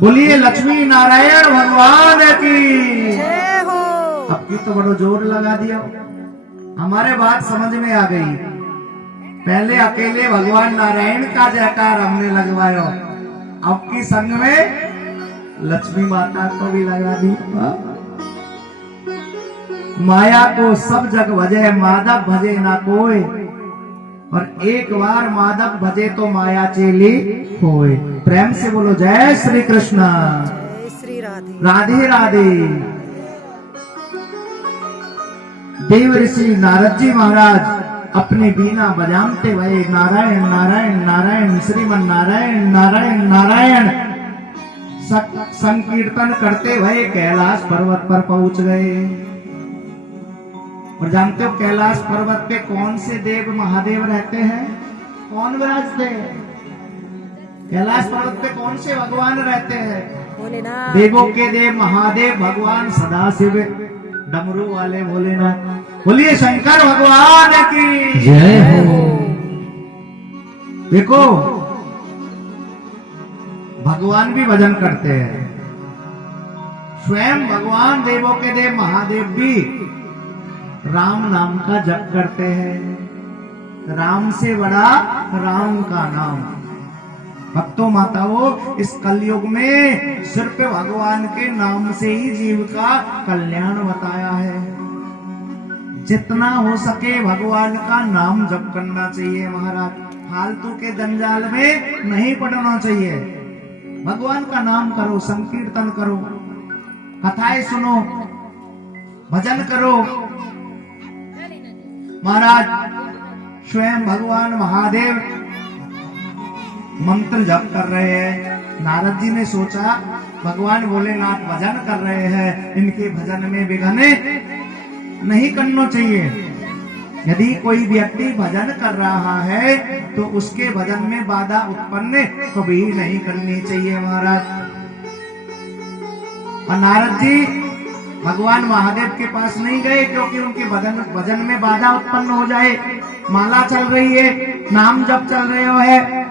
बोलिए लक्ष्मी नारायण भगवान की जय हो। अब की तो बड़ो जोर लगा दिया, हमारे बात समझ में आ गई। पहले अकेले भगवान नारायण का जयकार हमने लगवायो, अब की संग में लक्ष्मी माता को भी लगा दी। माया को सब जग भजे, माधव भजे ना कोई, और एक बार माधव भजे तो माया चेली होए। प्रेम से बोलो जय श्री कृष्ण, जय श्री राधे। राधे राधे। देव ऋषि नारद जी महाराज अपनी बीना बजाते हुए नारायण नारायण नारायण श्रीमन नारायण नारायण नारायण संकीर्तन करते हुए कैलाश पर्वत पर पहुंच गए। और जानते हो कैलाश पर्वत पे कौन से देव महादेव रहते हैं? कौन विराजते हैं? कैलाश पर्वत पे कौन से भगवान रहते हैं? भोलेनाथ। देवों के देव महादेव भगवान सदाशिव, डमरू वाले भोलेनाथ। बोलिए शंकर भगवान की जय हो। देखो भगवान भी भजन करते हैं, स्वयं भगवान देवों के देव महादेव भी राम नाम का जप करते हैं। राम से बड़ा राम का नाम। भक्तों माताओं, इस कलयुग में सिर्फ भगवान के नाम से ही जीव का कल्याण बताया है। जितना हो सके भगवान का नाम जप करना चाहिए महाराज, फालतू के जंजाल में नहीं पड़ना चाहिए। भगवान का नाम करो, संकीर्तन करो, कथाएं सुनो, भजन करो। महाराज स्वयं भगवान महादेव मंत्र जप कर रहे हैं। नारद जी ने सोचा भगवान भोलेनाथ भजन कर रहे हैं, इनके भजन में विघ्न नहीं करना चाहिए। यदि कोई व्यक्ति भजन कर रहा है तो उसके भजन में बाधा उत्पन्न कभी नहीं करनी चाहिए महाराज। और नारद जी भगवान महादेव के पास नहीं गए क्योंकि उनके भजन में बाधा उत्पन्न हो जाए। माला चल रही है, नाम जप चल रहे है।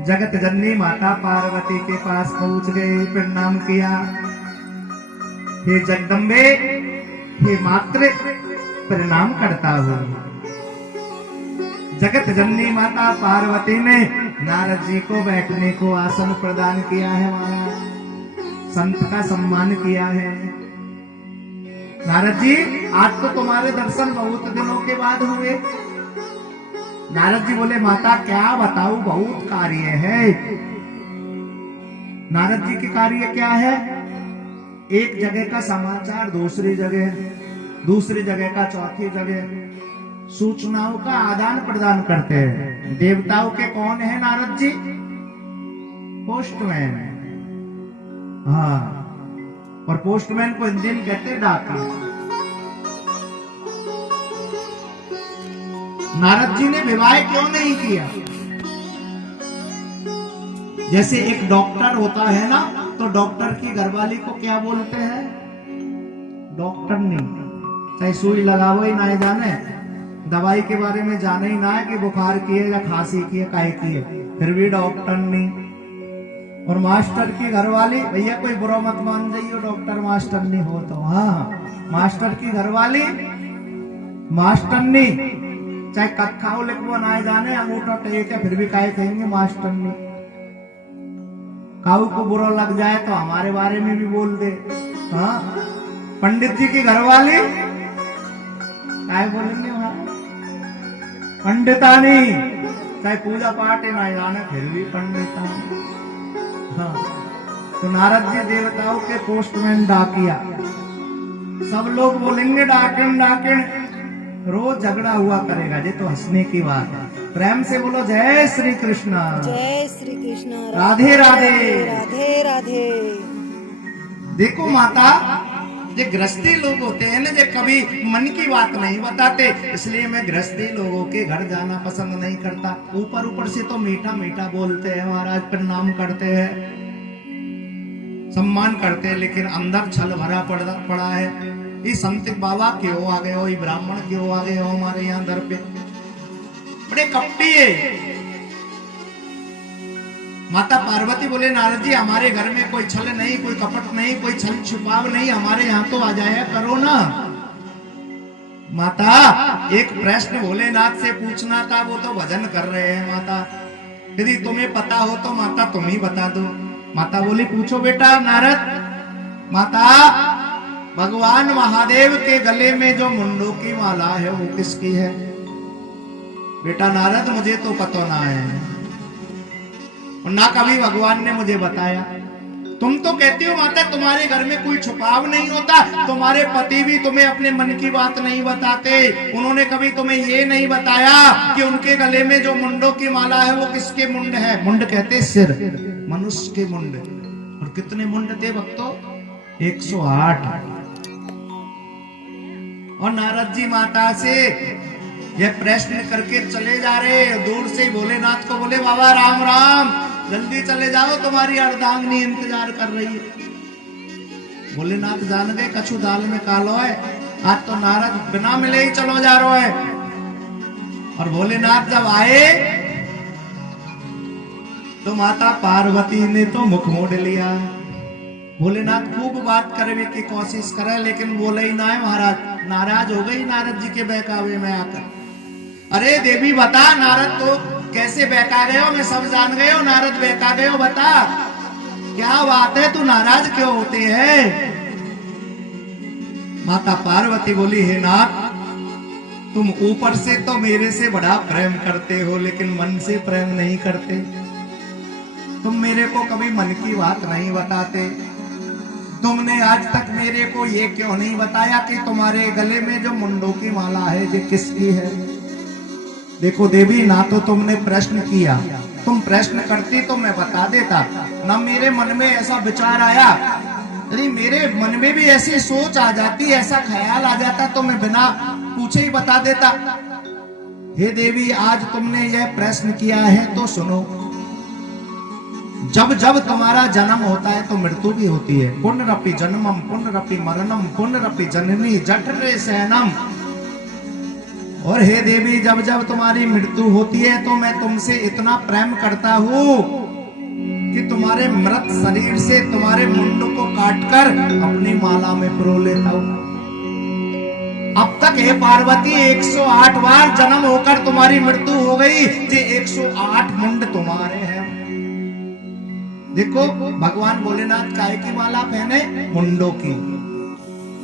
जगत जननी माता पार्वती के पास पहुंच गए, प्रणाम किया। हे जगदम्बे, हे मात्र, प्रणाम करता हूँ। जगत जननी माता पार्वती ने नारद जी को बैठने को आसन प्रदान किया है महाराज, संत का सम्मान किया है। नारद जी आज तो तुम्हारे दर्शन बहुत दिनों के बाद हुए। नारद जी बोले माता क्या बताऊं, बहुत कार्य है। नारद जी के कार्य क्या है? एक जगह का समाचार दूसरी जगह, दूसरी जगह का चौथी जगह सूचनाओं का आदान प्रदान करते हैं। देवताओं के कौन है नारद जी? पोस्टमैन। हाँ, और पोस्टमैन को हिंदी में कहते हैं डाकिया। नारद जी ने विवाह क्यों नहीं किया? जैसे एक डॉक्टर होता है ना, तो डॉक्टर की घरवाली को क्या बोलते हैं? डॉक्टर नहीं। चाहे सुई लगाओ ही ना जाने, दवाई के बारे में जाने ही ना है कि बुखार की है या खांसी की है, काहे की है, फिर भी डॉक्टर नहीं। और मास्टर की घरवाली, भैया कोई बुरा मत मान जाइए, डॉक्टर मास्टर नहीं हो तो, हाँ, मास्टर की घरवाली मास्टर नहीं। चाहे कथाओ लिखो ना जाने, अंगूठा टेक है, फिर भी काहे कहेंगे मास्टर नहीं। काऊ को बुरा लग जाए तो हमारे बारे में भी बोल दे। हाँ, पंडित जी की घरवाली काहे बोलेंगे वहां? पंडितानी। चाहे पूजा पाठ है ना जाने, फिर भी पंडितानी। हाँ, तो नारद जी देवताओं के पोस्टमैन डाकिया। सब लोग बोलेंगे डाकिन डाकिन, रोज झगड़ा हुआ करेगा। ये तो हंसने की बात है। प्रेम से बोलो जय श्री कृष्ण, जय श्री कृष्ण, राधे राधे, राधे राधे। देखो माता, ये गृहस्थी लोग होते हैं ना, ये कभी मन की बात नहीं बताते, इसलिए मैं गृहस्थी लोगों के घर जाना पसंद नहीं करता। ऊपर ऊपर से तो मीठा मीठा बोलते हैं महाराज, प्रणाम करते हैं, सम्मान करते हैं, लेकिन अंदर छल भरा पड़ा है। ये संत बाबा क्यों आ गए हो, ये ब्राह्मण क्यों आ गए हो हमारे यहाँ दर पे, बड़े कपटी है। माता पार्वती बोले नारद जी हमारे घर में कोई छल नहीं, कोई कपट नहीं, कोई छल छुपाव नहीं, हमारे यहाँ तो आ जाया करो ना। माता एक प्रश्न भोलेनाथ से पूछना था, वो तो भजन कर रहे हैं। माता यदि तुम्हें पता हो तो माता तुम ही बता दो। माता बोली पूछो बेटा नारद। माता भगवान महादेव के गले में जो मुंडों की माला है वो किसकी है? बेटा नारद मुझे तो पता ना है और ना कभी भगवान ने मुझे बताया। तुम तो कहती हो माता तुम्हारे घर में कोई छुपाव नहीं होता, तुम्हारे पति भी तुम्हें अपने मन की बात नहीं बताते। उन्होंने कभी तुम्हें ये नहीं बताया कि उनके गले में जो मुंडों की माला है वो किसके मुंड है? मुंड कहते सिर, मनुष्य के मुंड। और कितने मुंड थे भक्तों? 108। और नारद जी माता से यह प्रश्न करके चले जा रहे। दूर से ही भोलेनाथ को बोले बाबा राम राम, जल्दी चले जाओ तुम्हारी अर्धांगिनी इंतजार कर रही है। भोलेनाथ जान गए कछु दाल में कालो है, आज तो नारद बिना मिले ही चलो जा रहा है। और भोलेनाथ जब आए तो माता पार्वती ने तो मुख मोड़ लिया। भोलेनाथ खूब बात करने की कोशिश करे लेकिन बोले ही ना है। महाराज नाराज हो गई नारद जी के बहकावे में आकर। अरे देवी बता, नारद तो कैसे बहका गए हो? मैं सब जान गए हो नारद बहका गए हो, बता क्या बात है, तू नाराज क्यों होते हैं? माता पार्वती बोली हे नाथ, तुम ऊपर से तो मेरे से बड़ा प्रेम करते हो लेकिन मन से प्रेम नहीं करते। तुम मेरे को कभी मन की बात नहीं बताते। तुमने आज तक मेरे को ये क्यों नहीं बताया कि तुम्हारे गले में जो मुंडों की माला है ये किसकी है? देखो देवी, ना तो तुमने प्रश्न किया, तुम प्रश्न करती तो मैं बता देता। ना मेरे मन में ऐसा विचार आया, यदि मेरे मन में भी ऐसी सोच आ जाती, ऐसा ख्याल आ जाता तो मैं बिना पूछे ही बता देता। हे देवी, आज तुमने यह प्रश्न किया है तो सुनो। जब जब तुम्हारा जन्म होता है तो मृत्यु भी होती है। पुनरपि जन्मम पुनरपि मरणम पुनरपि जननी जठरे सहनम। और हे देवी, जब जब तुम्हारी मृत्यु होती है तो मैं तुमसे इतना प्रेम करता हूँ कि तुम्हारे मृत शरीर से तुम्हारे मुंड को काटकर अपनी माला में पिरो लेता हूँ। अब तक हे पार्वती 108 बार जन्म होकर तुम्हारी मृत्यु हो गई, ये 108 मुंड तुम्हारे हैं। देखो भगवान भोलेनाथ काय की माला पहने? मुंडों की।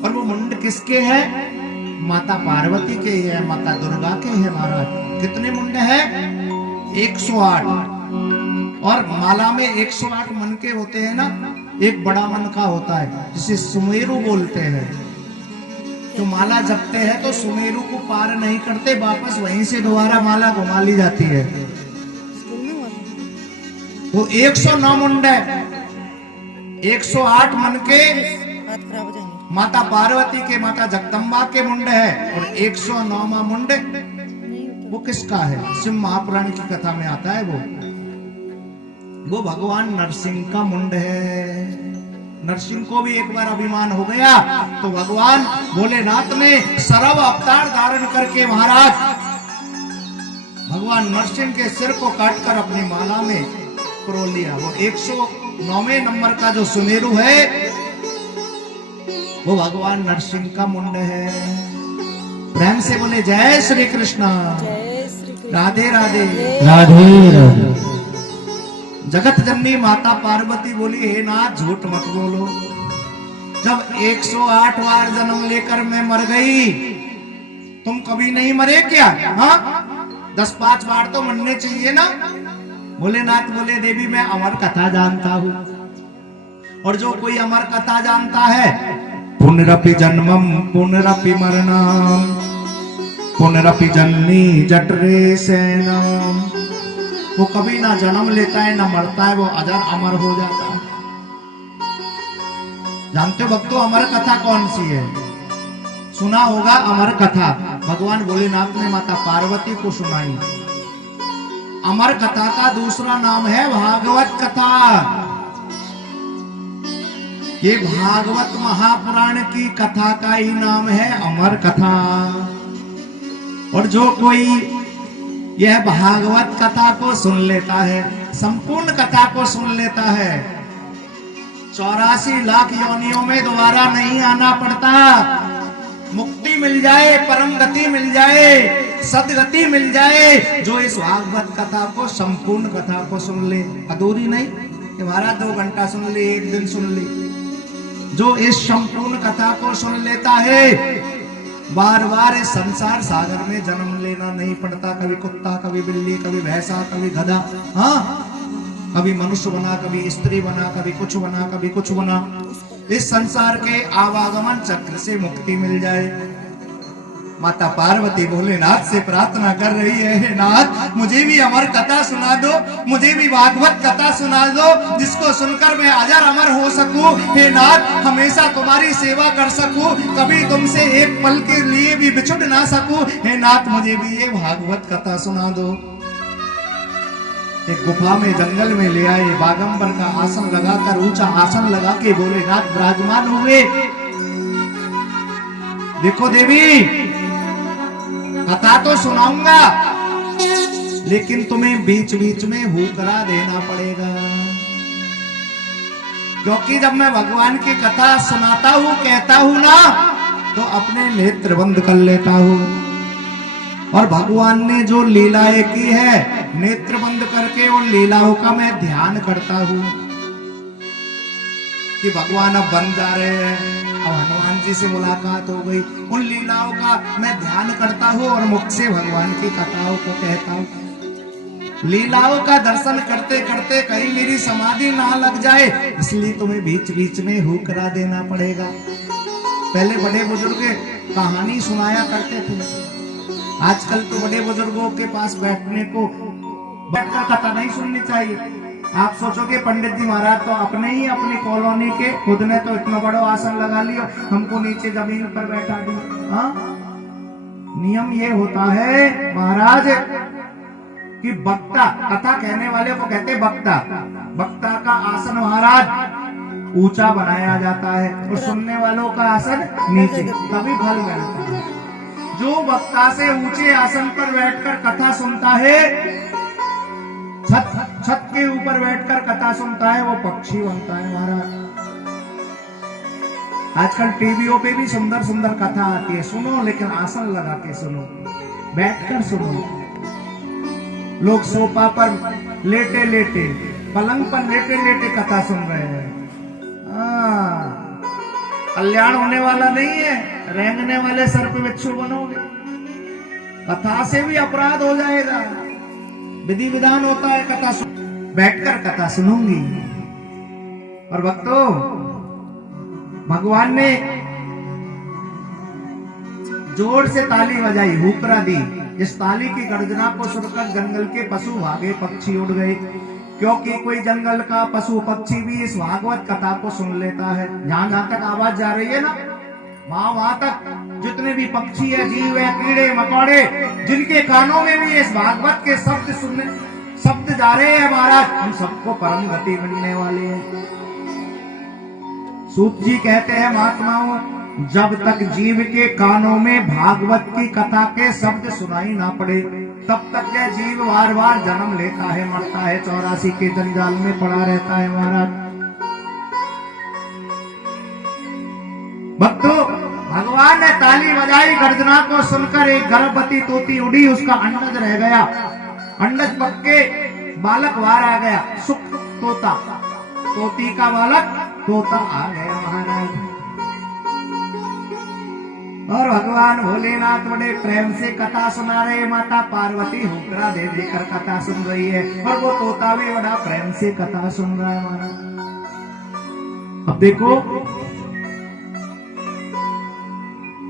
और वो मुंड किसके हैं? माता पार्वती के है, माता दुर्गा के है। महाराज कितने मुंड है? 108। और माला में 108 मन के होते हैं ना। एक बड़ा मन का होता है जिसे सुमेरु बोलते हैं। तो माला जपते हैं तो सुमेरु को पार नहीं करते, वापस वहीं से दोबारा माला घुमा ली जाती है। वो 109 मुंड है। 108 मन के माता पार्वती के, माता जगदम्बा के मुंड है। और 109वां मुंड वो किसका है? शिव महापुराण की कथा में आता है। वो भगवान नरसिंह का मुंड है। नरसिंह को भी एक बार अभिमान हो गया तो भगवान भोलेनाथ ने सरव अवतार धारण करके महाराज भगवान नरसिंह के सिर को काटकर अपनी माला में पिरो लिया। वो 109वें नंबर का जो सुमेरु है वो भगवान नरसिंह का मुंड है। प्रेम से बोले जय श्री कृष्ण, राधे राधे राधे राधे। जगत जननी माता पार्वती बोली हे नाथ झूठ मत बोलो। जब 108 बार जन्म लेकर मैं मर गई, तुम कभी नहीं मरे क्या? हाँ 10-5 बार तो मरने चाहिए ना। भोलेनाथ बोले देवी मैं अमर कथा जानता हूँ, और जो कोई अमर कथा जानता है पुनरपि जन्मम पुनरपि मरणम पुनरपि जननी जठरे सहनम, वो कभी ना जन्म लेता है ना मरता है, वो अजर अमर हो जाता है। जानते हो भक्तों अमर कथा कौन सी है? सुना होगा अमर कथा, भगवान भोलेनाथ ने माता पार्वती को सुनाई। अमर कथा का दूसरा नाम है भागवत कथा। ये भागवत महापुराण की कथा का ही नाम है अमर कथा। और जो कोई यह भागवत कथा को सुन लेता है, संपूर्ण कथा को सुन लेता है 84 लाख योनियों में दोबारा नहीं आना पड़ता, मुक्ति मिल जाए, परम गति मिल जाए, सदगति मिल जाए जो इस भागवत कथा को, संपूर्ण कथा को सुन ले। अधूरी नहीं कि महाराज 2 घंटा सुन ले, 1 दिन सुन ले। जो इस संपूर्ण कथा को सुन लेता है बार बार इस संसार सागर में जन्म लेना नहीं पड़ता। कभी कुत्ता, कभी बिल्ली, कभी भैंसा, कभी गधा, हाँ कभी मनुष्य बना, कभी स्त्री बना, कभी कुछ बना, कभी कुछ बना। इस संसार के आवागमन चक्र से मुक्ति मिल जाए। माता पार्वती भोलेनाथ से प्रार्थना कर रही है, हे नाथ मुझे भी अमर कथा सुना दो, मुझे भी भागवत कथा सुना दो, जिसको सुनकर मैं अजर अमर हो सकूं। हे नाथ हमेशा तुम्हारी सेवा कर सकूं, कभी तुमसे एक पल के लिए भी बिछुड़ ना सकूं। हे नाथ मुझे भी ये भागवत कथा सुना दो। एक गुफा में, जंगल में ले आए, बागंबर का आसन लगाकर, ऊंचा आसन लगा के भोलेनाथ विराजमान हुए। देखो देवी, कथा तो सुनाऊंगा लेकिन तुम्हें बीच बीच में हुकरा देना पड़ेगा, क्योंकि जब मैं भगवान की कथा सुनाता हूं, कहता हूं ना, तो अपने नेत्र बंद कर लेता हूं। और भगवान ने जो लीलाएं की है, नेत्र बंद करके उन लीलाओं का मैं ध्यान करता हूं कि भगवान अब बन जा रहे हैं, अब हनुमान जी से मुलाकात हो गई। उन लीलाओं का मैं ध्यान करता हूं और मुख से भगवान की कथाओं को कहता हूं। लीलाओं का दर्शन करते करते कहीं मेरी समाधि ना लग जाए, इसलिए तुम्हें बीच बीच में हुकरा देना पड़ेगा। पहले बड़े बुजुर्ग कहानी सुनाया करते थे, आजकल तो बड़े बुजुर्गों के पास बैठने को, बैठकर कथा नहीं सुननी चाहिए। आप सोचोगे पंडित जी महाराज तो अपने ही अपनी कॉलोनी के खुद ने तो इतना बड़ा आसन लगा लिया, हमको नीचे जमीन पर बैठा दिया। हाँ? नियम ये होता है महाराज कि वक्ता, कथा कहने वाले को कहते वक्ता, वक्ता का आसन महाराज ऊंचा बनाया जाता है और सुनने वालों का आसन नीचे, तभी फल मिलता है। जो वक्ता से ऊंचे आसन पर बैठकर कथा सुनता है, छत के ऊपर बैठकर कथा सुनता है, वो पक्षी बनता है महाराज। आजकल टीवियों पे भी सुंदर सुंदर कथा आती है, सुनो लेकिन आसन लगा के सुनो, बैठकर सुनो। लोग सोफा पर लेटे लेटे, पलंग पर लेटे लेटे कथा सुन रहे हैं। कल्याण होने वाला नहीं है, रेंगने वाले सर पे बिच्छू बनोगे। कथा से भी अपराध हो जाएगा, विधि विधान होता है कथा सुन। बैठकर कथा सुनूंगी। और भक्तों, भगवान ने जोर से ताली बजाई, हुकरा दी। इस ताली की गर्जना को सुनकर जंगल के पशु भागे, पक्षी उड़ गए, क्योंकि कोई जंगल का पशु पक्षी भी इस भागवत कथा को सुन लेता है। जहां जहां तक आवाज जा रही है ना, वहां तक जितने भी पक्षी है, जीव है, कीड़े मकोड़े, जिनके कानों में भी इस भागवत के शब्द जा रहे हैं महाराज, उन सबको परम गति मिलने वाली है। सूत जी कहते हैं महात्माओं, जब तक जीव के कानों में भागवत की कथा के शब्द सुनाई ना पड़े, तब तक यह जीव बार बार जन्म लेता है, मरता है, 84 के जंजाल में पड़ा रहता है महाराज। भक्तों, भगवान ने ताली बजाई, गर्जना को सुनकर एक गर्भवती तोती उड़ी, उसका अंडज रह गया। अंडज पक के बालक बाहर आ गया, सुख तोता, तोती का बालक तोता आ गया महाराज। और भगवान भोलेनाथ बड़े प्रेम से कथा सुना रहे, माता पार्वती हुकरा दे देकर कथा सुन रही है, और वो तोता भी बड़ा प्रेम से कथा सुन रहा है महाराज। अब देखो,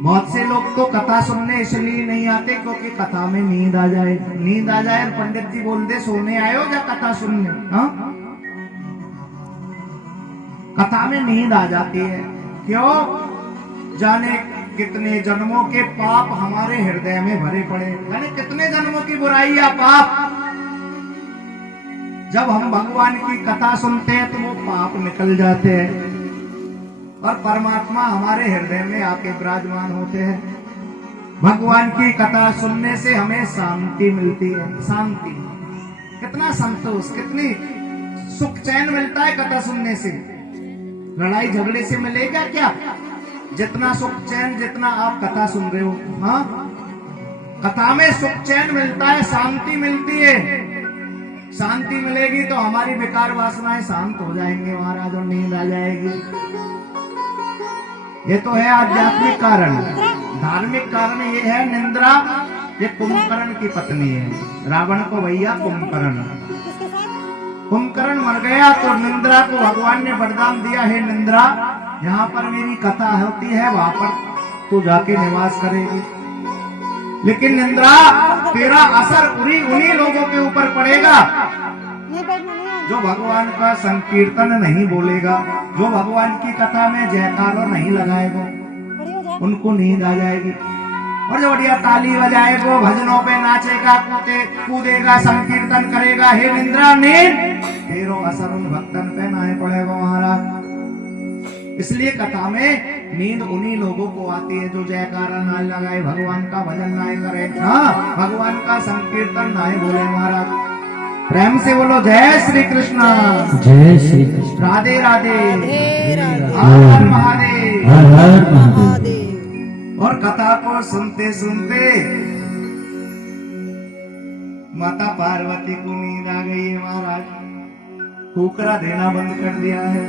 बहुत से लोग तो कथा सुनने इसलिए नहीं आते क्योंकि कथा में नींद आ जाए। नींद आ जाए और पंडित जी बोल दे सोने आए हो या कथा सुनने। हाँ, कथा में नींद आ जाती है। क्यों? जाने कितने जन्मों के पाप हमारे हृदय में भरे पड़े, जाने कितने जन्मों की बुराई या पाप। जब हम भगवान की कथा सुनते हैं तो वो पाप निकल जाते हैं और परमात्मा हमारे हृदय में आके विराजमान होते हैं। भगवान की कथा सुनने से हमें शांति मिलती है। शांति कितना संतोष, कितनी सुख चैन मिलता है कथा सुनने से। लड़ाई झगड़े से मिलेगा क्या? जितना सुख चैन जितना आप कथा सुन रहे हो। हाँ, कथा में सुख चैन मिलता है, शांति मिलती है। शांति मिलेगी तो हमारी बेकार वासनाएं शांत हो जाएंगे महाराज, और नींद आ जाएगी। ये तो है आध्यात्मिक कारण। धार्मिक कारण ये है निंद्रा। ये कुंभकर्ण की पत्नी है। रावण को भैया कुंभकर्ण मर गया तो निंद्रा को भगवान ने वरदान दिया, है निंद्रा यहाँ पर मेरी कथा होती है, वहां पर तू जाके निवास करेगी। लेकिन निंद्रा तेरा असर उन्हीं लोगों के ऊपर पड़ेगा जो भगवान का संकीर्तन नहीं बोलेगा, जो भगवान की कथा में जयकारा नहीं लगाएगा। उनको नींद आ जाएगी। और जो बढ़िया ताली बजाएगा, भजनों पे नाचेगा, कूदेगा, संकीर्तन करेगा, हे निंद्रा नींद, तेरो असर उन भक्तन पे नहीं पड़ेगा महाराज। इसलिए कथा में नींद उन्हीं लोगों को आती है जो जयकारा ना लगाए, भगवान का भजन ना करे, हाँ, भगवान का संकीर्तन ना बोले महाराज। प्रेम से बोलो जय श्री कृष्ण, जय श्री कृष्ण, राधे राधे, राधे राधे, हर हर महादेव, हर हर महादेव। महादेव। और कथा को सुनते सुनते माता पार्वती को नींद आ गई है महाराज। हुकरा देना बंद कर दिया है।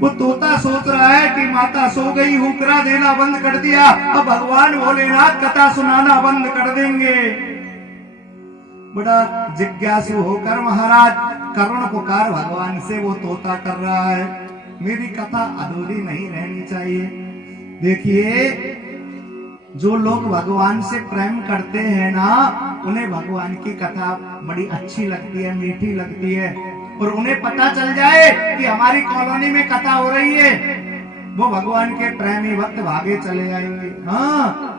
वो तोता सोच रहा है कि माता सो गई, हुकरा देना बंद कर दिया, अब भगवान भोलेनाथ कथा सुनाना बंद कर देंगे। बड़ा जिज्ञासु होकर महाराज करुण पुकार भगवान से वो तोता कर रहा है, मेरी कथा अधूरी नहीं रहनी चाहिए। देखिए, जो लोग भगवान से प्रेम करते हैं ना, उन्हें भगवान की कथा बड़ी अच्छी लगती है, मीठी लगती है। और उन्हें पता चल जाए कि हमारी कॉलोनी में कथा हो रही है, वो भगवान के प्रेमी भक्त भागे चले जाएंगे। हाँ,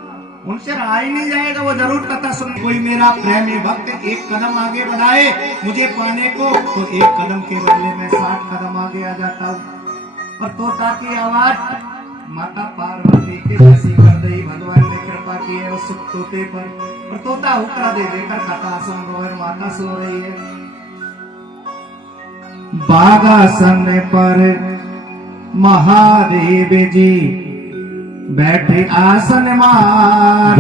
उनसे रहा ही नहीं जाएगा, वो जरूर कथा सुन। कोई मेरा प्रेमी भक्त एक कदम आगे बढ़ाए मुझे पाने को, तो एक कदम के बदले में 60 कदम आगे आ जाता हूँ। और तोता की आवाज माता पार्वती के जैसी कर दी, भगवान ने कृपा की है उस तोते पर। और तोता हुक्का दे देकर कथा सुन रहा है, माता सो रही है। बागासन पर महादेव जी बैठे आसन मार,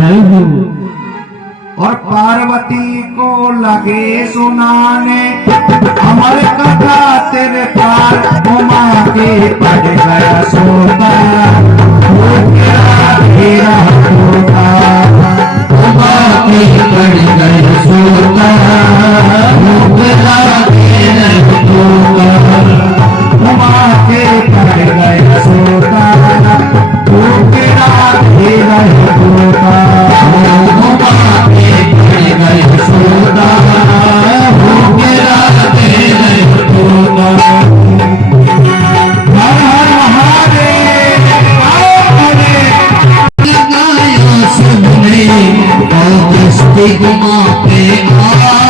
और पार्वती को लगे सुनाने अमर कथा तेरे पार। घुमा के पड़ गया सोता, घेरा होता, घुमा के पड़ गया सोता, घुमा के पड़ गया सोता, घेरा होता, घुमा के पड़ गया सोता, घेरा होता। हर हर महादेव, लगाया सबने घुमा पे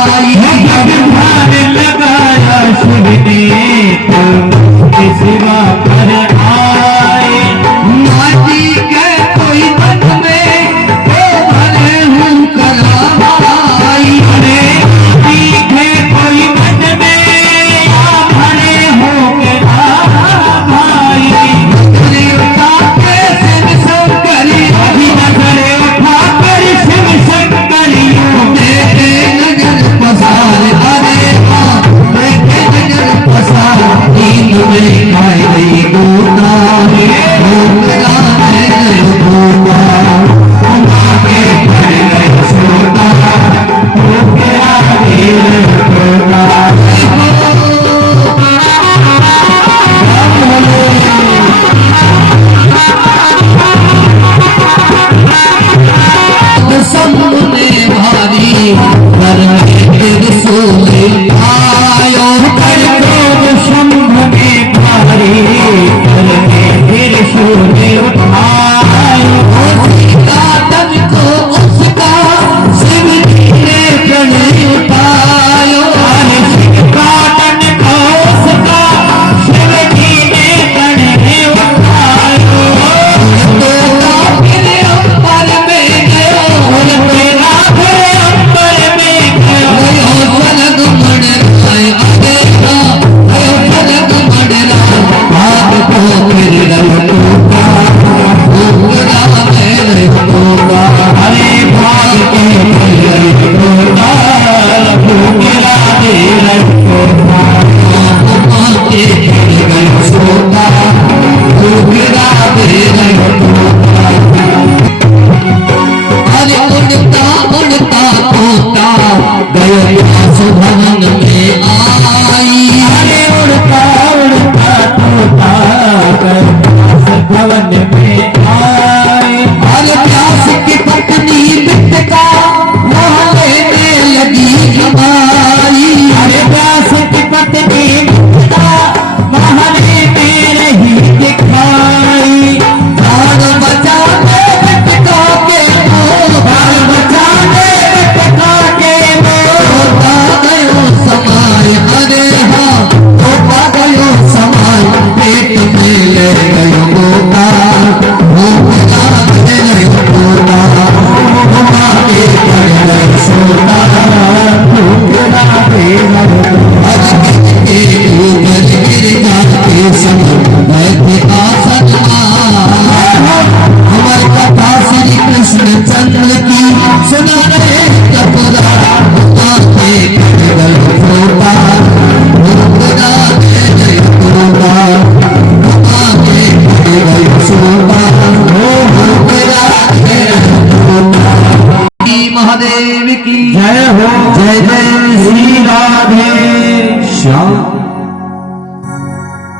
आई, लगाया सबने सिवा पर आए। माटी के कोई मन में भरे हूँ कलाई, अरे माटी के कोई मन में भरे हूँ भाई। नजरे उठा के शिव शंकरी, अभी नजरे उठा कर शिव शंकरी, देखे नजर पसार, अरे माँ देखे नजर पसार, नींद में खाई गई गोता है, गोता है गोता, घुमा के पड़ गए सोता, गोता है गोता। सामने भारी कर सोले आयो, कर शंभ में भारी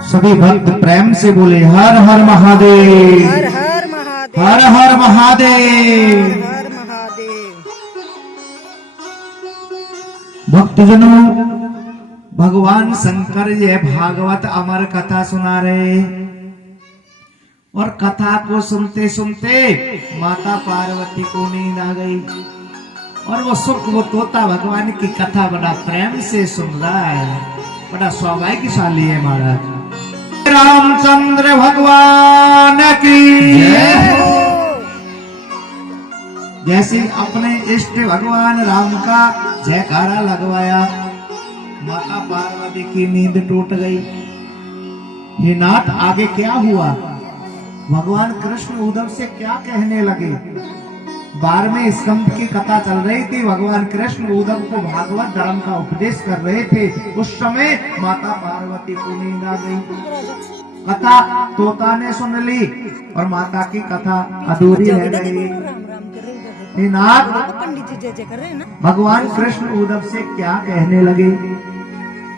सभी भक्त प्रेम से बोले हर हर महादेव, हर हर महादेव, हर हर महादेव। हर हर महादेव। भक्तजनों, भगवान शंकर ये भागवत अमर कथा सुना रहे और कथा को सुनते सुनते माता पार्वती को नींद आ गई और वो तोता भगवान की कथा बड़ा प्रेम से सुन रहा है, बड़ा सौभाग्यशाली है महाराज। रामचंद्र भगवान की जय। जैसे अपने इष्ट भगवान राम का जयकारा लगवाया, माता पार्वती की नींद टूट गई। हे नाथ, आगे क्या हुआ? भगवान कृष्ण उद्धव से क्या कहने लगे? 12वें स्कंद की कथा चल रही थी। भगवान कृष्ण उद्धव को भागवत धर्म का उपदेश कर रहे थे। उस समय माता पार्वती को नींद आ गई। कथा तोता ने सुन ली और माता की कथा अधूरी रह गई। नाथ, पंडित जी जय जय कर रहे हैं ना। भगवान कृष्ण उद्धव से क्या कहने लगे?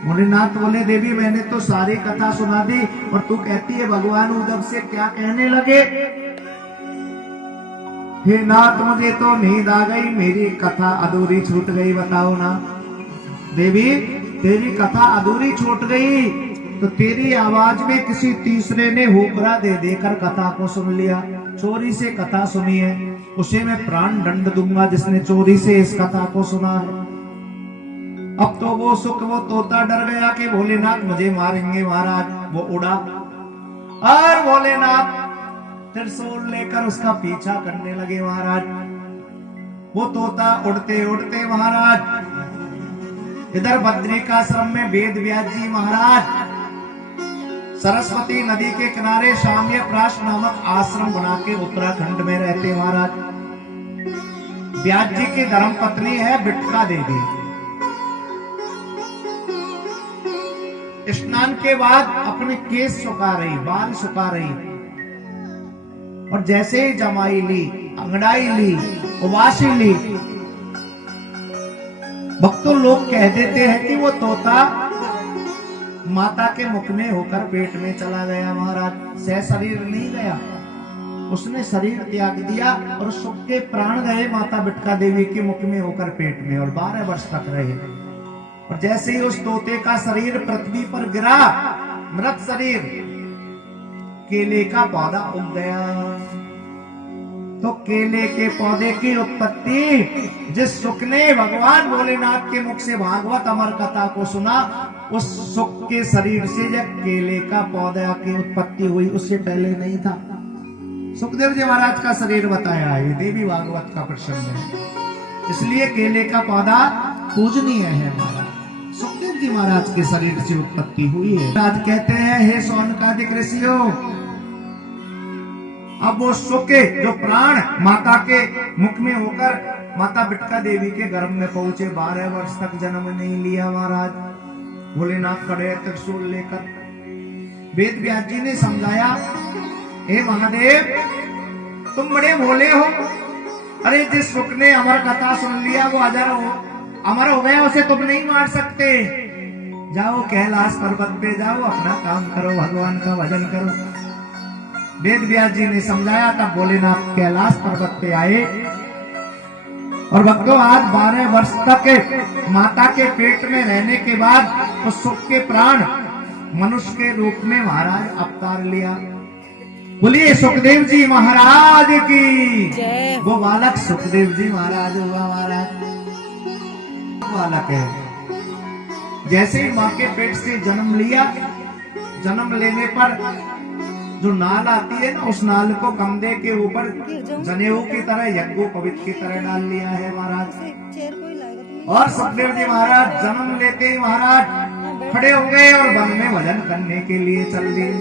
भोलेनाथ बोले, देवी मैंने तो सारी कथा सुना दी और तू कहती है भगवान उद्धव से क्या कहने लगे? हे नाथ, मुझे तो नींद आ गई, मेरी कथा अधूरी छूट गई, बताओ ना। देवी, तेरी कथा अधूरी छूट गई तो तेरी आवाज में किसी तीसरे ने होकरा दे देकर कथा को सुन लिया। चोरी से कथा सुनी है, उसे मैं प्राण दंड दूंगा जिसने चोरी से इस कथा को सुना है। अब तो वो तोता डर गया कि भोलेनाथ मुझे मारेंगे महाराज। वो उड़ा और भोलेनाथ त्रिशूल लेकर उसका पीछा करने लगे महाराज। वो तोता उड़ते उड़ते महाराज इधर बद्रिकाश्रम में वेद व्यास जी महाराज सरस्वती नदी के किनारे शाम्य प्राश नामक आश्रम बना के उत्तराखंड में रहते महाराज। व्यास जी की धर्म पत्नी है बिटका देवी। स्नान के बाद अपने केस सुखा रही, बाल सुखा रही और जैसे ही जमाई ली, अंगड़ाई ली, उवासी ली, भक्तों लोग कह देते हैं कि वो तोता माता के मुख में होकर पेट में चला गया महाराज। सह शरीर नहीं गया, उसने शरीर त्याग दिया और सुख के प्राण गए माता बिटका देवी के मुख में होकर पेट में और 12 वर्ष तक रहे। और जैसे ही उस तोते का शरीर पृथ्वी पर गिरा, मृत शरीर, केले का पौधा उग गया। तो केले के पौधे की उत्पत्ति जिस सुख ने भगवान भोलेनाथ के मुख से भागवत अमर कथा को सुना, उस सुख के शरीर से जब केले का पौधा की उत्पत्ति हुई, उससे पहले नहीं था। सुखदेव जी महाराज का शरीर बताया है, देवी भागवत का प्रसंग है, इसलिए केले का पौधा पूजनीय है महाराज। सुखदेव जी महाराज के शरीर से उत्पत्ति हुई है। आज कहते हैं, हे शौनकादिक ऋषियों, अब वो सुख के जो प्राण माता के मुख में होकर माता बिटका देवी के गर्भ में पहुंचे, 12 वर्ष तक जन्म नहीं लिया महाराज। भोलेनाथ खड़े त्रिशूल लेकर। वेद व्यास जी ने समझाया, हे महादेव, तुम बड़े भोले हो। अरे जिस सुख ने अमर कथा सुन लिया वो अमर हो गया, उसे तुम नहीं मार सकते। जाओ कैलाश पर्वत पे जाओ, अपना काम करो, भगवान का भजन करो। वेद व्यास जी ने समझाया, तब भोलेनाथ कैलाश पर्वत पे आए। और भक्तों, आज 12 वर्ष तक माता के पेट में रहने के बाद उस सुख के प्राण मनुष्य के रूप में महाराज अवतार लिया। बोलिए सुखदेव जी महाराज की जय। वो बालक सुखदेव जी महाराज हुआ महाराज। बालक है, जैसे ही माँ के पेट से जन्म लिया, जन्म लेने पर जो नाल आती है ना, उस नाल को कंधे के ऊपर जनेऊ की तरह, यज्ञोपवीत की तरह डाल लिया है महाराज। और सुखदेव जी महाराज जन्म लेते ही महाराज खड़े हो गए और वन में भजन करने के लिए चल दिए।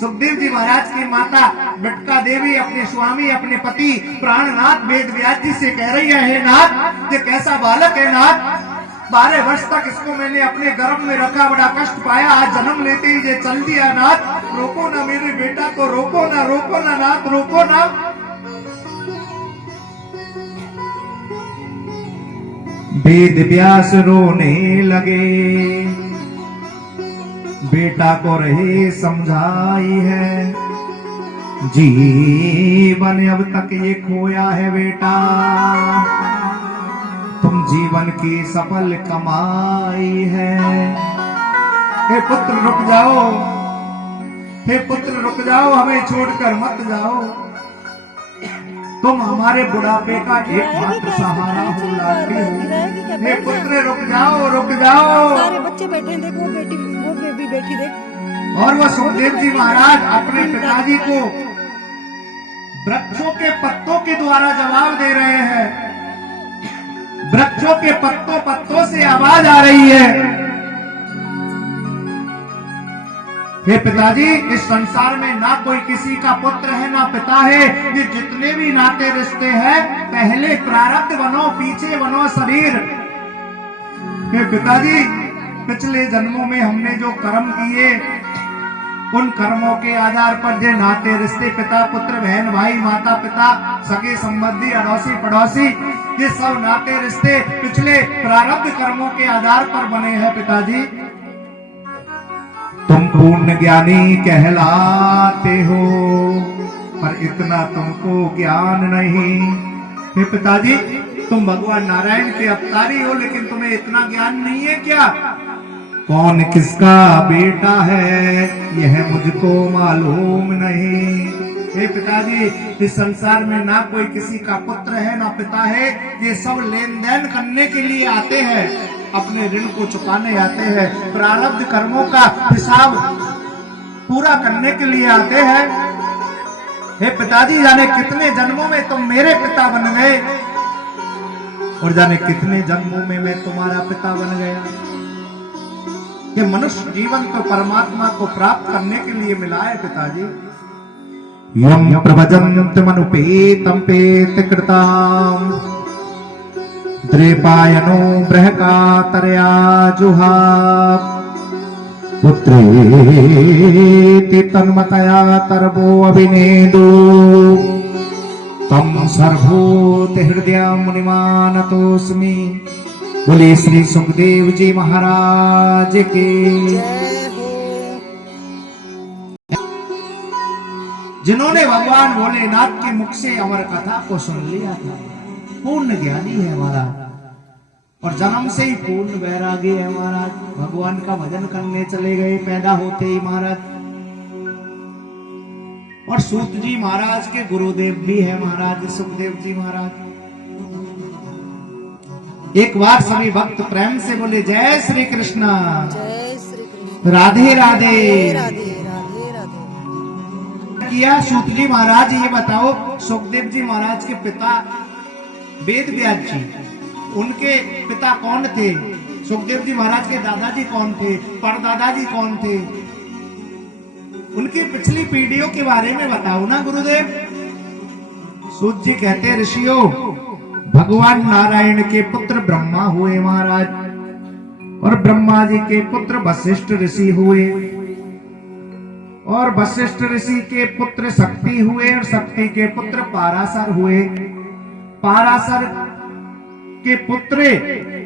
सुखदेव जी महाराज की माता बिटका देवी अपने स्वामी, अपने पति प्राणनाथ वेद व्यास जी से कह रही है, हे नाथ, ये कैसा बालक है नाथ, 12 वर्ष तक इसको मैंने अपने गर्भ में रखा, बड़ा कष्ट पाया, आज जन्म लेते ही ये चल दिया नाथ, रोको ना मेरे बेटा को, रोको ना नाथ, रोको ना। वेद व्यास रोने लगे। बेटा को रहे समझाई है, जीवन अब तक ये खोया है बेटा, तुम जीवन की सफल कमाई है। हे पुत्र रुक जाओ, हे पुत्र रुक जाओ, हमें छोड़कर मत जाओ, तुम हमारे बुढ़ापे का एकमात्र सहारा हो, लाडली हो। हे पुत्र रुक जाओ, रुक जाओ। सारे बच्चे बैठे हैं, देखो वो बेबी बैठी देख। और वह सुखदेव जी महाराज अपने पिताजी को वृक्षों के पत्तों के द्वारा जवाब दे रहे हैं। वृक्षों के पत्तों से आवाज आ रही है, हे पिताजी, इस संसार में ना कोई किसी का पुत्र है ना पिता है, ये जितने भी नाते रिश्ते हैं पहले प्रारब्ध बनो, पीछे बनो शरीर। हे पिताजी, पिछले जन्मों में हमने जो कर्म किए उन कर्मों के आधार पर जो नाते रिश्ते, पिता पुत्र, बहन भाई, माता पिता, सगे संबंधी, अड़ोसी पड़ोसी, ये सब नाते रिश्ते पिछले प्रारब्ध कर्मों के आधार पर बने हैं। पिताजी, तुम पूर्ण ज्ञानी कहलाते हो, पर इतना तुमको ज्ञान नहीं। हे पिताजी, तुम भगवान नारायण के अवतारी हो, लेकिन तुम्हें इतना ज्ञान नहीं है क्या? कौन किसका बेटा है यह मुझको मालूम नहीं। हे पिताजी, इस संसार में ना कोई किसी का पुत्र है ना पिता है, ये सब लेन देन करने के लिए आते हैं, अपने ऋण को चुकाने आते हैं, प्रारब्ध कर्मों का हिसाब पूरा करने के लिए आते हैं। हे पिताजी, जाने कितने जन्मों में तुम मेरे पिता बन गए और जाने कितने जन्मों में मैं तुम्हारा पिता बन गया। ये मनुष्य जीवन तो परमात्मा को प्राप्त करने के लिए मिला है। पिताजी, यम प्रभजन्तमनुपेतं पेतकृताम् द्रेपायनो बृहकातरया जुहाव पुत्रेति तन्मतया तर्वो अभिनेदु तम सर्वभूत हृदय मुनिमानतोस्मि। बोले श्री सुखदेव जी महाराज की। जय हो। जिन्होंने भगवान भोलेनाथ के मुख से अमर कथा को सुन लिया था, पूर्ण ज्ञानी है महाराज, और जन्म से ही पूर्ण वैरागी है महाराज। भगवान का भजन करने चले गए पैदा होते ही महाराज। और सूत जी महाराज के गुरुदेव भी है महाराज सुखदेव जी महाराज। एक बार सभी भक्त प्रेम से बोले जय श्री कृष्ण, जय श्री कृष्ण, राधे राधे। राधे राधे राधे। किया सूत जी महाराज, ये बताओ सुखदेव जी महाराज के पिता वेद व्यास जी, उनके पिता कौन थे? सुखदेव जी महाराज के दादाजी कौन थे? परदादाजी कौन थे? उनकी पिछली पीढ़ियों के बारे में बताओ ना गुरुदेव। सूत जी कहते, ऋषियों, भगवान नारायण के पुत्र ब्रह्मा हुए महाराज, और ब्रह्मा जी के पुत्र वशिष्ठ ऋषि हुए, और वशिष्ठ ऋषि के पुत्र शक्ति हुए, और शक्ति के पुत्र पाराशर हुए। पाराशर के पुत्र,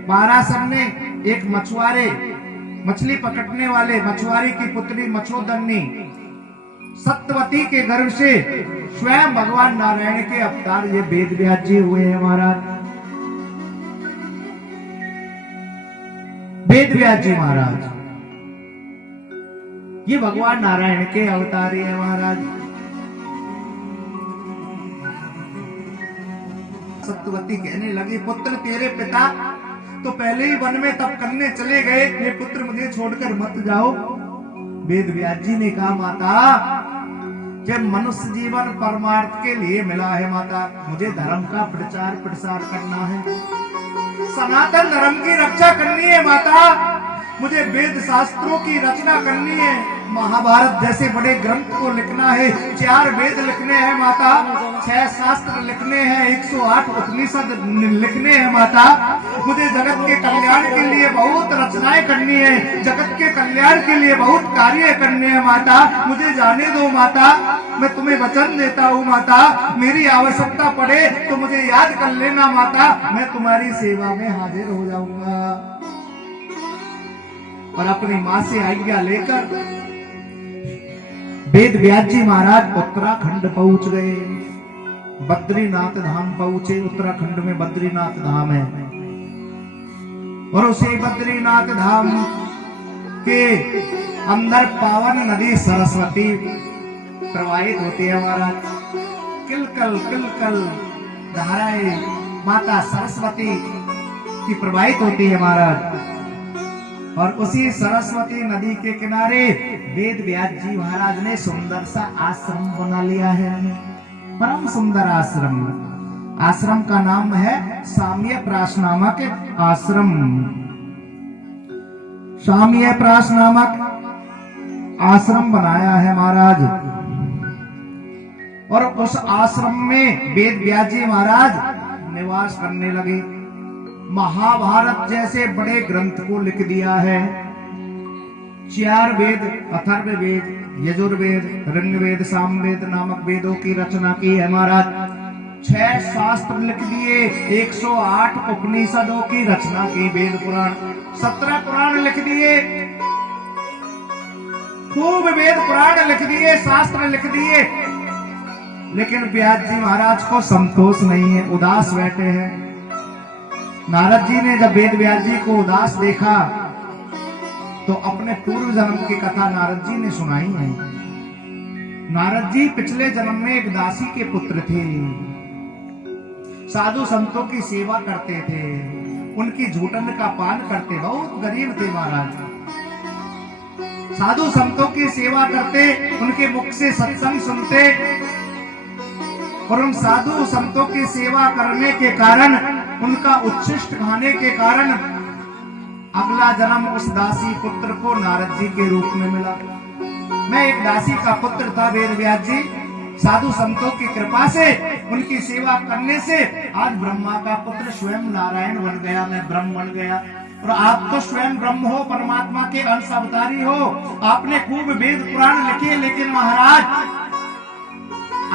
पाराशर ने एक मछुआरे, मछली पकड़ने वाले मछुआरे की पुत्री मछोदरनी सत्यवती के गर्भ से स्वयं भगवान नारायण के अवतार ये वेद व्यास जी हुए हैं महाराज। वेद व्यास जी महाराज ये भगवान नारायण के अवतारी है महाराज। सत्यवती कहने लगी, पुत्र तेरे पिता तो पहले ही वन में तप करने चले गए, ये पुत्र मुझे छोड़कर मत जाओ। वेद व्यास जी ने कहा, माता जब मनुष्य जीवन परमार्थ के लिए मिला है माता, मुझे धर्म का प्रचार प्रसार करना है, सनातन धर्म की रक्षा करनी है माता, मुझे वेद शास्त्रों की रचना करनी है, महाभारत जैसे बड़े ग्रंथ को लिखना है, 4 वेद लिखने हैं माता, 6 शास्त्र लिखने हैं, 108 उपनिषद लिखने हैं माता, मुझे जगत के कल्याण के लिए बहुत रचनाएं करनी है, जगत के कल्याण के लिए बहुत कार्य करने हैं माता, मुझे जाने दो माता, मैं तुम्हें वचन देता हूँ माता, मेरी आवश्यकता पड़े तो मुझे याद कर लेना माता, मैं तुम्हारी सेवा में हाजिर हो जाऊंगा। और अपनी मां से आज्ञा लेकर वेद व्यास जी महाराज उत्तराखंड पहुंच गए। बद्रीनाथ धाम पहुंचे। उत्तराखंड में बद्रीनाथ धाम है और उसी बद्रीनाथ धाम के अंदर पावन नदी सरस्वती प्रवाहित होती है महाराज। किलकल किलकल धाराएं माता सरस्वती की प्रवाहित होती है महाराज। और उसी सरस्वती नदी के किनारे वेद व्यास जी महाराज ने सुंदर सा आश्रम बना लिया है। परम सुंदर आश्रम। आश्रम का नाम है साम्य प्राश नामक आश्रम। साम्य प्राश नामक आश्रम बनाया है महाराज। और उस आश्रम में वेद व्यास जी महाराज निवास करने लगे। महाभारत जैसे बड़े ग्रंथ को लिख दिया है। 4 वेद, अथर्ववेद, यजुर्वेद, ऋग्वेद, सामवेद नामक वेदों की रचना की है महाराज। 6 शास्त्र लिख दिए। 108 उपनिषदों की रचना की। वेद पुराण 17 पुराण लिख दिए। खूब वेद पुराण लिख दिए, शास्त्र लिख दिए। लेकिन व्यास जी महाराज को संतोष नहीं है, उदास बैठे हैं। नारद जी ने जब वेद व्यास जी को उदास देखा तो अपने पूर्व जन्म की कथा नारद जी ने सुनाई है। नारद जी पिछले जन्म में एक दासी के पुत्र थे। साधु संतों की सेवा करते थे, उनकी झूठन का पान करते, बहुत गरीब थे महाराज। साधु संतों की सेवा करते, उनके मुख से सत्संग सुनते और उन साधु संतों की सेवा करने के कारण, उनका उच्छिष्ट खाने के कारण अगला जन्म उस दासी पुत्र को नारद जी के रूप में मिला। मैं एक दासी का पुत्र था वेद व्यास जी। साधु संतों की कृपा से, उनकी सेवा करने से आज ब्रह्मा का पुत्र स्वयं नारायण बन गया, मैं ब्रह्म बन गया। और आप तो स्वयं ब्रह्म हो, परमात्मा के अंश अवतारी हो। आपने खूब वेद पुराण लिखे, लेकिन महाराज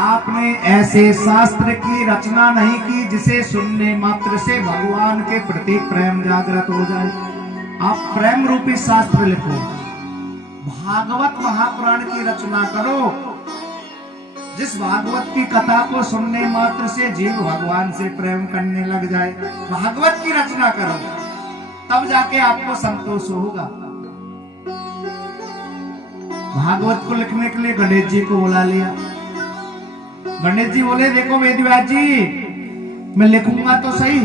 आपने ऐसे शास्त्र की रचना नहीं की जिसे सुनने मात्र से भगवान के प्रति प्रेम जागृत हो जाए। आप प्रेम रूपी शास्त्र लिखो, भागवत महापुराण की रचना करो, जिस भागवत की कथा को सुनने मात्र से जीव भगवान से प्रेम करने लग जाए। भागवत की रचना करो, तब जाके आपको संतोष होगा। भागवत को लिखने के लिए गणेश जी को बुला लिया। गणेश जी बोले, देखो वेद व्यास जी, मैं लिखूंगा तो सही,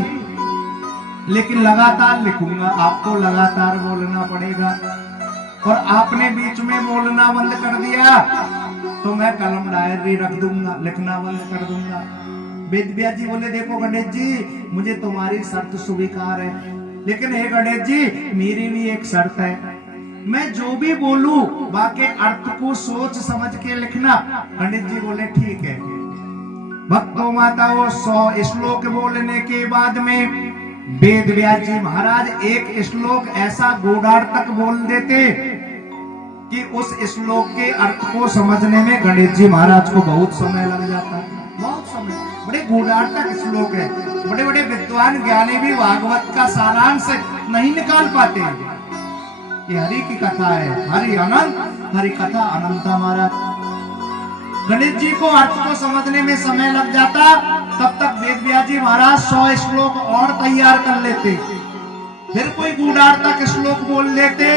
लेकिन लगातार लिखूंगा, आपको लगातार बोलना पड़ेगा। और आपने बीच में बोलना बंद कर दिया तो मैं कलम डायरी रख दूंगा, लिखना बंद कर दूंगा। वेद व्यास जी बोले, देखो गणेश जी, मुझे तुम्हारी शर्त स्वीकार है, लेकिन हे गणेश जी, मेरी भी एक शर्त है। मैं जो भी बोलूं बाकी अर्थ को सोच समझ के लिखना। गणेश जी बोले, ठीक है। भक्तों माताओं, 100 श्लोक बोलने के बाद में वेद व्यास जी महाराज एक श्लोक ऐसा गोडार तक बोल देते कि उस श्लोक के अर्थ को समझने में गणेश जी महाराज को बहुत समय लग जाता। बहुत समय, बड़े गोडार तक श्लोक है। बड़े बड़े विद्वान ज्ञानी भी भागवत का सारांश नहीं निकाल पाते। ये हरि की कथा है, हरि अनंत, हरि कथा अनंता महाराज। गणेश जी को अर्थ को समझने में समय लग जाता, तब तक वेद व्यास जी महाराज 100 श्लोक और तैयार कर लेते। फिर कोई गुडार तक श्लोक बोल देते,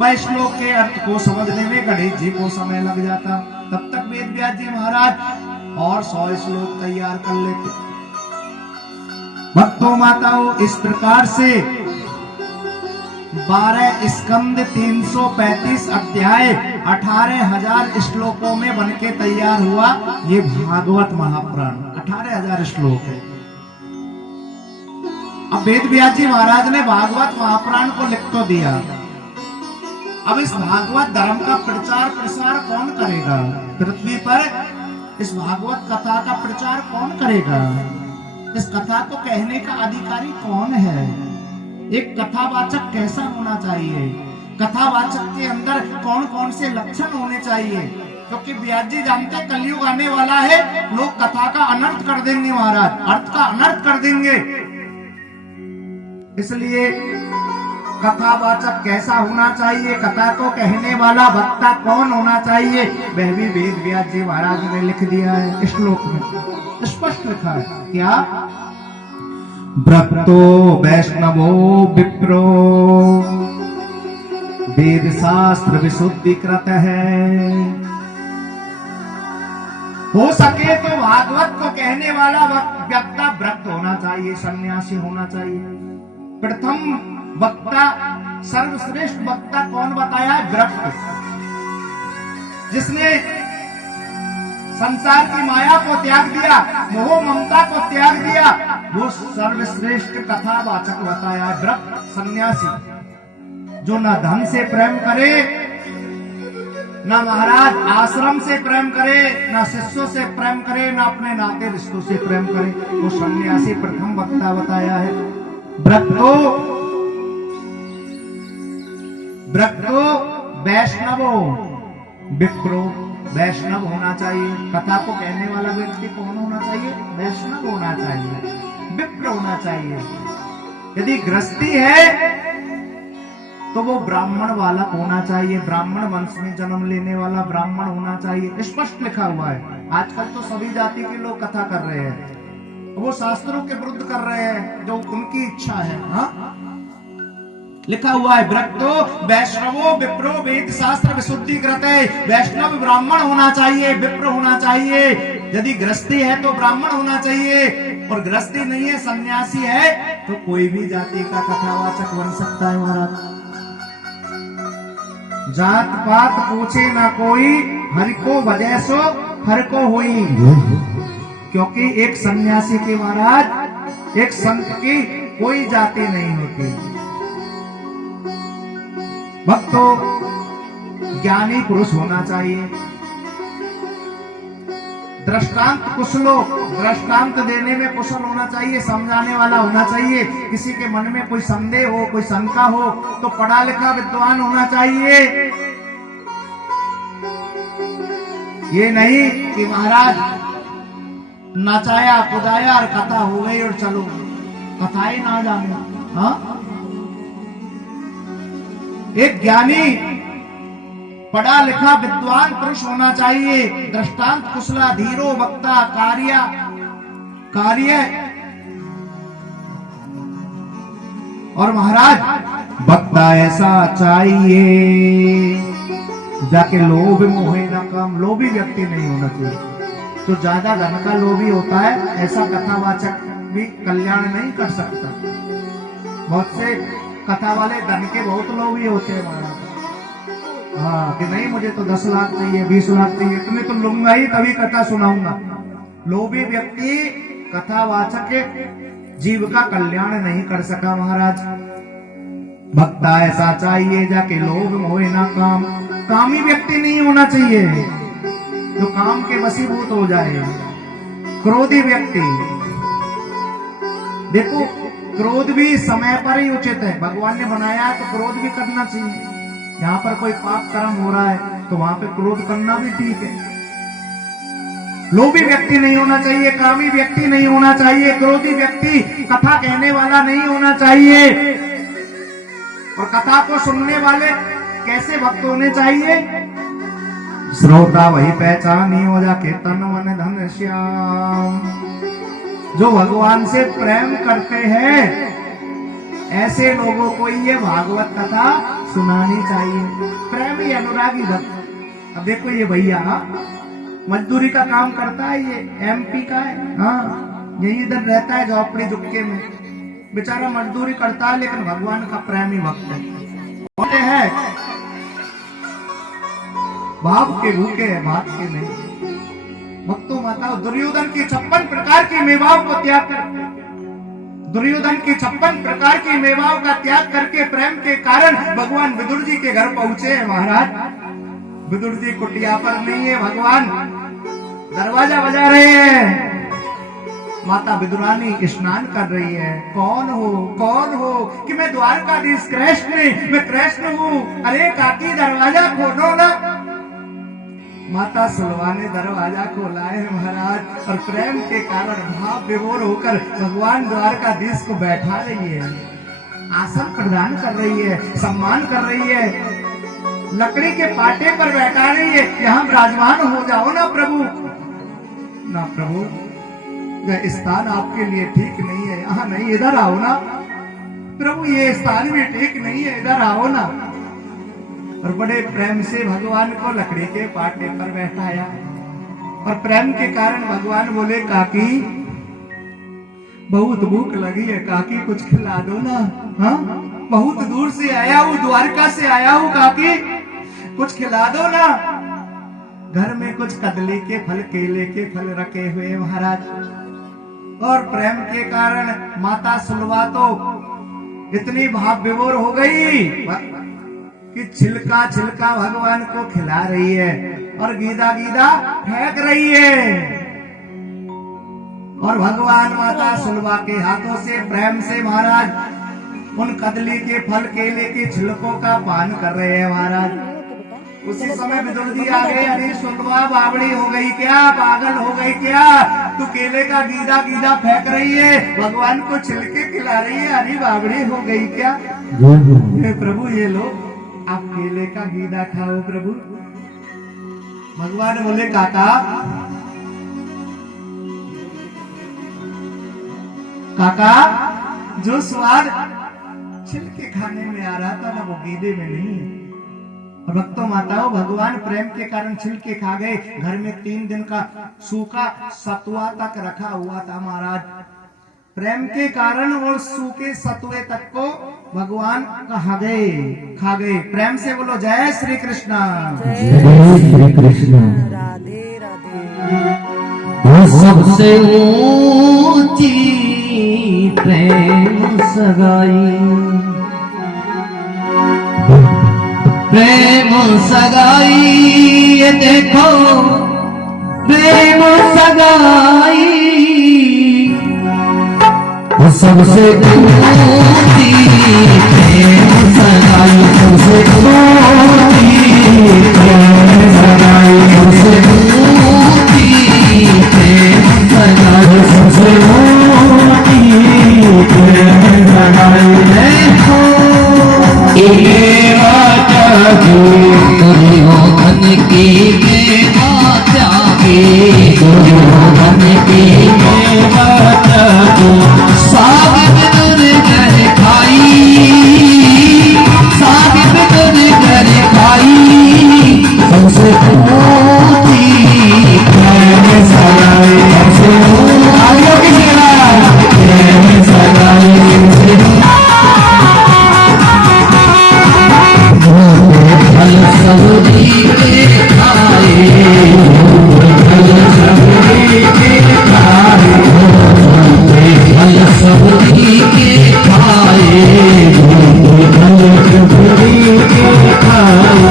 वह श्लोक के अर्थ को समझने में गणेश जी को समय लग जाता। तब तक वेद व्यास जी महाराज और 100 श्लोक तैयार कर लेते। भक्तों माताओं, इस प्रकार से 12 स्कंद, 335 अध्याय, 18,000 श्लोकों में बनके तैयार हुआ ये भागवत महापुराण। 18,000 श्लोक है। अब वेद व्यास जी महाराज ने भागवत महापुराण को लिख तो दिया, अब इस भागवत धर्म का प्रचार प्रसार कौन करेगा? पृथ्वी पर इस भागवत कथा का प्रचार कौन करेगा? इस कथा को कहने का अधिकारी कौन है? एक कथावाचक कैसा होना चाहिए? कथावाचक के अंदर कौन कौन से लक्षण होने चाहिए? क्योंकि व्यास जी जानते कलयुग आने वाला है, लोग कथा का अनर्थ कर देंगे महाराज, अर्थ का अनर्थ कर देंगे। इसलिए कथावाचक कैसा होना चाहिए, कथा को कहने वाला वक्ता कौन होना चाहिए, वह भी वेद व्यास जी महाराज ने लिख दिया है। श्लोक में स्पष्ट लिखा है क्या, ब्रतो वैष्णवो विप्रो वेद शास्त्र विशुद्धिकृत है। हो सके तो भागवत को कहने वाला वक्ता व्रत होना चाहिए, सन्यासी होना चाहिए। प्रथम वक्ता, सर्वश्रेष्ठ वक्ता कौन बताया है, व्रत, जिसने संसार की माया को त्याग दिया, मोह ममता को त्याग दिया, वो सर्वश्रेष्ठ कथावाचक बताया है, व्रत, सन्यासी, जो ना धन से प्रेम करे, ना महाराज आश्रम से प्रेम करे, ना शिष्यों से प्रेम करे, ना अपने नाते रिश्तों से प्रेम करे, वो सन्यासी प्रथम वक्ता बताया है। व्रतो वैष्णवो विप्रो, वैष्णव होना चाहिए। कथा को कहने वाला व्यक्ति कौन होना चाहिए, वैष्णव होना चाहिए, विप्र होना चाहिए। यदि गृहस्थी है तो वो ब्राह्मण वाला होना चाहिए, ब्राह्मण वंश में जन्म लेने वाला ब्राह्मण होना चाहिए। स्पष्ट लिखा हुआ है। आजकल तो सभी जाति के लोग कथा कर रहे हैं, वो शास्त्रों के विरुद्ध कर रहे हैं, जो उनकी इच्छा है। हाँ, लिखा हुआ है, व्रतो वैष्णवो विप्रो वेद शास्त्र विशुद्धिकृत है। वैष्णव ब्राह्मण होना चाहिए, विप्र होना चाहिए। यदि गृहस्थी है तो ब्राह्मण होना चाहिए, और गृहस्थी नहीं है, सन्यासी है, तो कोई भी जाति का कथावाचक बन सकता है महाराज। जात पात पूछे ना कोई, हरि को वजह सो हर को हुई। क्योंकि एक सन्यासी के महाराज, एक संत की कोई जाति नहीं होती। भक्तों, ज्ञानी पुरुष होना चाहिए, दृष्टांत कुशलो, दृष्टांत देने में कुशल होना चाहिए, समझाने वाला होना चाहिए। किसी के मन में कोई संदेह हो, कोई शंका हो, तो पढ़ा लिखा विद्वान होना चाहिए। ये नहीं कि महाराज नचाया कुदाया और कथा हो गई और चलो, कथा ही ना जाने। हाँ, एक ज्ञानी पढ़ा लिखा विद्वान पुरुष होना चाहिए, दृष्टांत कुशला, धीरो वक्ता, कार्य और महाराज वक्ता ऐसा चाहिए जाके लोभ मोहे न काम, लोभी व्यक्ति नहीं होना चाहिए। तो ज्यादा धन का लोभी होता है, ऐसा कथावाचक भी कल्याण नहीं कर सकता। बहुत से कथा वाले धन के बहुत लोभी होते हैं महाराज। हाँ, कि नहीं मुझे तो 10 लाख चाहिए, 20 लाख चाहिए, तुम्हें तो लूंगा ही तभी कथा सुनाऊंगा। लोभी व्यक्ति कथावाचक जीव का कल्याण नहीं कर सका महाराज। भक्ता ऐसा चाहिए जाके लोभ मोहे ना काम, कामी व्यक्ति नहीं होना चाहिए जो काम के वशीभूत हो जाए। क्रोधी व्यक्ति, देखो क्रोध भी समय पर ही उचित है, भगवान ने बनाया है तो क्रोध भी करना चाहिए। यहाँ पर कोई पाप कर्म हो रहा है तो वहां पे क्रोध करना भी ठीक है। लोभी व्यक्ति नहीं होना चाहिए, कामी व्यक्ति नहीं होना चाहिए, क्रोधी व्यक्ति कथा कहने वाला नहीं होना चाहिए। और कथा को सुनने वाले कैसे भक्त होने चाहिए, श्रोता वही पहचानी हो जाके तन मन धन श्याम। जो भगवान से प्रेम करते हैं ऐसे लोगों को ये भागवत कथा सुनानी चाहिए। प्रेमी अनुरागी भक्त। अब देखो ये भैया मजदूरी का काम करता है, ये एमपी का है, हाँ यही इधर रहता है झोपड़ी झुक्के में, बेचारा मजदूरी करता है लेकिन भगवान का प्रेमी भक्त है। भाव के भूखे है, भात के नहीं। भक्तों माता दुर्योधन की 56 प्रकार की मेवाओं को त्याग कर, दुर्योधन की 56 प्रकार की मेवाओं का त्याग करके प्रेम के कारण भगवान विदुर जी के घर पहुंचे हैं महाराज। विदुर जी कुटिया पर नहीं है, भगवान दरवाजा बजा रहे हैं। माता विदुरानी स्नान कर रही है। कौन हो, कौन हो? कि मैं द्वारकाधीश कृष्ण, मैं कृष्ण हूँ। अरे काकी दरवाजा खोलो ना। माता सुलवा ने दरवाजा खोला है महाराज, और प्रेम के कारण भाव विभोर होकर भगवान द्वारकाधीश को बैठा रही है। आसन प्रदान कर रही है, सम्मान कर रही है, लकड़ी के पाटे पर बैठा रही है, यहाँ विराजमान हो जाओ ना प्रभु। ना प्रभु, यह स्थान आपके लिए ठीक नहीं है, यहाँ नहीं, इधर आओ ना प्रभु, ये स्थान भी ठीक नहीं है, इधर आओ ना। और बड़े प्रेम से भगवान को लकड़ी के पाटे पर बैठाया और प्रेम के कारण भगवान बोले, काकी बहुत भूख लगी है, काकी कुछ खिला दो ना। हाँ, बहुत दूर से आया हूँ, द्वारका से आया हूँ काकी, कुछ खिला दो ना। घर में कुछ कदली के फल, केले के फल रखे हुए महाराज। और प्रेम के कारण माता सुलवा तो इतनी भाव विभोर हो गई कि छिलका छिलका भगवान को खिला रही है और गीदा गीदा फेंक रही है। और भगवान माता सुलवा के हाथों से प्रेम से महाराज उन कदली के फल, केले के छिलकों का पान कर रहे हैं महाराज। उसी समय विदुर जी आ गए, अरे सुलवा बावड़ी हो गई क्या, पागल हो गई क्या, तू केले का गीदा गीदा फेंक रही है, भगवान को छिलके खिला रही है, अरे बावड़ी हो गई क्या। ये प्रभु ये लो, आप केले का गीदा खाओ प्रभु। भगवान बोले, काका काका, जो स्वाद छिलके खाने में आ रहा था ना, वो गीदे में नहीं। भक्तों माताओं, भगवान प्रेम के कारण छिलके खा गए। घर में 3 दिन का सूखा सतुआ तक रखा हुआ था महाराज। प्रेम के कारण और सूखे सतुए तक को भगवान खा गए। प्रेम से बोलो जय श्री कृष्ण। जय श्री कृष्ण। राधे राधे। वो सबसे ऊंची प्रेम सगाई, प्रेम सगाई, ये देखो प्रेम सगाई, वो सबसे ऊंची प्रेम सगाई, सबसे ऊंची प्रेम सगाई, सबसे ऊंची प्रेम सगाई, सबसे ऊंची प्रेम सगाई। देखो दुर्योधन की दुर्योधन की साबित दुर्गर खाई, साबित दुर्गर खाई, सबसे ऊंची प्रेम सगाई, सबसे ऊंची प्रेम सगाई। फल सबरी के खाए, फल सबरी के खाए, फल सबरी के खाए, फल सबरी के खाए।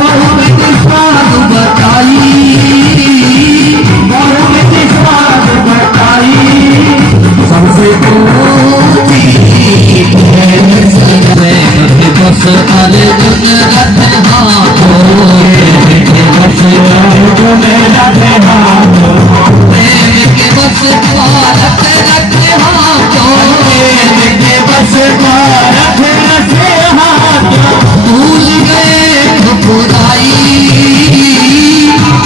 बहुत स्वाद बताई, बहुत स्वाद बताई, सबसे ऊंची प्रेम सगाई। बस अर्जुन रथ हाथों, बस अर्जुन रथ हाथों, प्रेम के बस भारत रथ हाथों, प्रेम के बस भारत रथ हाथों। भूल गए ठकुराई,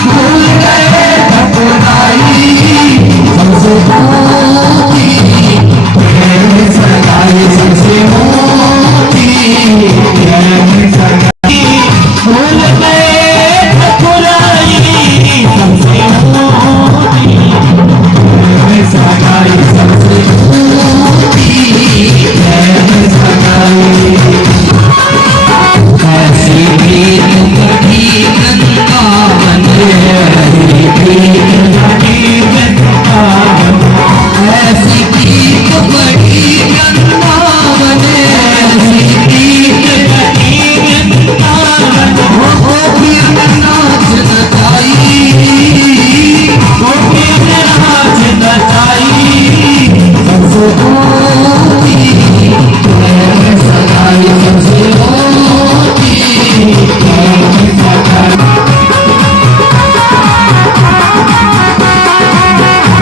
भूल गए ठकुराई, सबसे ऊंची प्रेम सगाई, सबसे ऊंची प्रेम सगाई। भूल गए ठकुराई, सबसे ऊंची प्रेम सगाई, सबसे ऊंची प्रेम सगाई। ऐसी प्रीत बड़ी वृंदावन, ऐसी प्रीत बड़ी वृंदावन, ऐसी प्रीत बड़ी वृंदावन, ऐसी प्रीत बड़ी वृंदावन। वो फिर नाच नचाई, वो फिर नाच नचाई, सबसे ऊंची प्रेम सगाई, सबसे ऊंची प्रेम सगाई।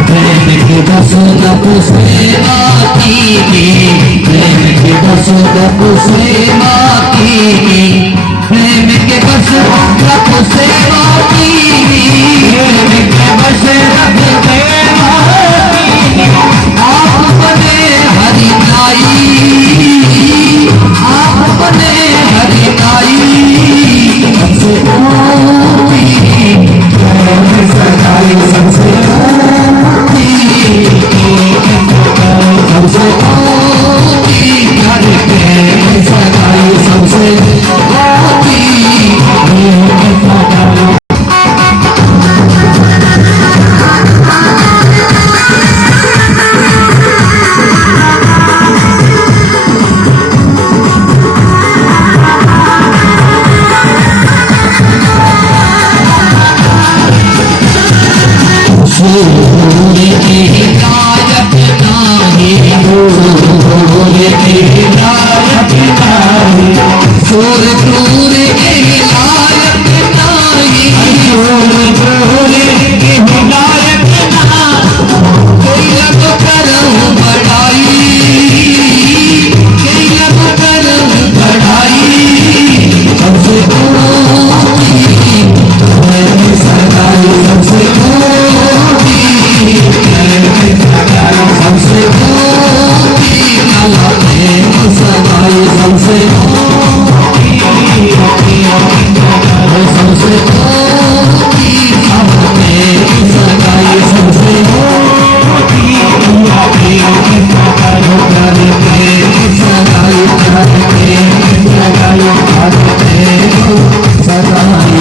प्रेम के बस न पुष्पे आती, प्रेम के प्रभु सेवा की प्रेम के बस प्रभु सेवा की प्रेम के बस प्रभु सेवा की आप बने हरि नाई आप बने हरि नाई सबसे ऊंची प्रेम सगाई सबसे ऊंची सबसे ऊंची प्यार प्रेम सगाई सबसे ऊंची प्रेम सगाई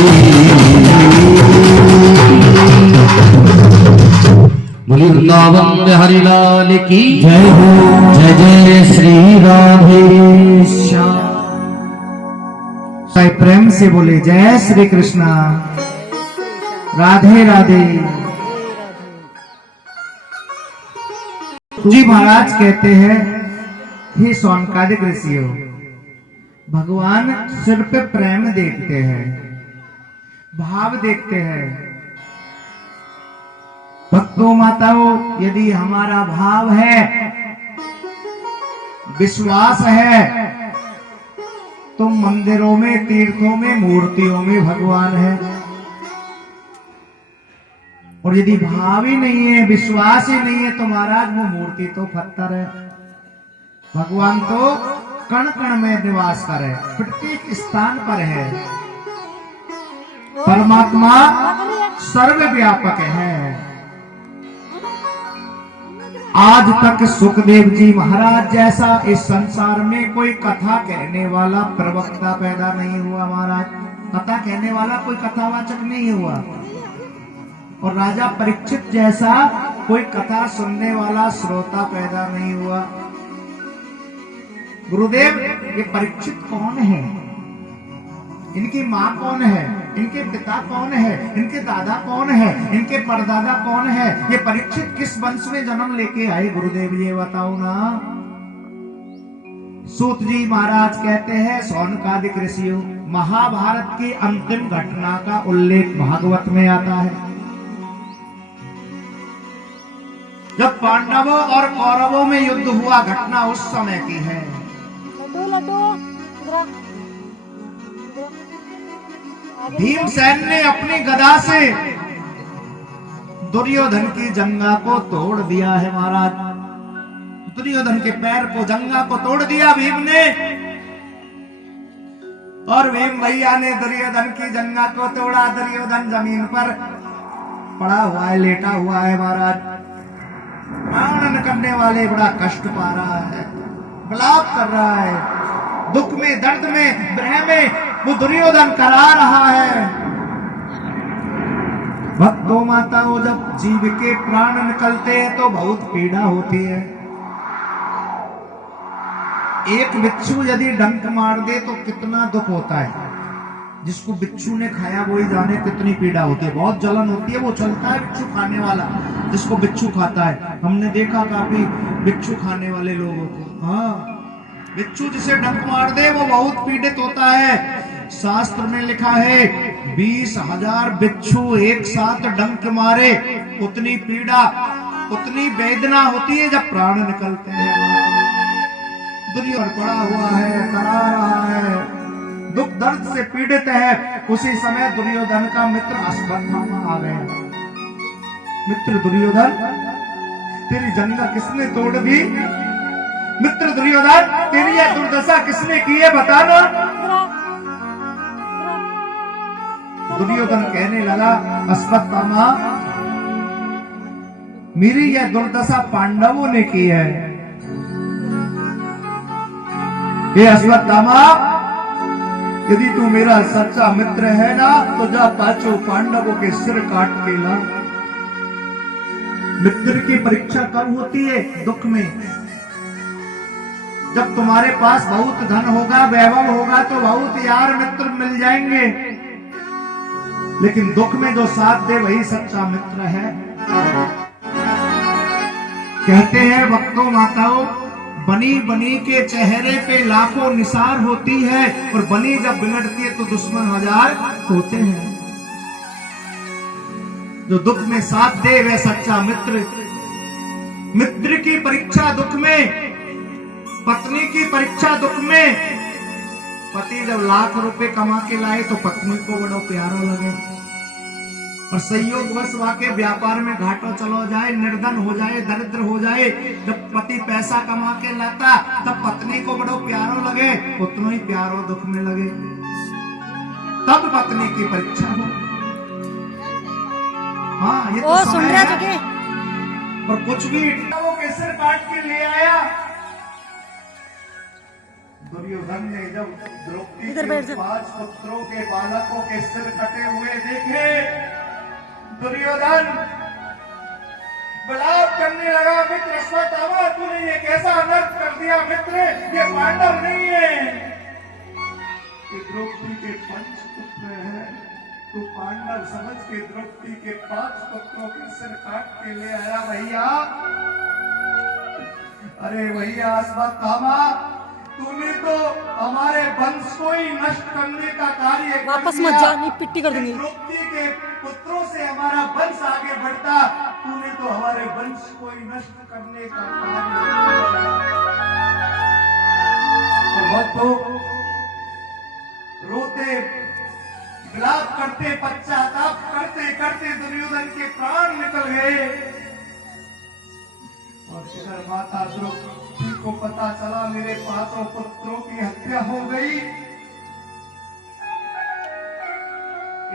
वृंदावन बिहारी लाल की जय हो। जय जय श्री राधे श्याम। प्रेम से बोले जय श्री कृष्णा, राधे राधे। जी महाराज कहते हैं, हे सौनकादिक ऋषियों, भगवान सिर पे प्रेम देखते हैं, भाव देखते हैं। भक्तों माताओं, यदि हमारा भाव है, विश्वास है, तो मंदिरों में, तीर्थों में, मूर्तियों में भगवान है। और यदि भाव ही नहीं है, विश्वास ही नहीं है, तो महाराज वो मूर्ति तो पत्थर है। भगवान तो कण कण में निवास करे, प्रत्येक स्थान पर है। परमात्मा सर्वव्यापक है। आज तक सुखदेव जी महाराज जैसा इस संसार में कोई कथा कहने वाला प्रवक्ता पैदा नहीं हुआ। महाराज, कथा कहने वाला कोई कथावाचक नहीं हुआ। और राजा परीक्षित जैसा कोई कथा सुनने वाला श्रोता पैदा नहीं हुआ। गुरुदेव, ये परीक्षित कौन है? इनकी माँ कौन है? इनके पिता कौन है? इनके दादा कौन है? इनके परदादा कौन है? ये परीक्षित किस वंश में जन्म लेके आए? गुरुदेव ये बताओ ना। सूत जी महाराज कहते हैं, सौनकादिक ऋषियों, महाभारत की अंतिम घटना का उल्लेख भागवत में आता है। जब पांडवों और कौरवों में युद्ध हुआ, घटना उस समय की है। भीमसेन ने अपनी गदा से दुर्योधन की जंगा को तोड़ दिया है। महाराज, दुर्योधन के पैर को, जंगा को तोड़ दिया भीम ने। और भीम भैया ने दुर्योधन की जंगा को तोड़ा। दुर्योधन जमीन पर पड़ा हुआ है, लेटा हुआ है। महाराज, प्राण करने वाले बड़ा कष्ट पा रहा है, विलाप कर रहा है, दुख में, दर्द में, भय में वो दुर्योधन करा रहा है। भक्तों माताओं, जब जीव के प्राण निकलते हैं तो बहुत पीड़ा होती है। एक बिच्छू यदि डंक मार दे तो कितना दुख होता है। जिसको बिच्छू ने खाया वो ही जाने कितनी पीड़ा होती है। बहुत जलन होती है। वो चलता है बिच्छू खाने वाला, जिसको बिच्छू खाता है। हमने देखा काफी बिच्छू खाने वाले लोग होते हैं। हाँ, बिच्छू जिसे डंक मार दे वो बहुत पीड़ित होता है। शास्त्र में लिखा है 20,000 बिच्छू एक साथ डंक मारे, उतनी पीड़ा, उतनी वेदना होती है जब प्राण निकलते हैं। दुर्योधन पड़ा हुआ है, करा रहा है, दुख दर्द से पीड़ित है। उसी समय दुर्योधन का मित्र अश्वत्थामा आ गया। मित्र दुर्योधन, तेरी जंगा किसने तोड़ दी? मित्र दुर्योधन, तेरी यह दुर्दशा किसने की है, बताना। दुर्योधन कहने लगा, अश्वत्थामा, मेरी यह दुर्दशा पांडवों ने की है। हे अश्वत्थामा, यदि तू मेरा सच्चा मित्र है ना, तो जा पांचों पांडवों के सिर काट के ला। मित्र की परीक्षा कब होती है? दुख में। जब तुम्हारे पास बहुत धन होगा, वैभव होगा, तो बहुत यार मित्र मिल जाएंगे, लेकिन दुख में जो साथ दे वही सच्चा मित्र है। कहते हैं भक्तों माताओं, बनी बनी के चेहरे पे लाखों निसार होती है, और बनी जब बिगड़ती है तो दुश्मन हजार होते हैं। जो दुख में साथ दे वह सच्चा मित्र। मित्र की परीक्षा दुख में, पत्नी की परीक्षा दुख में। पति जब लाख रुपए कमा के लाए तो पत्नी को बड़ा प्यारा लगे, और संयोगवश वाके व्यापार में घाटा चलो जाए, निर्धन हो जाए, दरिद्र हो जाए, जब पति पैसा कमा के लाता तब पत्नी को बड़ो प्यारो लगे, उतना ही प्यारो दुख में लगे, तब पत्नी की परीक्षा हो। हाँ, ये तो समय है। और कुछ भी वो के सिर काट के ले आया। दुर्योधन ने जब द्रौपदी के 5 पुत्रों के बालकों के सिर कटे हुए देखे, दुर्योधन विलाप करने लगा, मित्र अश्वत्थामा, तूने ये कैसा अनर्थ कर दिया मित्र, ये पांडव नहीं है, ये द्रौपदी के 5 पुत्र हैं। तू पांडव समझ के द्रौपदी के 5 पुत्रों के सिर काट के ले आया भैया। अरे भैया अश्वत्थामा, तूने तो हमारे वंश को ही नष्ट करने का कार्य वापस मत जा, नहीं पिट्टी कर दूंगी। द्रौपदी के पुत्रों से हमारा वंश आगे बढ़ता, तूने तो हमारे वंश को ही नष्ट करने का कार्य। और तो रोते विलाप करते, पश्चाताप करते करते दुर्योधन के प्राण निकल गए। और इधर माता द्रौपदी को पता चला मेरे 5 पुत्रों की हत्या हो गई।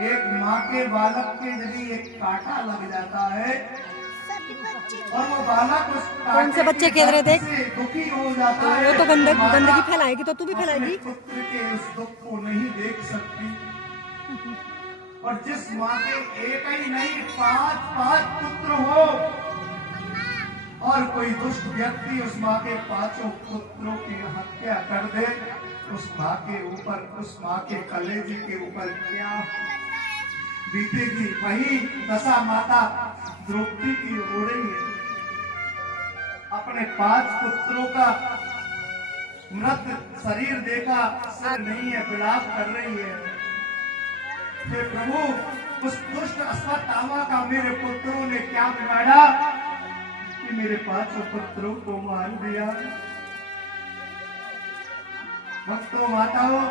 एक माँ के बालक के यदि एक कांटा लग जाता है और वो बालक उस कौन से बच्चे खेल रहे थे, दुखी हो जाता है, वो तो गंदगी फैलाएगी, तो तू भी फैलाएगी। पुत्र के उस दुख को नहीं देख सकती। और जिस माँ के एक ही नहीं 5 पुत्र हो, और कोई दुष्ट व्यक्ति उस माँ के 5 पुत्रों की हत्या कर दे, उस माँ के ऊपर, उस माँ के कलेजे के ऊपर क्या बीतेगी, वही दशा माता द्रौपदी की हो रही है। अपने 5 पुत्रों का मृत शरीर देखा, सिर नहीं है, विलाप कर रही है। हे प्रभु, उस दुष्ट अश्वत्थामा का मेरे पुत्रों ने क्या बिगाड़ा कि मेरे 5 पुत्रों को मार दिया। भक्तों माताओं,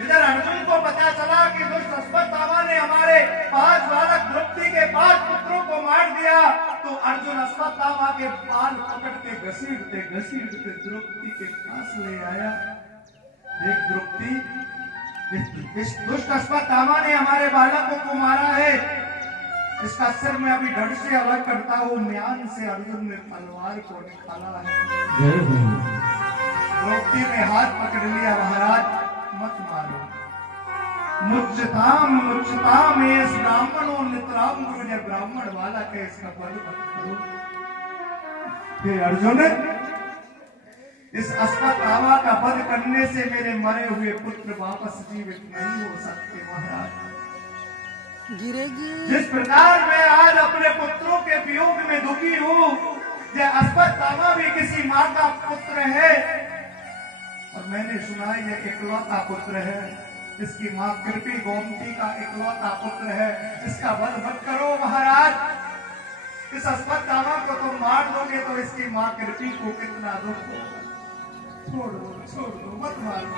इधर अर्जुन को पता चला कि दुष्ट अश्वत्थामा ने हमारे 5 बालक द्रौपदी के 5 पुत्रों को मार दिया, तो अर्जुन अश्वत्थामा के बाल पकड़ के घसीटते घसीटते द्रौपदी के पास ले आया। देख द्रौपदी, इस दुष्ट अश्वत्थामा ने हमारे बालकों को मारा है, इसका सिर मैं अभी धड़ से अलग करता हूँ। म्यान से अर्जुन ने तलवार को निकाला है। द्रौपदी ने हाथ पकड़ लिया, महाराज मत मारो, मुच्यताम मुच्यताम एस ब्राह्मणों नितराम, गुरु ब्राह्मण वाला के इसका वध मत करो। हे अर्जुन, इस अश्वत्थामा का वध करने से मेरे मरे हुए पुत्र वापस जीवित नहीं हो सकते महाराज। गिरेगी। जिस प्रकार मैं आज अपने पुत्रों के वियोग में दुखी हूँ, यह अश्वत्थामा भी किसी माँ का पुत्र है, और मैंने सुना यह इकलौता पुत्र है, इसकी माँ कृपी गोमती का इकलौता पुत्र है, इसका वध मत करो महाराज। इस अश्वत्थामा को तुम मार दोगे तो इसकी मां कृति को कितना दुख होगा। छोड़ दो मत मारो।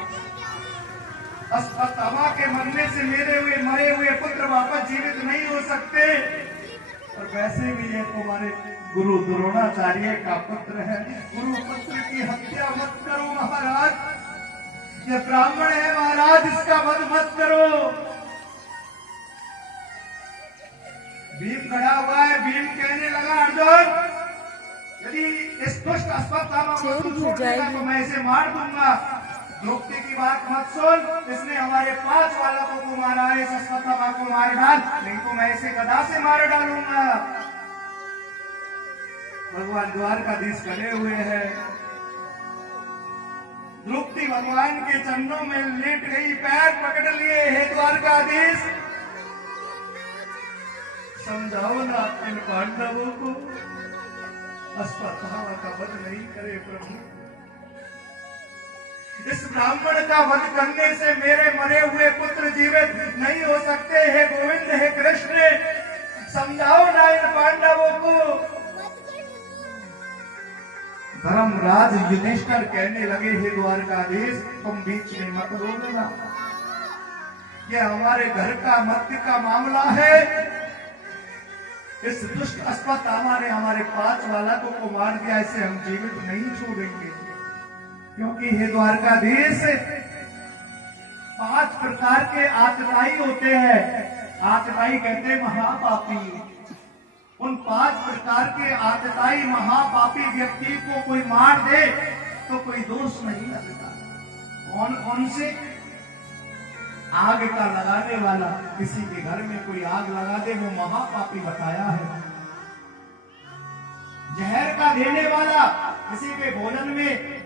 अश्वत्थामा के मरने से मरे हुए पुत्र वापस जीवित नहीं हो सकते। और वैसे भी ये तुम्हारे गुरु द्रोणाचार्य का पुत्र है। गुरु पुत्र की हत्या मत करो महाराज। ये ब्राह्मण है महाराज, इसका वध मत करो। भीम खड़ा हुआ है। भीम कहने लगा अर्जुन, यदि इस दुष्ट अश्वत्थामा को तू छोड़ देगा तो मैं इसे मार दूंगा। द्रौपदी की बात मत सुन, इसने हमारे 5 बालकों को मारा है, इस अश्वत्थामा को मार डाल, नहीं तो मैं इसे गदा से मार डालूंगा। भगवान द्वारकाधीश खड़े हुए हैं। द्रौपदी भगवान के चरणों में लेट गई, पैर पकड़ लिए। हे द्वारकाधीश, समझाओ ना इन पांडवों को, अश्वत्थामा का वध नहीं करे प्रभु। इस ब्राह्मण का वध करने से मेरे मरे हुए पुत्र जीवित नहीं हो सकते। हे गोविंद, हे कृष्ण, समझाओ ना इन पांडवों को। धर्मराज युधिष्ठिर कहने लगे, हे द्वारकाधीश, तुम बीच में मत बोलना, यह हमारे घर का मध्य का मामला है। इस दुष्ट अश्वत्थामा ने हमारे 5 बालकों को मार दिया, इसे हम जीवित नहीं छोड़ेंगे। क्योंकि हे द्वारकाधीश, 5 प्रकार के आतताई होते हैं। आतताई कहते महापापी। उन 5 प्रकार के आतताई महापापी व्यक्ति को कोई मार दे तो कोई दोष नहीं लगता। कौन कौन से? आग का लगाने वाला, किसी के घर में कोई आग लगा दे वो महापापी बताया है। जहर का देने वाला, किसी के भोजन में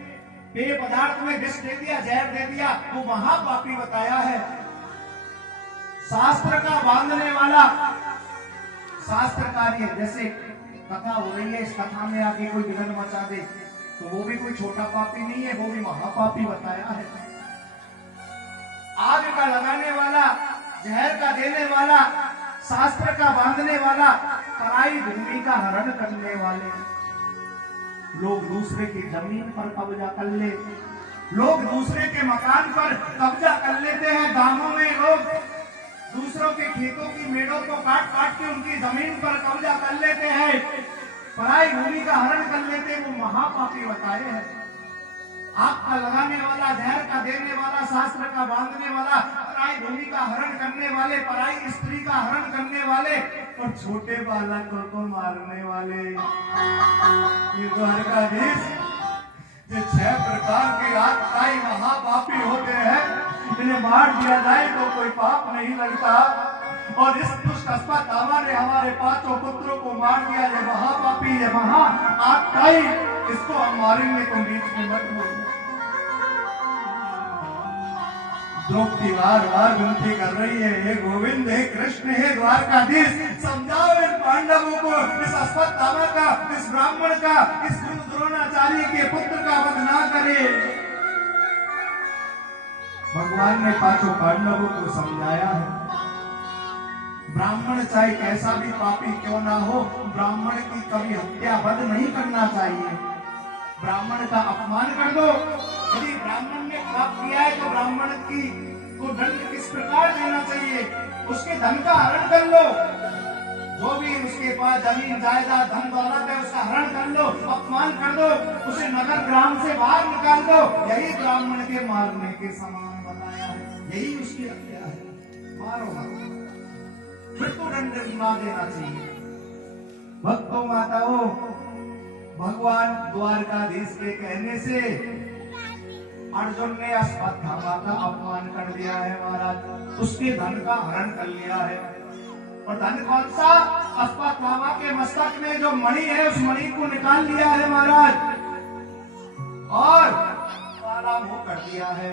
पेय पदार्थ में विष दे दिया, जहर दे दिया, वो महापापी बताया है। शास्त्र का बांधने वाला, शास्त्र कार्य, जैसे कथा हो रही है, इस कथा में आके कोई विघ्न मचा दे तो वो भी कोई छोटा पापी नहीं है, वो भी महापापी बताया है। आग का लगाने वाला, जहर का देने वाला, शास्त्र का बांधने वाला, पराई भूमि का हरण करने वाले, लोग दूसरे की जमीन पर कब्जा कर ले, लोग दूसरे के मकान पर कब्जा कर लेते हैं। गांवों में लोग दूसरों के खेतों की मेड़ों को काट काट के उनकी जमीन पर कब्जा कर लेते हैं, पराई भूमि का हरण कर लेते हैं, वो महापापी बताए हैं। आग का लगाने वाला, जहर का देने वाला, शास्त्र का बांधने वाला, पराई भूमि का हरण करने वाले, पराई स्त्री का हरण करने वाले और छोटे बालकों को मारने वाले। ये द्वारकाधीश, ये 6 प्रकार के आतताई महापापी होते हैं, इन्हें मार दिया जाए तो कोई पाप नहीं लगता। और इस दुष्ट अश्वत्थामा ने हमारे 5 पुत्रों को मार दिया। ये महापापी, ये महा आतताई, इसको हम मारेंगे, तुम बीच में मत बोलो। द्रौपदी बार विनती कर रही है, हे गोविंद, हे कृष्ण, हे द्वारकाधीश, समझाओ इन पांडवों को, इस अश्वत्थामा का, इस ब्राह्मण का, इस गुरु द्रोणाचार्य के पुत्र का वध ना करे। भगवान ने 5 पांडवों को समझाया है। ब्राह्मण चाहे कैसा भी पापी क्यों ना हो, ब्राह्मण की कभी हत्या वध नहीं करना चाहिए। ब्राह्मण का अपमान कर दो। यदि ब्राह्मण ने पाप किया है तो ब्राह्मण की को दंड किस प्रकार देना चाहिए? उसके धन का हरण कर लो, जो भी उसके पास जमीन जायदाद धन दौलत है उसका हरण कर लो, अपमान कर दो, उसे नगर ग्राम से बाहर निकाल दो। यही ब्राह्मण के मारने के समान बताया है, यही उसकी हत्या है। मारो मृत्यु दंड ना देना चाहिए। भक्तों माताओं, भगवान द्वारकाधीश के कहने से अर्जुन ने अश्वत्थामा का अपमान कर दिया है महाराज, उसके धन का हरण कर लिया है। और धन कौन सा? अश्वत्थामा के मस्तक में जो मणि है उस मणि को निकाल लिया है महाराज, और काला मुंह कर दिया है,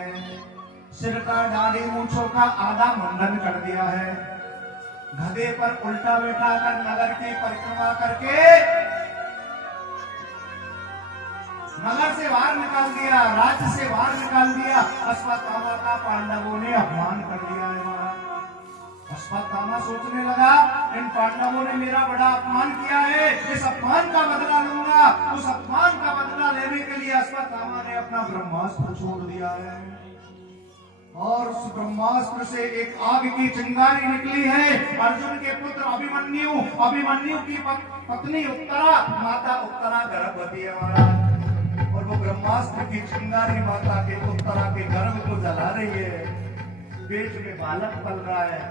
सिर का दाढ़ी मूंछों का आधा मुंडन कर दिया है, गधे पर उल्टा बैठा कर नगर की परिक्रमा करके नगर से बाहर निकाल दिया, राज्य से बाहर निकाल दिया। अश्वत्थामा का पांडवों ने अपमान कर दिया है महाराज। अश्वत्थामा सोचने लगा, इन पांडवों ने मेरा बड़ा अपमान किया है, इस अपमान का बदला लूंगा। उस अपमान का बदला लेने के लिए अश्वत्थामा ने अपना ब्रह्मास्त्र छोड़ दिया है और उस ब्रह्मास्त्र से एक आग की चिंगारी निकली है। अर्जुन के पुत्र अभिमन्यु की पत्नी उत्तरा, माता उत्तरा गर्भवती है महाराज, और वो ब्रह्मास्त्र की चिंगारी माता के उत्तरा के गर्भ को जला रही है। पेट में बालक पल रहा है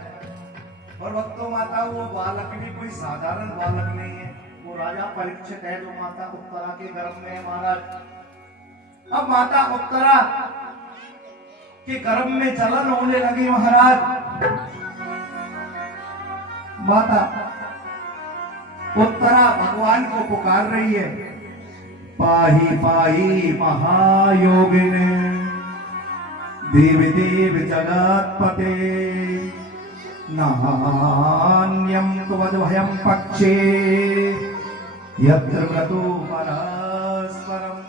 और भक्तों माता वो बालक भी कोई साधारण बालक नहीं है, वो राजा परीक्षित है जो माता उत्तरा के गर्भ में है महाराज। अब माता उत्तरा के गर्भ में जलन होने लगी महाराज। माता उत्तरा भगवान को पुकार रही है, पाही पाही महायोगिने देवी देव जगतपते नान्यं त्वद्भयं पक्षे यत्र व्रतो परस्परम्।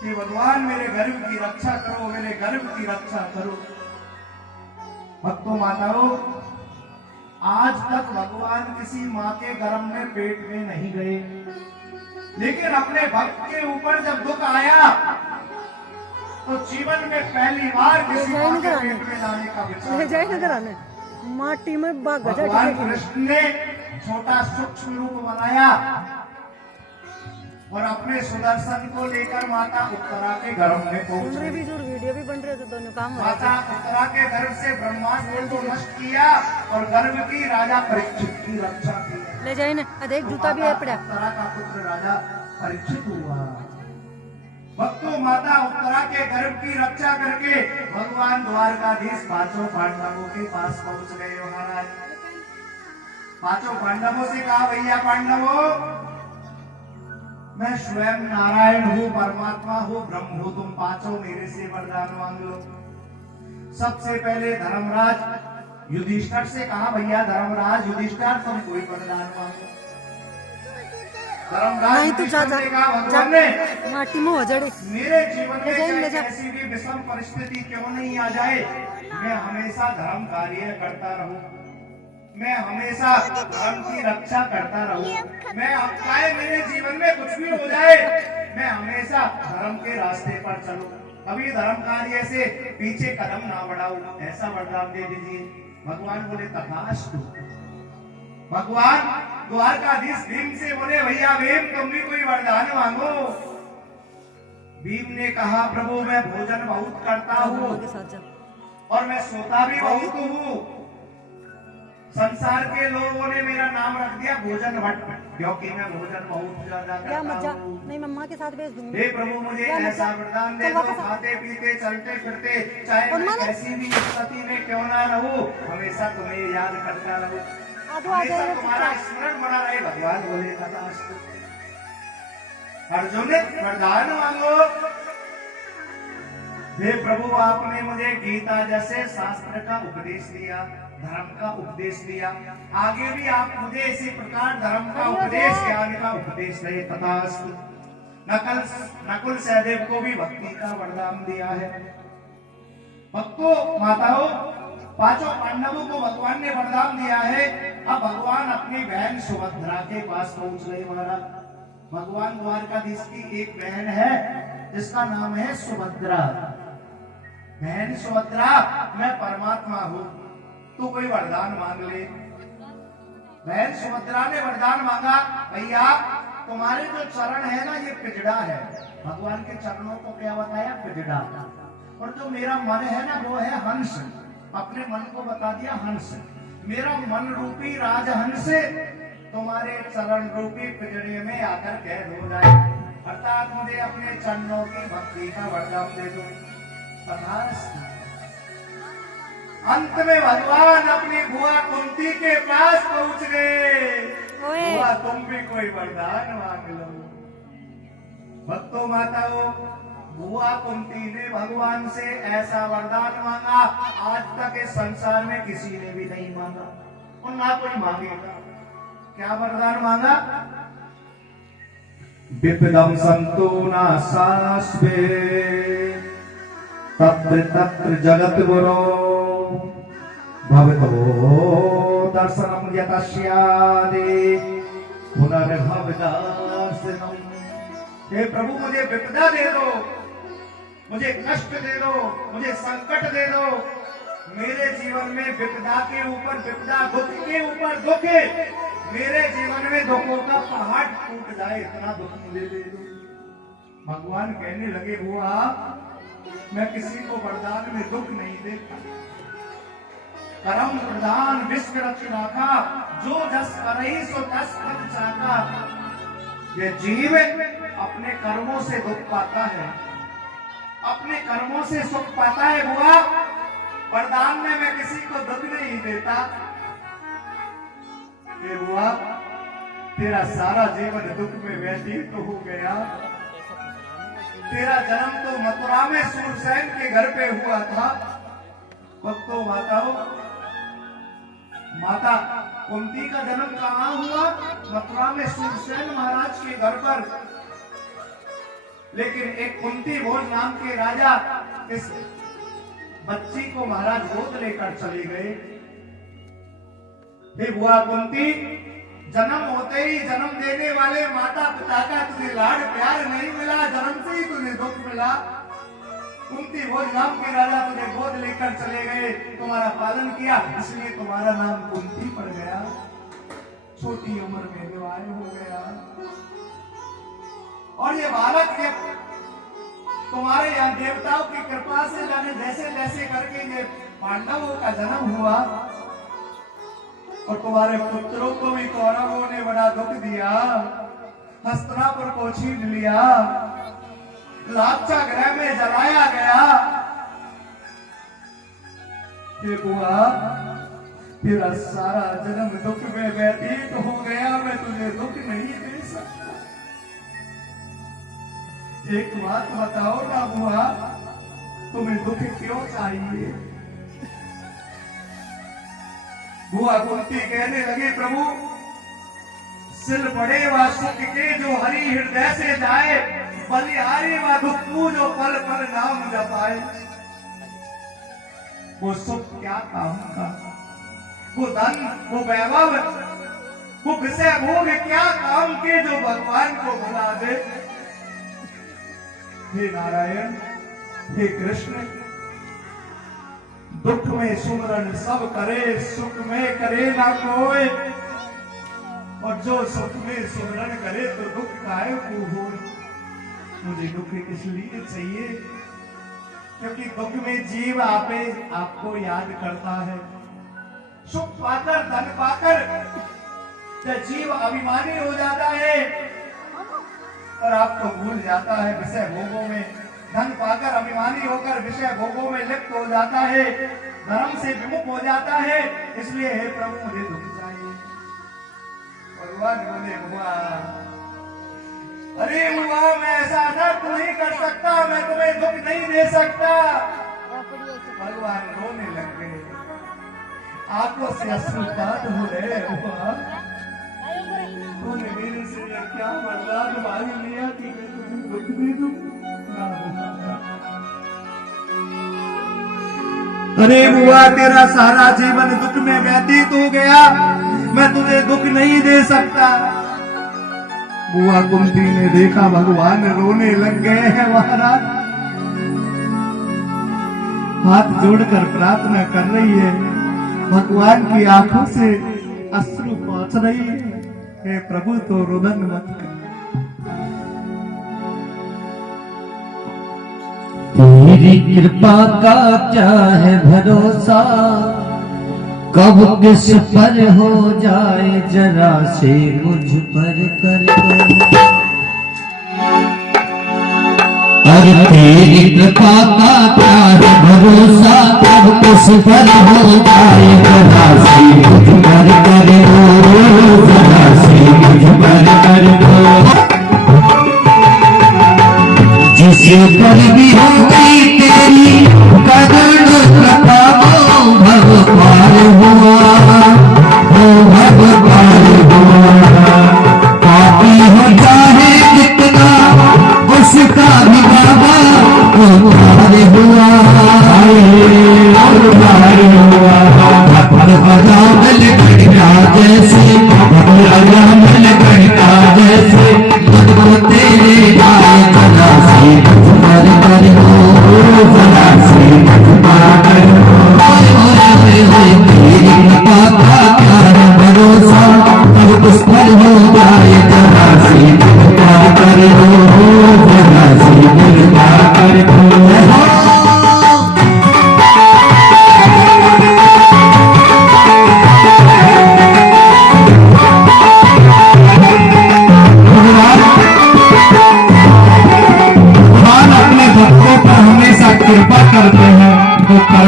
कि भगवान मेरे गर्भ की रक्षा करो, मेरे गर्भ की रक्षा करो। भक्तों माताओं, आज तक भगवान किसी माँ के गर्भ में पेट में नहीं गए, लेकिन अपने भक्त के ऊपर जब दुख आया तो जीवन में पहली बार किसी माँ के पेट में लाने का विचार माटी में भगवान कृष्ण ने छोटा सूक्ष्म रूप बनाया और अपने सुदर्शन को लेकर माता उत्तरा के गर्भ में पहुंच गए। वीडियो भी बन रहे थे, दोनों काम हो रहे थे। माता उत्तरा के गर्भ से ब्रह्मास्त्र को नष्ट किया और गर्भ की राजा परीक्षित की रक्षा की। ले जाए ना, देख जूता भी है पड़ा। उत्तरा का पुत्र राजा परीक्षित हुआ। भक्तों, माता उत्तरा के गर्भ की रक्षा करके भगवान द्वारकाधीश पांचों पांडवों के पास पहुंच गए महाराज। पांचों पांडवों से कहा, भैया पांडवों, मैं स्वयं नारायण हूँ, परमात्मा हूँ, ब्रह्म हूँ, तुम पांचों मेरे से वरदान मांग लो। सबसे पहले धर्मराज युधिष्ठिर से कहा, भैया धर्मराज युधिष्ठिर, तुम कोई वरदान मांगो। नहीं तो जा भगवान ने माटी में हो जड़े मेरे जीवन में चाहे ऐसी भी विषम परिस्थिति क्यों नहीं आ जाए, मैं हमेशा धर्म कार्य करता रहूं, मैं हमेशा धर्म की रक्षा करता रहूं। मैं चाहे मेरे जीवन में कुछ भी हो जाए, मैं हमेशा धर्म के रास्ते पर चलूं, कभी धर्म कार्य से पीछे कदम ना बढ़ाऊं, ऐसा वरदान दे दीजिए। भगवान बोले, तथास्तु। भगवान द्वारकाधीश भीम से बोले, भैया भीम, तुम भी कोई वरदान मांगो। भीम ने कहा, प्रभु मैं भोजन बहुत करता हूँ और मैं सोता भी बहुत हूँ। संसार के लोगों ने मेरा नाम रख दिया भोजन भट्ट, क्योंकि मैं भोजन बहुत ज्यादा करता हूँ। नहीं, मम्मा के साथ भेज दूंगी। हे प्रभु, मुझे ऐसा वरदान दे दो, खाते पीते चलते फिरते चाहे मैं कैसी भी स्थिति में क्यों ना रहूं, हमेशा तुम्हें याद करता रहूं, हमेशा तुम्हारा स्मरण बना रहे। भगवान बोले, तथास्तु। अर्जुन, वरदान मांगो। हे प्रभु, आपने मुझे गीता जैसे शास्त्र का उपदेश दिया, धर्म का उपदेश दिया, आगे भी आप मुझे इसी प्रकार धर्म का उपदेश, ज्ञान का उपदेश दे। तथास्तु। नकुल सहदेव को भी भक्ति का वरदान दिया है। भक्तों माताओं, पांचों पांडवों को भगवान ने वरदान दिया है। अब भगवान अपनी बहन सुभद्रा के पास पहुंच गए महाराज। भगवान द्वारकाधीश की एक बहन है जिसका नाम है सुभद्रा। बहन सुभद्रा, मैं परमात्मा हूँ, तू कोई वरदान मांग ले। बहन सुभद्रा ने वरदान मांगा, भैया तुम्हारे जो चरण है ना, ये पिजड़ा है। भगवान के चरणों को क्या बताया? पिजड़ा। और जो मेरा मन है ना, वो है हंस। अपने मन को बता दिया हंस। मेरा मन रूपी राजहंस तुम्हारे चरण रूपी पिजड़े में आकर कैद हो जाए, अर्थात मुझे अपने चरणों की भक्ति का वरदान दे दो। अंत में भगवान अपनी बुआ कुंती के पास पहुंच गए। बुआ, तुम भी कोई वरदान मांग लो। भक्तों माताओं, बुआ कुंती ने भगवान से ऐसा वरदान मांगा, आज तक इस संसार में किसी ने भी नहीं मांगा और ना कोई मांगेगा। क्या वरदान मांगा? विपदम संतो ना सास्वे तत्र तत्र जगत गुरो भवतो दर्शनम यतस्यादि पुनर्भवदर्शनम। हे प्रभु मुझे विपदा दे दो, मुझे कष्ट दे दो, मुझे संकट दे दो। मेरे जीवन में विपदा के ऊपर विपदा, दुख के ऊपर दुख, मेरे जीवन में दुखों का पहाड़ टूट जाए, इतना दुख मुझे दे दो। भगवान कहने लगे हुआ मैं किसी को वरदान में दुख नहीं देता। करम प्रदान विश्व रचना का, जो जस करई सो तस फल चाका। ये जीव अपने कर्मों से दुख पाता है, अपने कर्मों से सुख पाता है। हुआ वरदान में मैं किसी को दुख नहीं देता। ये हुआ तेरा सारा जीवन दुख में व्यतीत तो हो गया। तेरा जन्म तो मथुरा में सूरसेन के घर पे हुआ था। भक्तों माताओं, माता कुंती का जन्म कहाँ हुआ? मथुरा में सूरसेन महाराज के घर पर। लेकिन एक कुंती भोज नाम के राजा इस बच्ची को महाराज गोद लेकर चले गए। हे बुआ कुंती, जन्म होते ही जन्म देने वाले माता पिता का तुझे लाड प्यार नहीं मिला, जन्म से ही तुझे दुख मिला। कुंती भोज नाम के राजा तुझे गोद लेकर चले गए, तुम्हारा पालन किया, इसलिए तुम्हारा नाम कुंती पड़ गया। छोटी उम्र में विवाह हो गया और ये बालक जब तुम्हारे यहाँ देवताओं की कृपा से जाने जैसे जैसे करके ये पांडवों का जन्म हुआ और तुम्हारे पुत्रों को भी कौरवों ने बड़ा दुख दिया। हस्तिनापुर को छीन लिया, लाक्षा गृह में जलाया गया। ये बुआ तेरा सारा जन्म दुख में व्यतीत हो गया, मैं तुझे दुख नहीं दे सकता। एक बात बताओ ना बुआ, तुम्हें दुख क्यों चाहिए? बुआ कुंती कहने लगी प्रभु, सिल बड़े व सुख के जो हरि हृदय से जाए, बलिहारी व दुख जो पल पल नाम जपाए। वो सुख क्या काम का, वो धन, वो वैभव, वो विषय भोग क्या काम के जो भगवान को भुला दे। हे नारायण, हे कृष्ण, दुख में सुमरन सब करे, सुख में करे ना कोई। और जो सुख में सुमरन करे तो दुख काहे को हो। मुझे दुख इसलिए चाहिए क्योंकि दुख में जीव आपको याद करता है। सुख पाकर, धन पाकर जब जीव अभिमानी हो जाता है और आपको भूल जाता है विषय भोगों में। धन पाकर अभिमानी होकर विषय भोगों में लिप्त हो जाता है, धर्म से विमुख हो जाता है। इसलिए हे प्रभु मुझे दुख चाहिए। भगवान बोले हुआ, अरे हुआ मैं ऐसा अनर्थ नहीं कर सकता, मैं तुम्हें दुख नहीं दे सकता। भगवान रोने लग गए, आंखों से अश्रुपात हो रहे। हुआ तूने मेरे से क्या वरदान मांग लिया कि मैं तुम्हें दुख दे दूं? अरे बुआ तेरा सारा जीवन दुख में व्यतीत हो गया, मैं तुझे दुख नहीं दे सकता। बुआ कुंती ने देखा भगवान रोने लग गए हैं महाराज, हाथ जोड़कर प्रार्थना कर रही है। भगवान की आंखों से अश्रु पहुंच रही है। हे प्रभु तो रुदन मत कर। तेरी कृपा का क्या है भरोसा, कब किस पर हो जाए, जरा से मुझ पर कर दो। अरे तेरी कृपा का क्या है भरोसा, कब किस पर हो जाए, जरा से मुझ पर कर दो, जरा से मुझ पर कर दो। जिस पर भी हो गई तेरी करुण कृपा, वो भव पार हुआ, वो भव पार हुआ। पापी हो चाहे कितना उसका भी बाबा वो पार हुआ, और पार हुआ।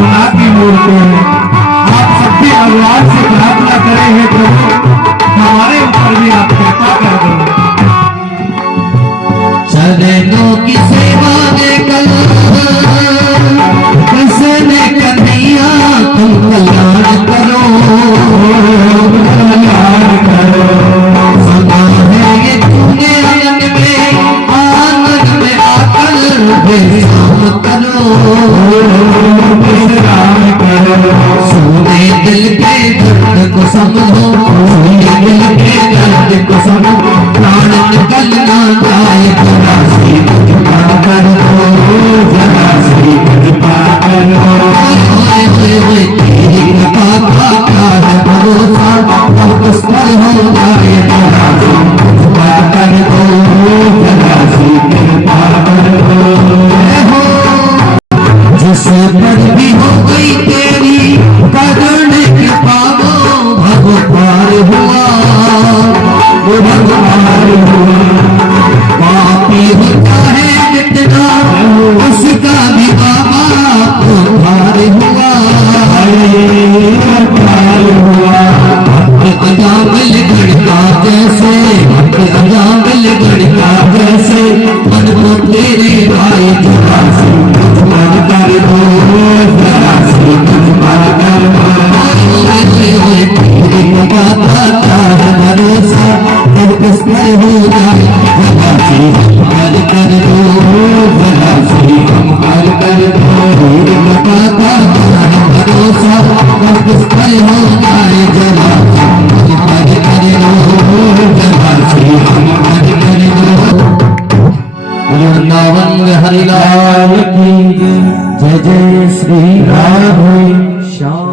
करुणा की मूर्ति है। आप सब भी भगवान से प्रार्थना करें, हे प्रभु हमारे ऊपर भी आप कृपा कर दो। चरणों की सेवा में कल कृष्ण कन्हैया तुम कल्याण करो, कल्याण करो। सुना है ये तूने आंगन में आकर विश्राम करो, विश्राम करो। सुने दिल के दर्द को समझो, सुने दिल के दर्द को समझो, प्राण निकल ना जाए, जरा सी कृपा करो, जरा सी कृपा करो। ओए ओए ओए तेरी कृपा का क्या है भरोसा, अब किस पर हो जाए, जरा सी कृपा कर दो, जरा सी कृपा कर दो। हो जिस पर भी हो गई तेरी करुण कृपा, वो भगवान हुआ, वो भगवान हुआ। पापी होता है मिटना, उसका भी बाबा उद्धार हुआ, हुआ। अजामिल गढ़का जैसे, अजामिल गढ़का जैसे, मन को तेरे भाई जरा सी मुझ कर दो, जरा सी मुझ कर दो। तेरी कृपा का है भरोसा, अब किस पर हो जाए, जरा सी हम कर दो, जरा सी हम कर दो। तेरी कृपा का है भरोसा, अब किस पर हो जाए, जरा सी हम कर दो, जरा सी हम कर दो। वृंदावन हरिलाल की जय, जय श्री राधे श्याम।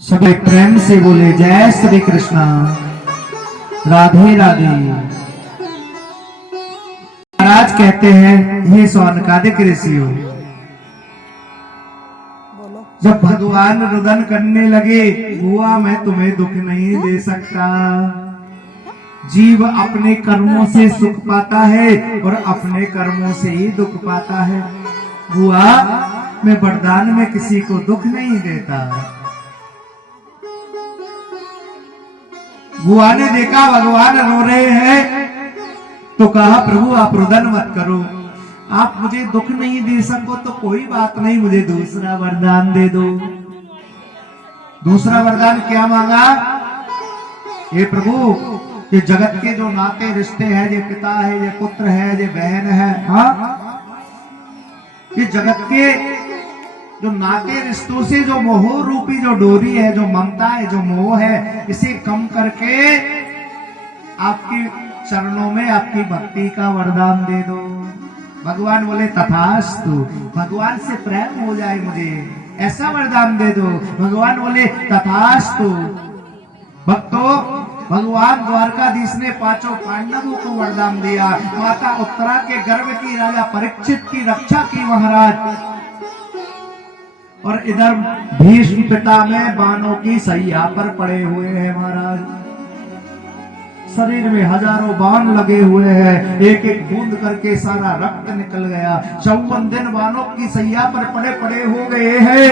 सभी प्रेम से बोले जय श्री कृष्णा, राधे राधे। महाराज कहते हैं, हे सौनकादिक ऋषियों, बोलो। जब भगवान रुदन करने लगे, हुआ मैं तुम्हें दुख नहीं दे सकता। जीव अपने कर्मों से सुख पाता है और अपने कर्मों से ही दुख पाता है। हुआ मैं वरदान में किसी को दुख नहीं देता। बुआ ने देखा भगवान रो रहे हैं, तो कहा प्रभु आप रुदन मत करो, आप मुझे दुख नहीं दे सको तो कोई बात नहीं, मुझे दूसरा वरदान दे दो। दूसरा वरदान क्या मांगा? हे प्रभु ये जगत के जो नाते रिश्ते हैं, ये पिता है, ये पुत्र है, ये बहन है, हाँ ये जगत के जो नाते रिश्तों से जो मोह रूपी जो डोरी है, जो ममता है, जो मोह है, इसे कम करके आपकी चरणों में आपकी भक्ति का वरदान दे दो। भगवान बोले तथास्तु, भगवान से प्रेम हो जाए मुझे ऐसा वरदान दे दो। भगवान बोले तथास्तु। भक्तों, भगवान द्वारकाधीश ने पांचों पांडवों को वरदान दिया। माता उत्तरा के गर्भ की, राजा परीक्षित की रक्षा की महाराज, और इधर भीष्म पितामह बाणों की सैया पर पड़े हुए हैं महाराज। शरीर में हजारों बाण लगे हुए हैं, एक एक बूंद करके सारा रक्त निकल गया। 54 दिन बाणों की सैया पर पड़े पड़े हो गए हैं।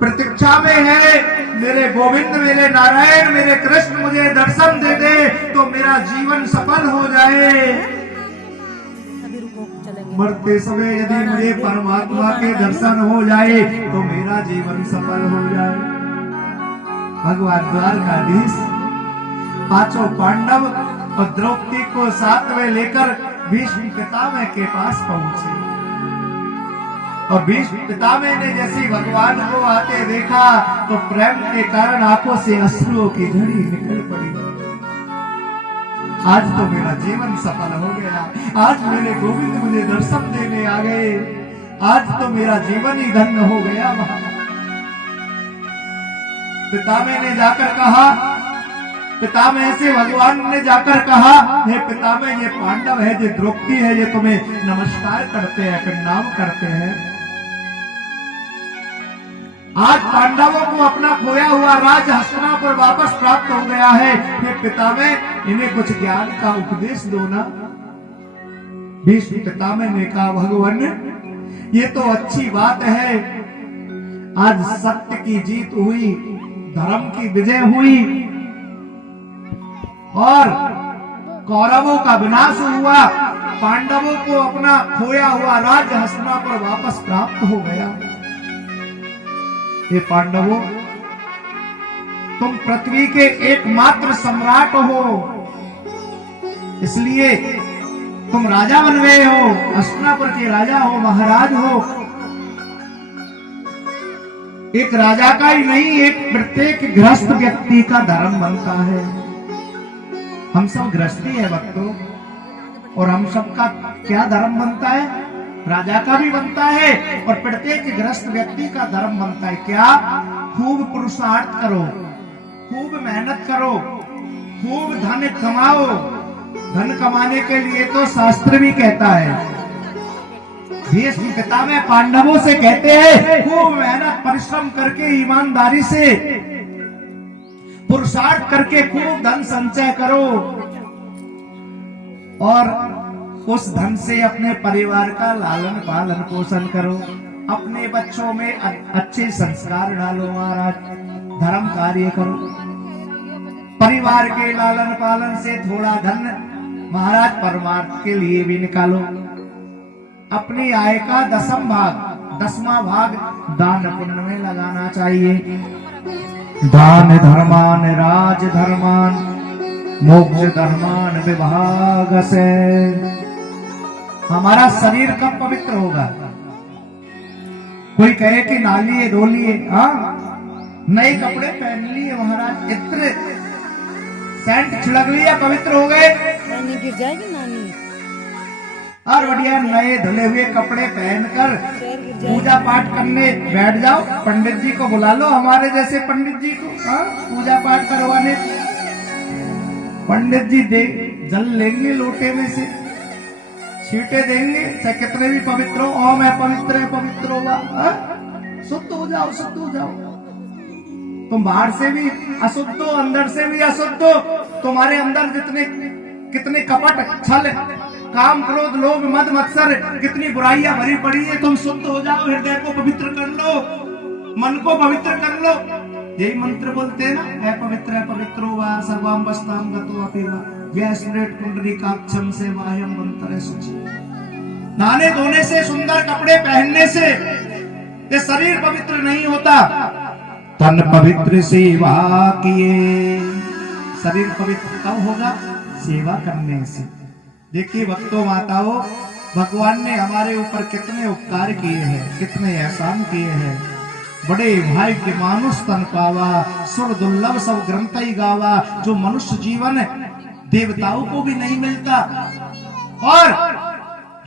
प्रतीक्षा में है मेरे गोविंद, मेरे नारायण, मेरे कृष्ण मुझे दर्शन दे दे तो मेरा जीवन सफल हो जाए। अभी रुको, चलेंगे। मरते समय यदि मुझे परमात्मा के दर्शन हो जाए तो मेरा जीवन सफल हो जाए। भगवान द्वारकाधीश पांचों पांडव और द्रौपदी को साथ में लेकर भीष्म पितामह के पास पहुंचे, और भीष्म पितामह ने जैसे भगवान को आते देखा तो प्रेम के कारण आंखों से अश्रुओं की झड़ी निकल पड़ी। आज तो मेरा जीवन सफल हो गया, आज मेरे गोविंद मुझे दर्शन देने आ गए, आज तो मेरा जीवन ही धन्य हो गया। पितामह ने जाकर कहा, पितामह से भगवान ने जाकर कहा, हे पितामह ये पांडव है, ये द्रौपदी है, ये तुम्हें नमस्कार करते हैं, प्रणाम करते हैं। आज पांडवों को अपना खोया हुआ राज हस्तिनापुर वापस प्राप्त हो गया है। हे पितामह इन्हें कुछ ज्ञान का उपदेश दो ना। भीष्म पितामह ने कहा भगवान ये तो अच्छी बात है, आज सत्य की जीत हुई, धर्म की विजय हुई और कौरवों का विनाश हुआ, पांडवों को अपना खोया हुआ राज्य हस्तिनापुर वापस प्राप्त हो गया। हे पांडवों, तुम पृथ्वी के एकमात्र सम्राट हो, इसलिए तुम राजा बन गए हो, हस्तिनापुर के राजा हो, महाराज हो। एक राजा का ही नहीं, एक प्रत्येक गृहस्थ व्यक्ति का धर्म बनता है। हम सब गृहस्थी है भक्तों, और हम सबका क्या धर्म बनता है? राजा का भी बनता है और प्रत्येक गृहस्थ व्यक्ति का धर्म बनता है। क्या? खूब पुरुषार्थ करो, खूब मेहनत करो, खूब धन कमाओ। धन कमाने के लिए तो शास्त्र भी कहता है, भीष्म पितामह पांडवों से कहते हैं खूब मेहनत परिश्रम करके, ईमानदारी से पुरुषार्थ करके खूब धन संचय करो और उस धन से अपने परिवार का लालन पालन पोषण करो, अपने बच्चों में अच्छे संस्कार डालो महाराज, धर्म कार्य करो। परिवार के लालन पालन से थोड़ा धन महाराज परमार्थ के लिए भी निकालो। अपनी आय का 10वां भाग दान पुण्य में लगाना चाहिए। दान धर्मान राज धर्मान मोक्ष धर्मान विभाग से। हमारा शरीर कब पवित्र होगा? कोई कहे कि नालिए धोलिए, हाँ नए कपड़े पहन लिए महाराज, इत्र सेंट छिड़क लिया, पवित्र हो गए। नानी गिर जाएगी नानी। और बढ़िया नए धुले हुए कपड़े पहनकर पूजा पाठ करने बैठ जाओ। पंडित जी को बुला लो, हमारे जैसे पंडित जी को, हाँ पूजा पाठ करवाने। पंडित जी दे जल लेंगे लोटे में से, छींटे देंगे, चाहे कितने भी पवित्र हो, ओम है पवित्र है, पवित्र होगा, शुद्ध हो जाओ, शुद्ध हो जाओ। तुम बाहर से भी अशुद्ध हो, अंदर से भी अशुद्ध हो, तुम्हारे अंदर कितने कपट, छल, काम, क्रोध, लोभ, मद, मत्सर, कितनी बुराइयां भरी पड़ी है। तुम शुद्ध हो जाओ, हृदय को पवित्र कर लो, मन को पवित्र कर लो। यही मंत्र बोलते हैं ना, है पवित्र वा सर्वाम वस्ताम गतो अपिवा व्यस्मृत पुंडरीकाक्षम से बाह्यम मंत्र शुचि। नहाने धोने से, सुंदर कपड़े पहनने से ये शरीर पवित्र नहीं होता। तन पवित्र सेवा किए, शरीर पवित्र कब होगा? सेवा करने से। देखिए भक्तों माताओं, भगवान ने हमारे ऊपर कितने उपकार किए हैं, कितने एहसान किए हैं। बड़े भाई के मानुष तन पावा, सुर दुर्लभ सब ग्रंथ ही गावा। जो मनुष्य जीवन देवताओं को भी नहीं मिलता, और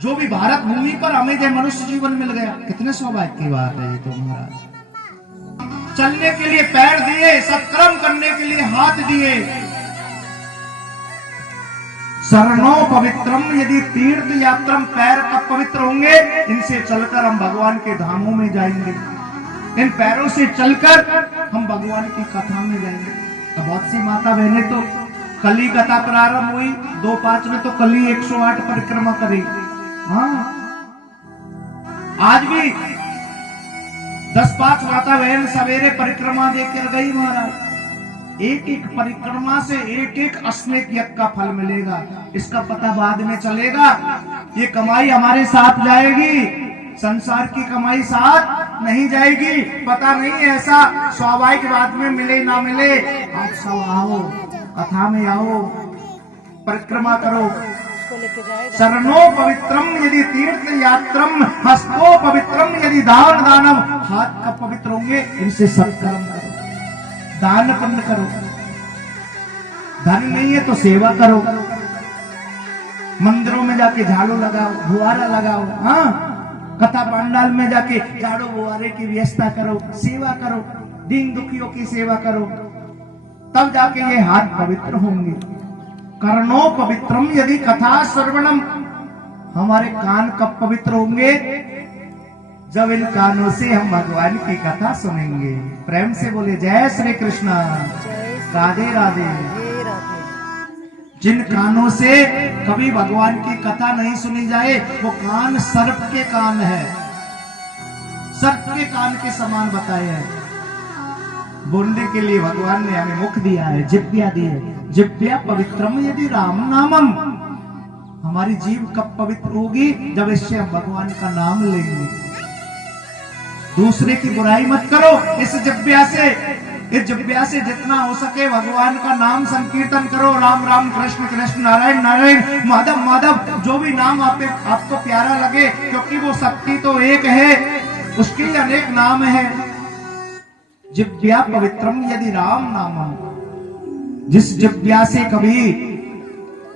जो भी भारत भूमि पर हमें जो मनुष्य जीवन मिल गया, कितने सौभाग्य की बात है ये तो महाराज। चलने के लिए पैर दिए, सत्कर्म करने के लिए हाथ दिए। शरणो पवित्रम, यदि तीर्थ यात्रम, पैर कब पवित्र होंगे? इनसे चलकर हम भगवान के धामों में जाएंगे। इन पैरों से चलकर हम भगवान की कथा में जाएंगे। तो बहुत सी माता बहने तो कल ही कथा प्रारंभ हुई, 2:05 में तो कल ही 108 परिक्रमा करी। हाँ आज भी 10:05 माता बहन सवेरे परिक्रमा देकर गई महाराज। एक एक परिक्रमा से एक एक अश्वमेध यज्ञ का फल मिलेगा। इसका पता बाद में चलेगा। ये कमाई हमारे साथ जाएगी, संसार की कमाई साथ नहीं जाएगी। पता नहीं ऐसा स्वाभाविक बाद में मिले ना मिले। आप सब आओ, कथा में आओ, परिक्रमा करो। शरणो पवित्रम यदि तीर्थ यात्रम, हस्तो पवित्रम यदि दान दानम। हाथ कब पवित्र होंगे? इनसे सत्कर्म करो, दान पुण्य करो। धन नहीं है तो सेवा करो, मंदिरों में जाके झाड़ू लगाओ, बुआरा लगाओ। हाँ कथा पंडाल में जाके झाड़ू बुआरे की व्यवस्था करो, सेवा करो, दीन दुखियों की सेवा करो, तब जाके ये हाथ पवित्र होंगे। कर्णो पवित्रम यदि कथा श्रवणम, हमारे कान कब पवित्र होंगे? जब इन कानों से हम भगवान की कथा सुनेंगे। प्रेम से बोले जय श्री कृष्ण, राधे राधे। जिन कानों से कभी भगवान की कथा नहीं सुनी जाए वो कान सर्प के कान है, सर्प के कान के समान बताए हैं। बोलने के लिए भगवान ने हमें मुख दिया है, जिह्वा दी है। जिह्वा पवित्रम यदि राम नामम, हमारी जीव कब पवित्र होगी? जब इससे हम भगवान का नाम लेंगे। दूसरे की बुराई मत करो। इस जिह्वा से, इस जिह्वा से जितना हो सके भगवान का नाम संकीर्तन करो। राम राम, कृष्ण कृष्ण, नारायण नारायण, माधव माधव, जो भी नाम आपको प्यारा लगे, क्योंकि वो शक्ति तो एक है, उसके अनेक नाम है। जिह्वा पवित्रम यदि राम नामम, जिस जिह्वा से कभी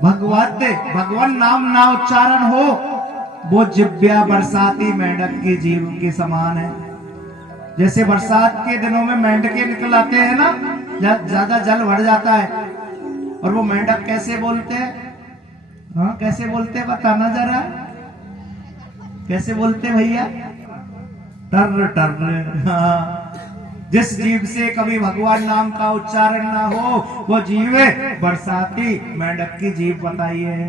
भगवान नाम ना उच्चारण हो, वो जिह्वा बरसाती मेंढक की जीव के समान है। जैसे बरसात के दिनों में मेंढके निकल आते हैं ना, ज्यादा जल भर जाता है, और वो मेंढक कैसे बोलते हैं? हाँ, कैसे बोलते बताना जरा, कैसे बोलते भैया? टर टर। हाँ, जिस जीव से कभी भगवान नाम का उच्चारण ना हो, वो जीव बरसाती मेंढक की जीव बताइए।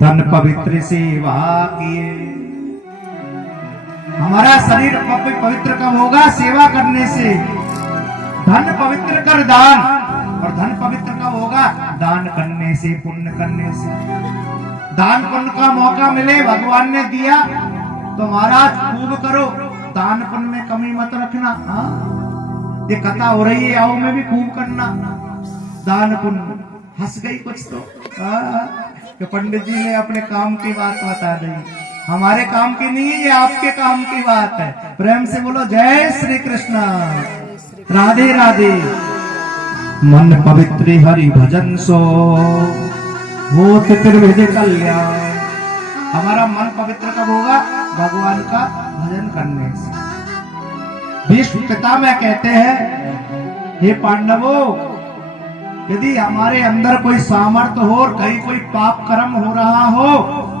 तन पवित्र सेवा किए। हमारा शरीर पवित्र कब होगा? सेवा करने से। धन पवित्र कर दान, और धन पवित्र कब होगा? दान करने से, पुण्य करने से। दान पुण्य का मौका मिले, भगवान ने दिया तो महाराज खूब करो, दान पुण्य में कमी मत रखना। हाँ, ये कथा हो रही है, आओ में भी खूब करना दान पुण्य। हंस गई कुछ तो, कि पंडित जी ने अपने काम की बात बता दी। हमारे काम की नहीं है, ये आपके काम की बात है। प्रेम से बोलो जय श्री कृष्ण, राधे राधे। मन पवित्र हरि भजन सो हो त्रिविध कल्याण। हमारा मन पवित्र कब होगा? भगवान का भजन करने से। भीष्म पितामह कहते हैं, हे पांडवों, यदि हमारे अंदर कोई सामर्थ्य हो और कहीं कोई पाप कर्म हो रहा हो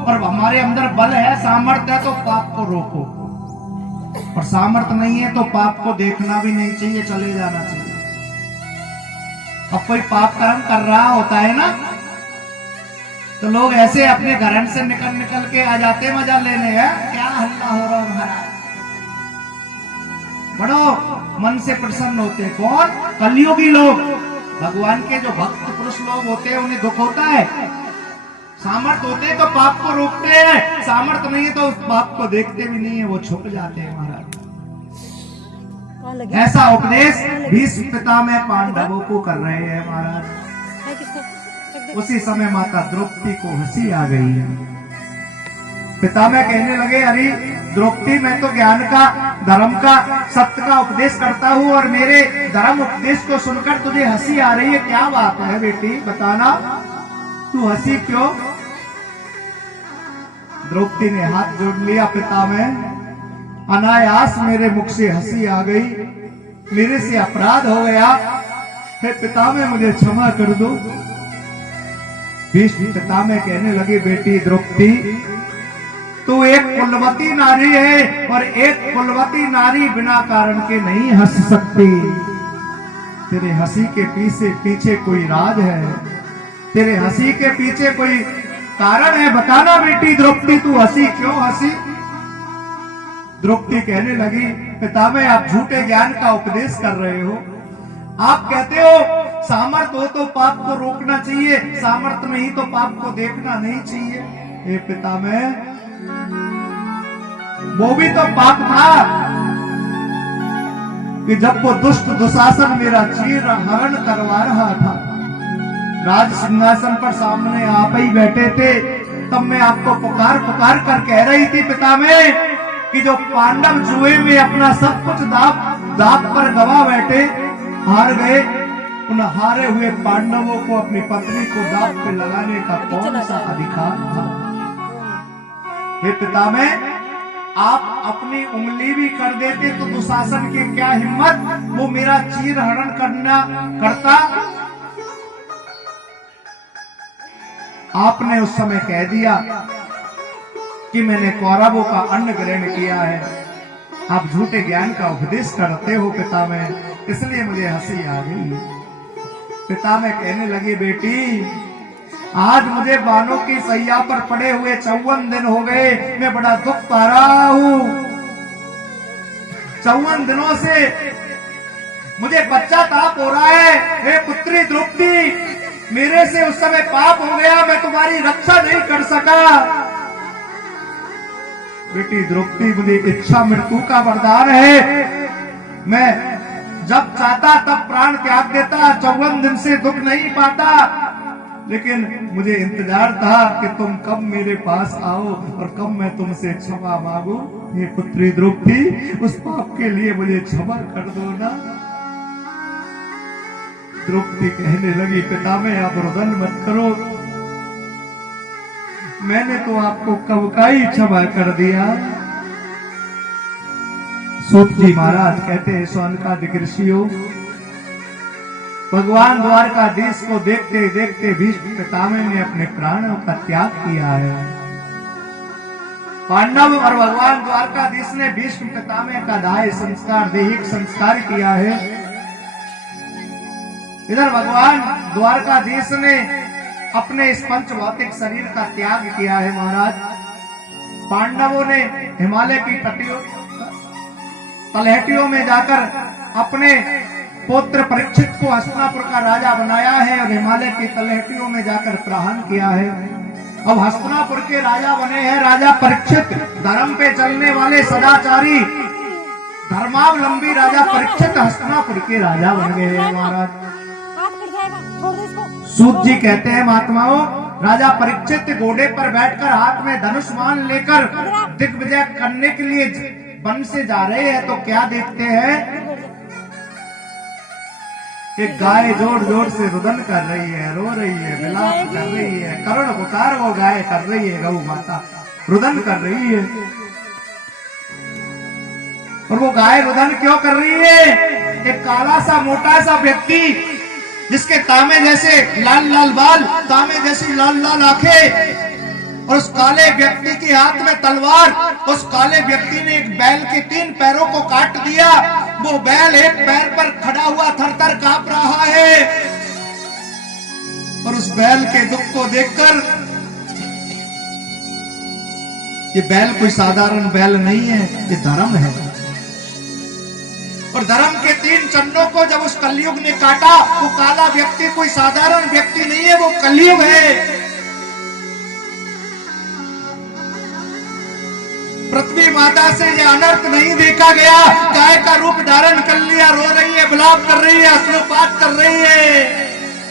और हमारे अंदर बल है, सामर्थ्य है, तो पाप को रोको, और सामर्थ्य नहीं है तो पाप को देखना भी नहीं चाहिए, चले जाना चाहिए। अब कोई पाप कर्म कर रहा होता है ना, तो लोग ऐसे अपने घर से निकल के आ जाते मजा लेने। हैं क्या हल्ला हो रहा महाराज, बड़ो मन से प्रसन्न होते हैं। कौन? कलयुगी लोग। भगवान के जो भक्त पुरुष लोग होते हैं उन्हें दुख होता है। सामर्थ होते हैं तो पाप को रोकते हैं, सामर्थ नहीं है तो उस पाप को देखते भी नहीं है, वो छुप जाते हैं महाराज। ऐसा उपदेश भीष्म पितामह पांडवों को कर रहे हैं महाराज। उसी समय माता द्रौपदी को हंसी आ गई है। पितामह कहने लगे, अरे द्रौपदी, मैं तो ज्ञान का, धर्म का, सत्य का उपदेश करता हूँ और मेरे धर्म उपदेश को सुनकर तुझे हंसी आ रही है, क्या बात है बेटी, बताना, तू हंसी क्यों? द्रौपदी ने हाथ जोड़ लिया, पितामह, अनायास मेरे मुख से हंसी आ गई, मेरे से अपराध हो गया, हे पितामह मुझे क्षमा कर दो। भीष्म पितामह कहने लगे, बेटी द्रौपदी, तू एक कुलवती नारी है और एक कुलवती नारी बिना कारण के नहीं हंस सकती। तेरे हंसी के पीछे कोई राज है, तेरे हंसी के पीछे कोई कारण है, बताना बेटी द्रौपदी, तू हंसी क्यों हंसी? द्रौपदी कहने लगी, पितामह आप झूठे ज्ञान का उपदेश कर रहे हो। आप कहते हो सामर्थ हो तो पाप को रोकना चाहिए, सामर्थ नहीं तो पाप को देखना नहीं चाहिए। हे पितामह, वो भी तो पाप था कि जब वो दुष्ट दुशासन मेरा चीर हरण करवा रहा था, राज सिंहासन पर सामने आप ही बैठे थे, तब मैं आपको पुकार पुकार कर कह रही थी पितामह कि जो पांडव जुए में अपना सब कुछ दांव पर गवा बैठे, हार गए, उन हारे हुए पांडवों को अपनी पत्नी को दांव पे लगाने का कौन सा अधिकार था? हे पितामह, आप अपनी उंगली भी कर देते तो दुशासन की क्या हिम्मत, वो मेरा चीर हरण करता। आपने उस समय कह दिया कि मैंने कौरवों का अन्न ग्रहण किया है। आप झूठे ज्ञान का उपदेश करते हो पितामह, इसलिए मुझे हंसी आ गई। पितामह कहने लगे, बेटी आज मुझे बानों की सैया पर पड़े हुए 54 दिन हो गए, मैं बड़ा दुख पा रहा हूं। 54 दिनों से मुझे बच्चा ताप हो रहा है। हे पुत्री द्रौपदी, मेरे से उस समय पाप हो गया, मैं तुम्हारी रक्षा नहीं कर सका। बेटी द्रौपदी, मुझे इच्छा मृत्यु का वरदान है, मैं जब चाहता तब प्राण त्याग देता, 54 दिन से दुख नहीं पाता, लेकिन मुझे इंतजार था कि तुम कब मेरे पास आओ और कब मैं तुमसे क्षमा मांगू। ये पुत्री द्रौपदी, उस पाप के लिए मुझे क्षमा कर दो ना। द्रौपदी कहने लगी, पितामह आप रुदन मत करो, मैंने तो आपको कब का ही क्षमा कर दिया। सूत जी महाराज कहते हैं, शौनकादिक ऋषियों, भगवान द्वारकाधीश को देखते देखते भीष्म पितामह ने अपने प्राणों का त्याग किया है। पांडव और भगवान द्वारकाधीश ने भीष्म पितामह का दाह संस्कार, दैहिक संस्कार किया है। इधर भगवान द्वारकाधीश ने अपने इस पंच भौतिक शरीर का त्याग किया है। महाराज, पांडवों ने हिमालय की तलहटियों में जाकर अपने पुत्र परीक्षित को हस्तिनापुर का राजा बनाया है और हिमालय की तलहटियों में जाकर प्रहरण किया है। अब हस्तिनापुर के राजा बने हैं राजा परीक्षित, धर्म पे चलने वाले सदाचारी धर्मावलंबी राजा परीक्षित हस्तिनापुर के राजा बन गए हैं। महाराज, सूत जी कहते हैं, महात्माओं, राजा परीक्षित घोड़े पर बैठकर हाथ में धनुष्मान लेकर दिग्विजय करने के लिए वन से जा रहे हैं, तो क्या देखते हैं, एक गाय जोर जोर से रुदन कर रही है, रो रही है, विलाप कर रही है, करुण पुकार वो गाय कर रही है, गौ माता रुदन कर रही है। और वो गाय रुदन क्यों कर रही है? एक काला सा मोटा सा व्यक्ति, जिसके तामे जैसे लाल लाल बाल, तामे जैसी लाल लाल आंखें, और उस काले व्यक्ति के हाथ में तलवार। उस काले व्यक्ति ने एक बैल के 3 पैरों को काट दिया। वो बैल एक पैर पर खड़ा हुआ थर-थर कांप रहा है। और उस बैल के दुख को देखकर, ये बैल कोई साधारण बैल नहीं है, ये धर्म है। और धर्म के 3 चरणों को जब उस कलयुग ने काटा, वो काला व्यक्ति कोई साधारण व्यक्ति नहीं है, वो कलयुग है। पृथ्वी माता से यह अनर्थ नहीं देखा गया। गाय का रूप धारण कर लिया, रो रही है, विलाप कर रही है, अश्रुपात कर रही है,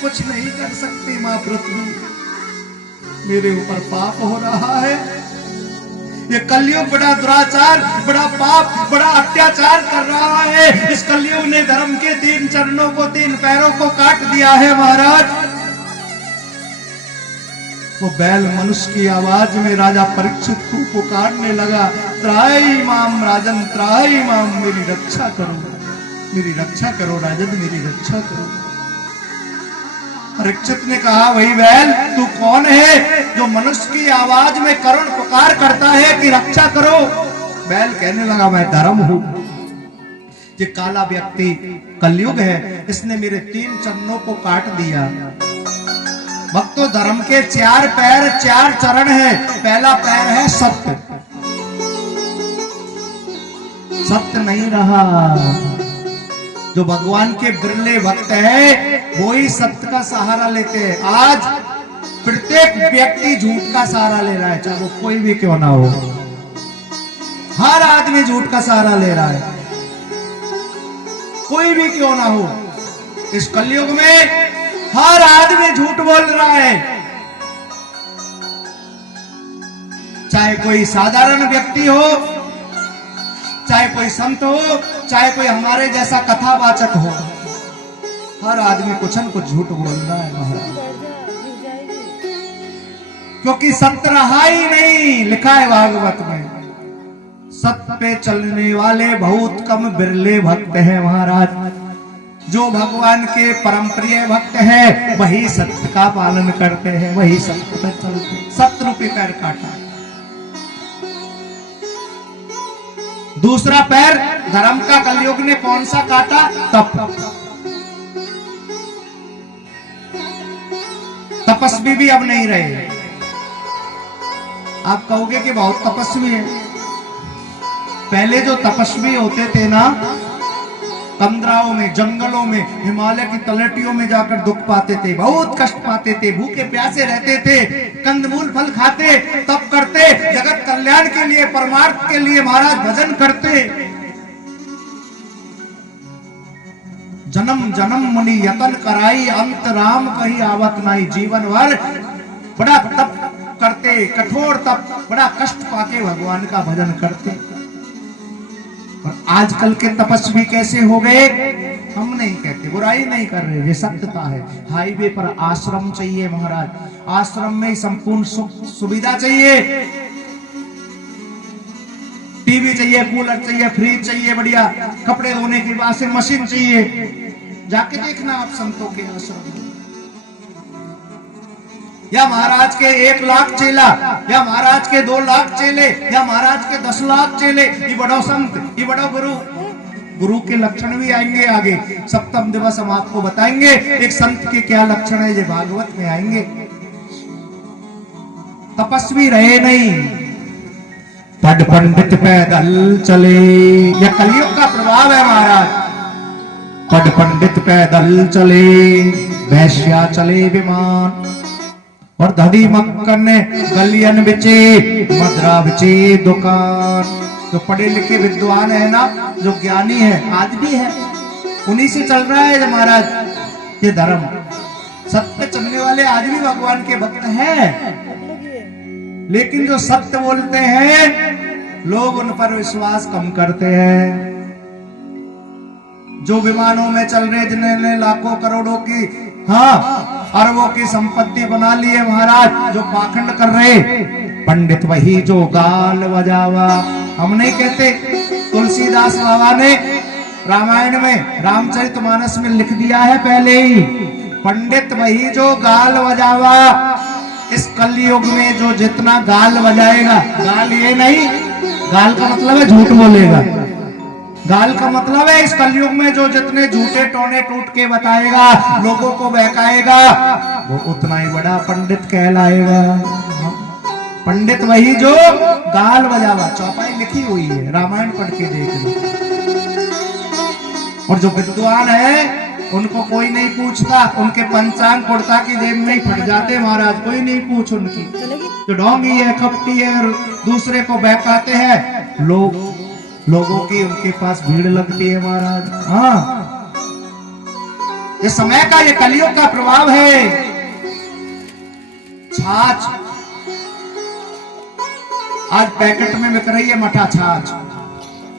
कुछ नहीं कर सकती मां पृथ्वी, मेरे ऊपर पाप हो रहा है। ये कलयुग बड़ा दुराचार, बड़ा पाप, बड़ा अत्याचार कर रहा है। इस कलयुग ने धर्म के 3 चरणों को, 3 पैरों को काट दिया है। महाराज, वो बैल मनुष्य की आवाज में राजा परीक्षित को पुकारने लगा, त्राही माम राजन, त्राही माम, मेरी रक्षा करो, मेरी रक्षा करो राजन, मेरी रक्षा करो। परीक्षित ने कहा, वही बैल, तू कौन है जो मनुष्य की आवाज में करुण पुकार करता है कि रक्षा करो? बैल कहने लगा, मैं धर्म हूं। ये काला व्यक्ति कलयुग है, इसने मेरे 3 चरणों को काट दिया। भक्तों, धर्म के 4 पैर, 4 चरण है। पहला पैर है सत्य, सत्य नहीं रहा। जो भगवान के बिरले भक्त है, वो ही सत्य का सहारा लेते हैं। आज प्रत्येक व्यक्ति झूठ का सहारा ले रहा है, चाहे वो कोई भी क्यों ना हो। हर आदमी झूठ का सहारा ले रहा है, कोई भी क्यों ना हो। इस कलयुग में हर आदमी झूठ बोल रहा है, चाहे कोई साधारण व्यक्ति हो, चाहे कोई संत हो, चाहे कोई हमारे जैसा कथावाचक हो, हर आदमी कुछ न कुछ झूठ बोल रहा है। महाराज, क्योंकि सत्य रहा ही नहीं। लिखा है भागवत में, सत्य पे चलने वाले बहुत कम बिरले भक्त हैं। महाराज, जो भगवान के परम प्रिय भक्त हैं, वही सत्य का पालन करते हैं, वही सत्य पर चलते हैं। सत्य रूपी पैर काटा। दूसरा पैर धर्म का कलयुग ने कौन सा काटा? तप। तप तपस्वी भी अब नहीं रहे। आप कहोगे कि बहुत तपस्वी है। पहले जो तपस्वी होते थे ना, तंद्राओं में, जंगलों में, हिमालय की तलहटियों में जाकर दुख पाते थे, बहुत कष्ट पाते थे, भूखे प्यासे रहते थे, कंदमूल फल खाते, तप करते, जगत कल्याण के लिए, परमार्थ के लिए महाराज भजन करते। जन्म जन्म मुनि यतन कराई, अंत राम कही आवत नाई। जीवन भर बड़ा तप करते, कठोर तप, बड़ा कष्ट पाके भगवान का भजन करते। और आजकल के तपस्वी कैसे हो गए? हम नहीं कहते, बुराई नहीं कर रहे, ये सत्यता है। हाईवे पर आश्रम चाहिए महाराज, आश्रम में संपूर्ण सुख सुविधा चाहिए, टीवी चाहिए, कूलर चाहिए, फ्रिज चाहिए, बढ़िया कपड़े धोने की वॉशिंग मशीन चाहिए। जाके देखना आप संतों के आश्रम में, या महाराज के 1 लाख चेला, या महाराज के 2 लाख चेले, या महाराज के 10 लाख चेले, ये बड़ो संत, ये बड़ो गुरु। गुरु के लक्षण भी आएंगे आगे, सप्तम दिवस हम आपको बताएंगे एक संत के क्या लक्षण है, ये भागवत में आएंगे। तपस्वी रहे नहीं, पढ़ पंडित पैदल चले, यह कलयुग का प्रभाव है महाराज। पढ़ पंडित पैदल चले, वैश्या चले विमान, और धनी मक्कन ने गलियन बिचे, मदरा बिचे दुकान। जो पढ़े लिखे विद्वान है ना, जो ज्ञानी है, आज भी है, उन्हीं से चल रहा है महाराज ये धर्म। सत्य चलने वाले आज भी भगवान के भक्त हैं, लेकिन जो सत्य बोलते हैं लोग उन पर विश्वास कम करते हैं। जो विमानों में चल रहे, जिन्होंने लाखों करोड़ों की, हाँ, अरबों की संपत्ति बना ली है महाराज, जो पाखंड कर रहे, पंडित वही जो गाल बजावा। हम नहीं कहते, तुलसीदास बाबा ने रामायण में, रामचरितमानस में लिख दिया है पहले ही, पंडित वही जो गाल बजावा। इस कलयुग में जो जितना गाल बजाएगा, गाल ये नहीं, गाल का मतलब है झूठ बोलेगा, गाल का मतलब है इस कलयुग में जो जितने झूठे टोने टूट के बताएगा, लोगों को बहकाएगा, वो उतना ही बड़ा पंडित कहलाएगा। पंडित वही जो गाल बजावा, चौपाई लिखी हुई है, रामायण पढ़ के देख लो। और जो विद्वान है उनको कोई नहीं पूछता, उनके पंचांग कुर्ता की जेब में ही फट जाते महाराज, कोई नहीं पूछ उनकी। जो ढोंगी है, कपटी है, दूसरे को बहकाते हैं, लोगों की उनके पास भीड़ लगती है महाराज। हाँ, ये समय का, ये कलयुग का प्रभाव है। छाछ आज पैकेट में बिक रही है, मठा छाछ,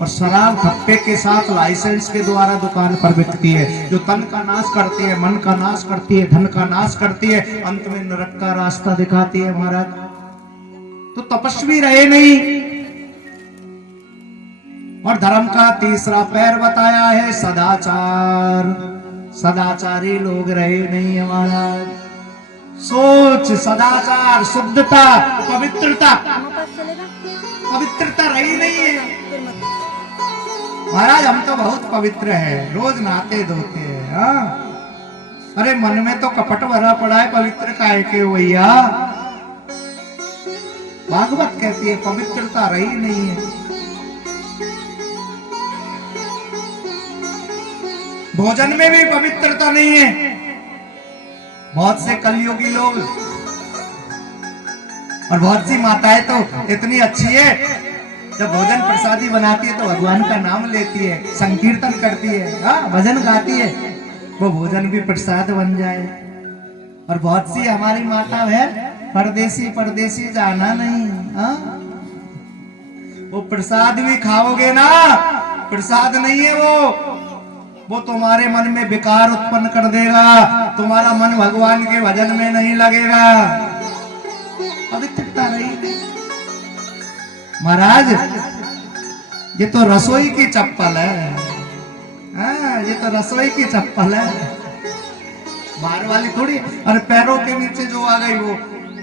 और शराब धप्पे के साथ लाइसेंस के द्वारा दुकान पर बिकती है, जो तन का नाश करती है, मन का नाश करती है, धन का नाश करती है, अंत में नरक का रास्ता दिखाती है महाराज। तो तपस्वी रहे नहीं। और धर्म का तीसरा पैर बताया है सदाचार, सदाचारी लोग रहे नहीं है महाराज। सोच, सदाचार, शुद्धता, पवित्रता, पवित्रता रही नहीं है महाराज। हम तो बहुत पवित्र है, रोज नहाते धोते हैं। हाँ, अरे मन में तो कपट भरा पड़ा है, पवित्र काहे के भैया। भागवत कहती है पवित्रता रही नहीं है। भोजन में भी पवित्रता नहीं है। बहुत से कलयुगी लोग और बहुत सी माताएं तो इतनी अच्छी है, जब भोजन प्रसादी बनाती है तो भगवान का नाम लेती है, संकीर्तन करती है, हाँ, भजन गाती है, वो भोजन भी प्रसाद बन जाए। और बहुत सी हमारी माता है परदेसी जाना नहीं, हाँ, वो प्रसाद भी खाओगे ना, प्रसाद नहीं है वो तुम्हारे मन में विकार उत्पन्न कर देगा, तुम्हारा मन भगवान के भजन में नहीं लगेगा। पवित्रता रही महाराज। ये तो रसोई की चप्पल है, हाँ, ये तो रसोई की चप्पल है, बाहर वाली थोड़ी। अरे पैरों के नीचे जो आ गई वो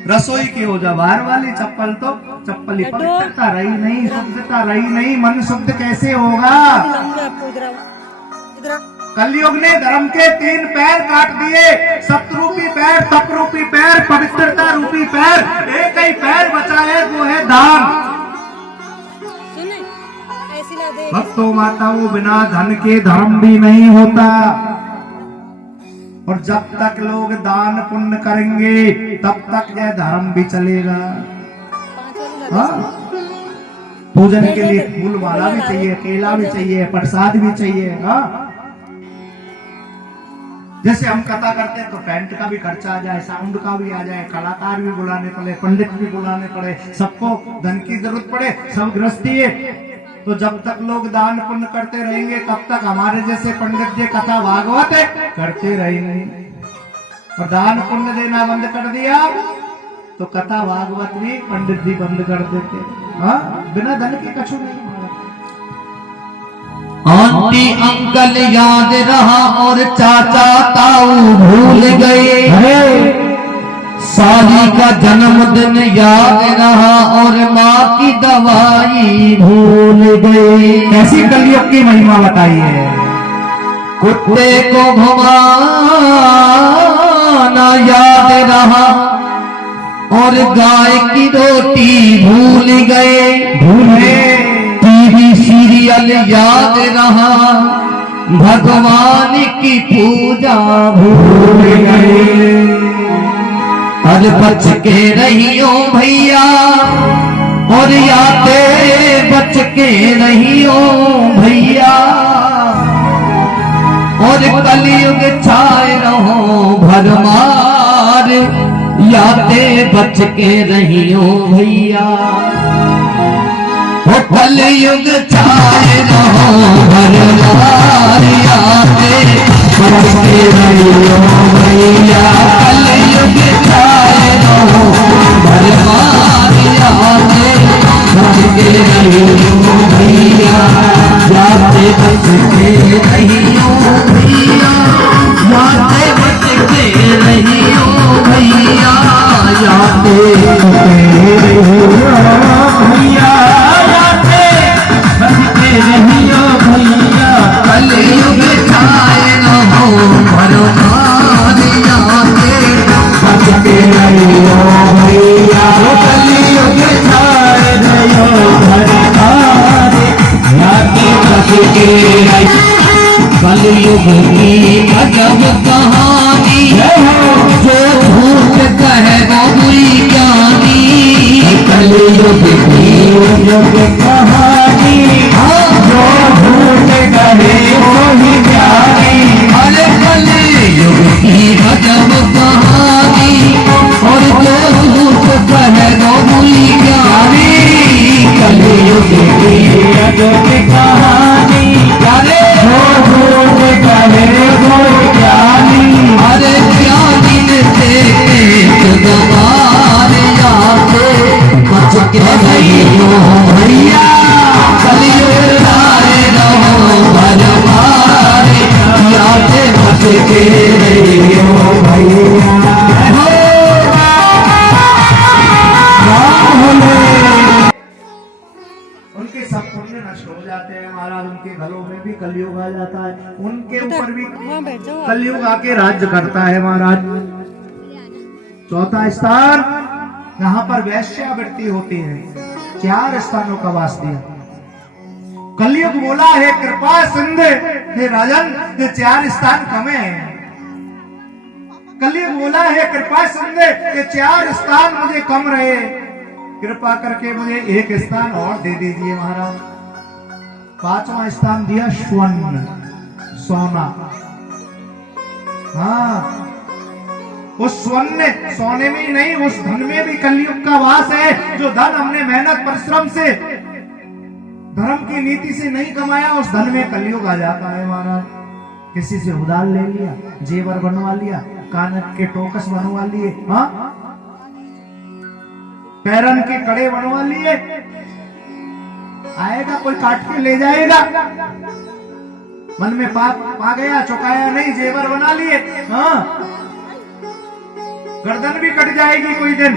रसोई की हो जा, बाहर वाली चप्पल तो चप्पल ही। पवित्रता रही नहीं, शुद्धता रही नहीं, मन शुद्ध कैसे होगा। कलयुग ने धर्म के 3 पैर काट दिए, सतरूपी पैर, तपरूपी पैर, पवित्रता रूपी पैर, एक ही पैर बचा है, वो है दान। सुने ऐसी ना दे भक्तों माताओं, बिना धन के धर्म भी नहीं होता, और जब तक लोग दान पुण्य करेंगे तब तक यह धर्म भी चलेगा। 5 वाली ला हाँ? पूजन के लिए फूल माला भी चाहिए, केला भी चाहिए, प्रसाद भी चाहिए। हाँ? जैसे हम कथा करते हैं तो टेंट का भी खर्चा आ जाए, साउंड का भी आ जाए, कलाकार भी बुलाने पड़े, पंडित भी बुलाने पड़े, सबको धन की जरूरत पड़े, सब गृहस्थी है। तो जब तक लोग दान पुण्य करते रहेंगे तब तक हमारे जैसे पंडित जी कथा भागवत करते रहेंगे। और दान पुण्य देना बंद कर दिया तो कथा भागवत भी पंडित जी बंद कर देते। हाँ? बिना धन के कछु नहीं। आंटी अंकल याद रहा और चाचा ताऊ भूल गए, साली का जन्मदिन याद रहा और माँ की दवाई भूल गए। कैसी कलयुग की महिमा बताइए। कुत्ते को घुमाना याद रहा और गाय की रोटी भूल गए। टीवी सीरियल याद रहा, भगवान की पूजा भूल गए। अरे बच के रहियो भैया और याते बच के रहियो भैया, और कलयुग छाए रहो भरमार, याते बच के रहियो भैया। वो कलयुग छाए रहो भरमार, याते बच के रहियो भैया। कलयुग छाए रहो भरमार, याते बच के रहियो भैया। याते बच के रहियो भैया, याते बच के रहियो भैया, याते बच के रहियो भैया, याते बच के रहियो भैया। कलयुग छाए रहो भरमार, याते बच के रहियो भैया। कलयुग छाए रहो भरमार, याते बच के रहियो। कलयुग की अजब कहानी, जो झूठ कहे वो बुरी ज्ञानी। कलयुग की अजब कहानी, जो झूठ कहे वो ही ज्ञानी। अरे कलयुग की अजब कहानी, और जो झूठ कहे वो बुरी ज्ञानी। कलयुग की अजब कहानी, अरे अरे ज्ञानी ने बच के रहियो भैया। कलयुग छाए रहो भरमार, याते बच के रहियो भैया। उनके सब पुण्य नष्ट हो जाते हैं महाराज, उनके घरों में भी कलयुग आ जाता है, उनके ऊपर भी वहाँ बैठ जाओ आप। कलयुग आके राज्य करता है महाराज। चौथा स्थान, यहाँ पर वैश्यावृत्ति होती है। 4 स्थानों का वास दिया। कलयुग बोला है कृपा सिंधु, हे राजन ये 4 स्थान कमे हैं। कलयुग बोला है कृपा सिंधु, ये 4 स्थान मुझे कम रहे, कृपा करके मुझे 1 स्थान और दे दीजिए महाराज। 5वां स्थान दिया स्वर्ण, सोना। हाँ, उस स्वर्ण सोने में ही नहीं, उस धन में भी कलयुग का वास है। जो धन हमने मेहनत परिश्रम से, धर्म की नीति से नहीं कमाया, उस धन में कलयुग आ जाता है महाराज। किसी से उधार ले लिया, जेवर बनवा लिया, कान के टोकस बनवा लिए, हाँ, पैरन के कड़े बनवा लिए, आएगा कोई काट के ले जाएगा। मन में पा गया, चुकाया नहीं, जेवर बना लिए, हाँ, गर्दन भी कट जाएगी कोई दिन।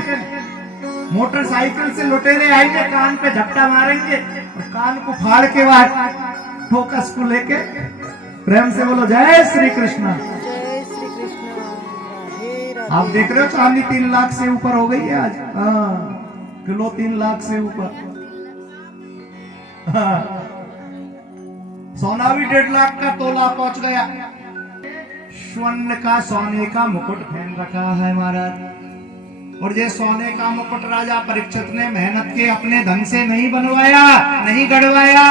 मोटरसाइकिल से लुटेरे आएंगे, कान पे झपटा मारेंगे और कान को फाड़ के बाद फोकस को लेके प्रेम से बोलो जय श्री कृष्ण। जय श्री कृष्ण। राधे राधे। आप देख रहे हो चांदी 3 लाख से ऊपर हो गई है आज। हाँ, किलो 3 लाख से ऊपर। हाँ, सोना भी 1.5 लाख का तोला पहुंच गया। स्वर्ण का सोने का मुकुट पहन रखा है महाराज। और ये सोने का मुकुट राजा परीक्षित ने मेहनत के अपने धन से नहीं बनवाया, नहीं गढ़वाया।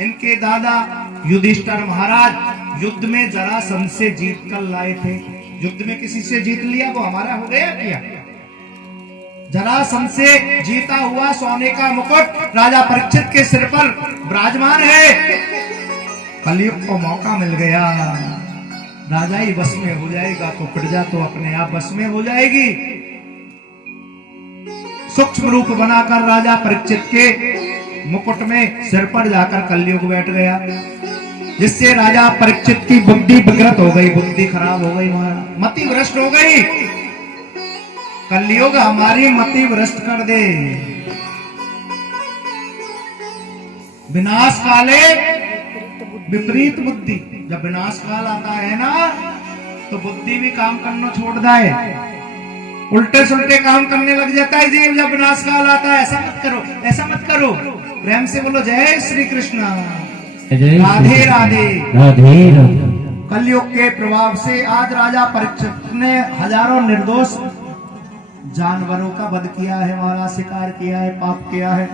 इनके दादा युधिष्ठिर महाराज युद्ध में जरासंध से जीत कर लाए थे। युद्ध में किसी से जीत लिया वो हमारा हो गया क्या? जरासंध से जीता हुआ सोने का मुकुट राजा परीक्षित के सिर पर विराजमान है। कलयुग को मौका मिल गया, राजा ही बस में हो जाएगा तो प्रजा तो अपने आप बस में हो जाएगी। सूक्ष्म रूप बनाकर राजा परीक्षित के मुकुट में सिर पर जाकर कलयुग बैठ गया, जिससे राजा परीक्षित की बुद्धि विकृत हो गई, बुद्धि खराब हो गई, मति भ्रष्ट हो गई। कलयुग हमारी मति भ्रष्ट कर दे। विनाश काले विपरीत बुद्धि। जब विनाश काल आता है ना तो बुद्धि भी काम करना छोड़ दे, उल्टे सुल्टे काम करने लग जाता है जीव। जब विनाश काल आता है ऐसा मत करो, ऐसा मत करो। प्रेम से बोलो जय श्री कृष्ण। राधे राधे। राधे राधे। कलयुग के प्रभाव से आज राजा परीक्षित ने हजारों निर्दोष जानवरों का वध किया है, हमारा शिकार किया है, पाप किया है।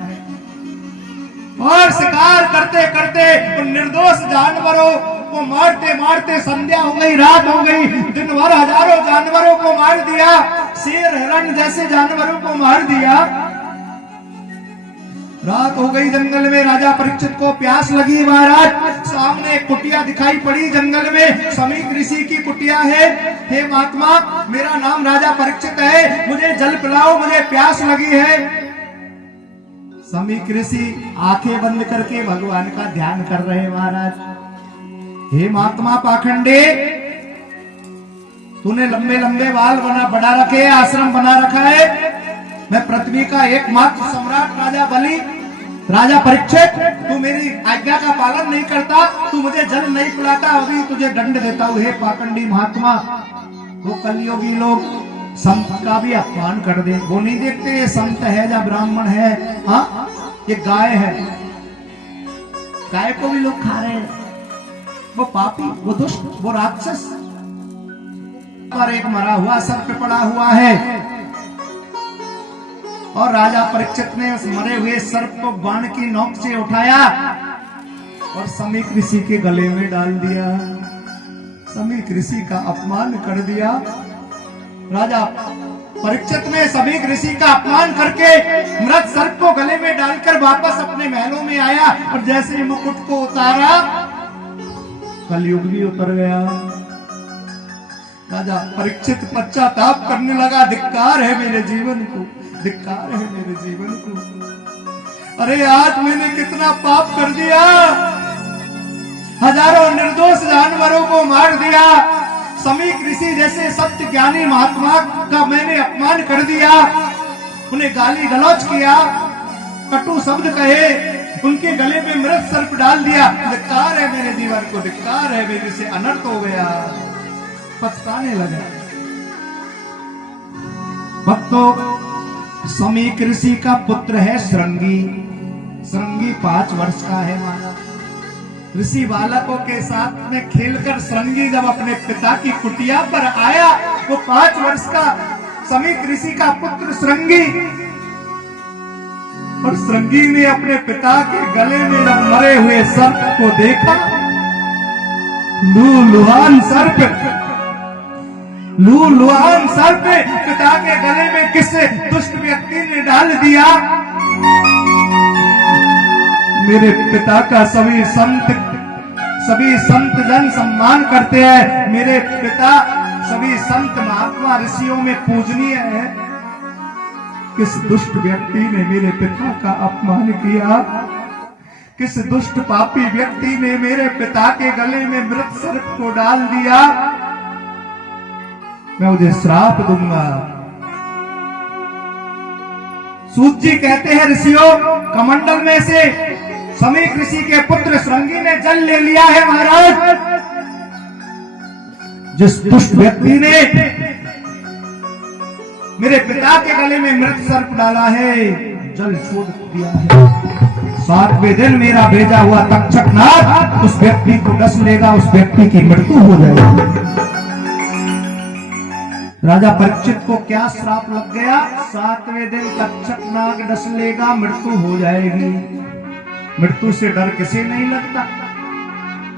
और शिकार करते करते उन निर्दोष जानवरों को मारते मारते संध्या हो गई, रात हो गई। दिन भर हजारों जानवरों को मार दिया, शेर हिरण जैसे जानवरों को मार दिया। रात हो गई, जंगल में राजा परीक्षित को प्यास लगी। महाराज सामने एक कुटिया दिखाई पड़ी जंगल में, समीक ऋषि की कुटिया है। हे महात्मा, मेरा नाम राजा परीक्षित है, मुझे जल पिलाओ, मुझे प्यास लगी है। समीक ऋषि आंखें बंद करके भगवान का ध्यान कर रहे। महाराज हे महात्मा पाखंडे, तूने लंबे लंबे बाल बढ़ा रखे, आश्रम बना रखा है। मैं पृथ्वी का एकमात्र सम्राट राजा बलि, राजा परीक्षित, तू मेरी आज्ञा का पालन नहीं करता, तू मुझे जल नहीं पिलाता, अभी तुझे दंड देता हूं। हे पाखंडी महात्मा, वो कलयुगी लोग संत का भी अपमान कर दे। वो नहीं देखते ये संत है या ब्राह्मण है, हाँ ये गाय है, गाय को भी लोग खा रहे हैं। वो पापी, वो दुष्ट, वो राक्षस। पर एक मरा हुआ सर्प पड़ा हुआ है और राजा परीक्षित ने उस मरे हुए सर्प को बाण की नोक से उठाया और समीक ऋषि के गले में डाल दिया। समीक ऋषि का अपमान कर दिया। राजा परीक्षित ने समीक ऋषि का अपमान करके मृत सर्प को गले में डालकर वापस अपने महलों में आया और जैसे मुकुट को उतारा, कलयुग भी उतर गया। राजा परीक्षित पश्चाताप करने लगा, धिक्कार है मेरे जीवन को, धिक्कार है मेरे जीवन को। अरे आज मैंने कितना पाप कर दिया, हजारों निर्दोष जानवरों को मार दिया, समीक ऋषि जैसे सत्य ज्ञानी महात्मा का मैंने अपमान कर दिया, उन्हें गाली गलौज किया, कटु शब्द कहे, उनके गले में मृत सर्प डाल दिया। धिक्कार है मेरे जीवन को, धिक्कार है, मेरे से अनर्थ हो गया। पछताने लगा। भक्तों, समीक ऋषि का पुत्र है श्रृंगी। श्रृंगी 5 वर्ष का है महाराज। ऋषि बालकों के साथ में खेलकर श्रृंगी जब अपने पिता की कुटिया पर आया, वो 5 वर्ष का समीक ऋषि का पुत्र श्रृंगी, और श्रृंगी ने अपने पिता के गले में जब मरे हुए सर्प को देखा, लूलुहान सर्प पिता के गले में किस दुष्ट व्यक्ति ने डाल दिया। मेरे पिता का सभी संत जन सम्मान करते हैं, मेरे पिता सभी संत महात्मा ऋषियों में पूजनीय है। किस दुष्ट व्यक्ति ने मेरे पिता का अपमान किया, किस दुष्ट पापी व्यक्ति ने मेरे पिता के गले में मृत सर्प को डाल दिया, मैं उसे श्राप दूंगा। सूत जी कहते हैं ऋषियों, कमंडल में से समीक ऋषि के पुत्र श्रृंगी ने जल ले लिया है महाराज। जिस दुष्ट व्यक्ति ने मेरे पिता के गले में मृत सर्प डाला है, जल छोड़ दिया है। 7वें दिन मेरा भेजा हुआ तक्षक नाग उस व्यक्ति को डस लेगा, उस व्यक्ति की मृत्यु हो जाएगी। राजा परीक्षित को क्या श्राप लग गया? 7वें दिन तक्षक नाग डस लेगा, मृत्यु हो जाएगी। मृत्यु से डर किसे नहीं लगता?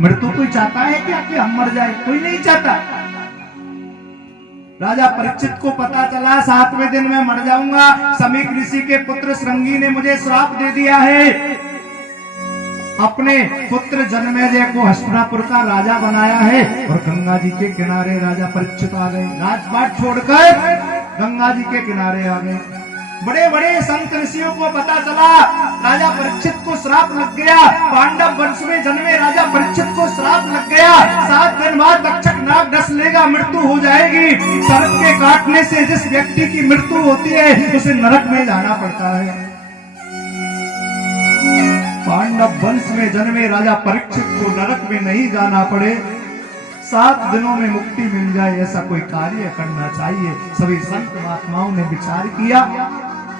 मृत्यु कोई चाहता है क्या कि हम मर जाए? कोई नहीं चाहता। राजा परीक्षित को पता चला 7वें दिन में मर जाऊंगा। समीक ऋषि के पुत्र श्रृंगी ने मुझे श्राप दे दिया है। अपने पुत्र जन्मेजय को हस्तिनापुर का राजा बनाया है और गंगा जी के किनारे राजा परीक्षित आ गए। राजपाट छोड़कर गंगा जी के किनारे आ गए। बड़े बड़े संत ऋषियों को पता चला राजा परीक्षित को श्राप लग गया। पांडव वंश में जन्मे राजा परीक्षित को श्राप लग गया। 7 दिन बाद तक्षक नाग डस लेगा, मृत्यु हो जाएगी। सर्प के काटने से जिस व्यक्ति की मृत्यु होती है उसे नरक में जाना पड़ता है। पांडव वंश में जन्मे राजा परीक्षित को नरक में नहीं जाना पड़े, 7 दिनों में मुक्ति मिल जाए, ऐसा कोई कार्य करना चाहिए। सभी संत महात्माओं ने विचार किया।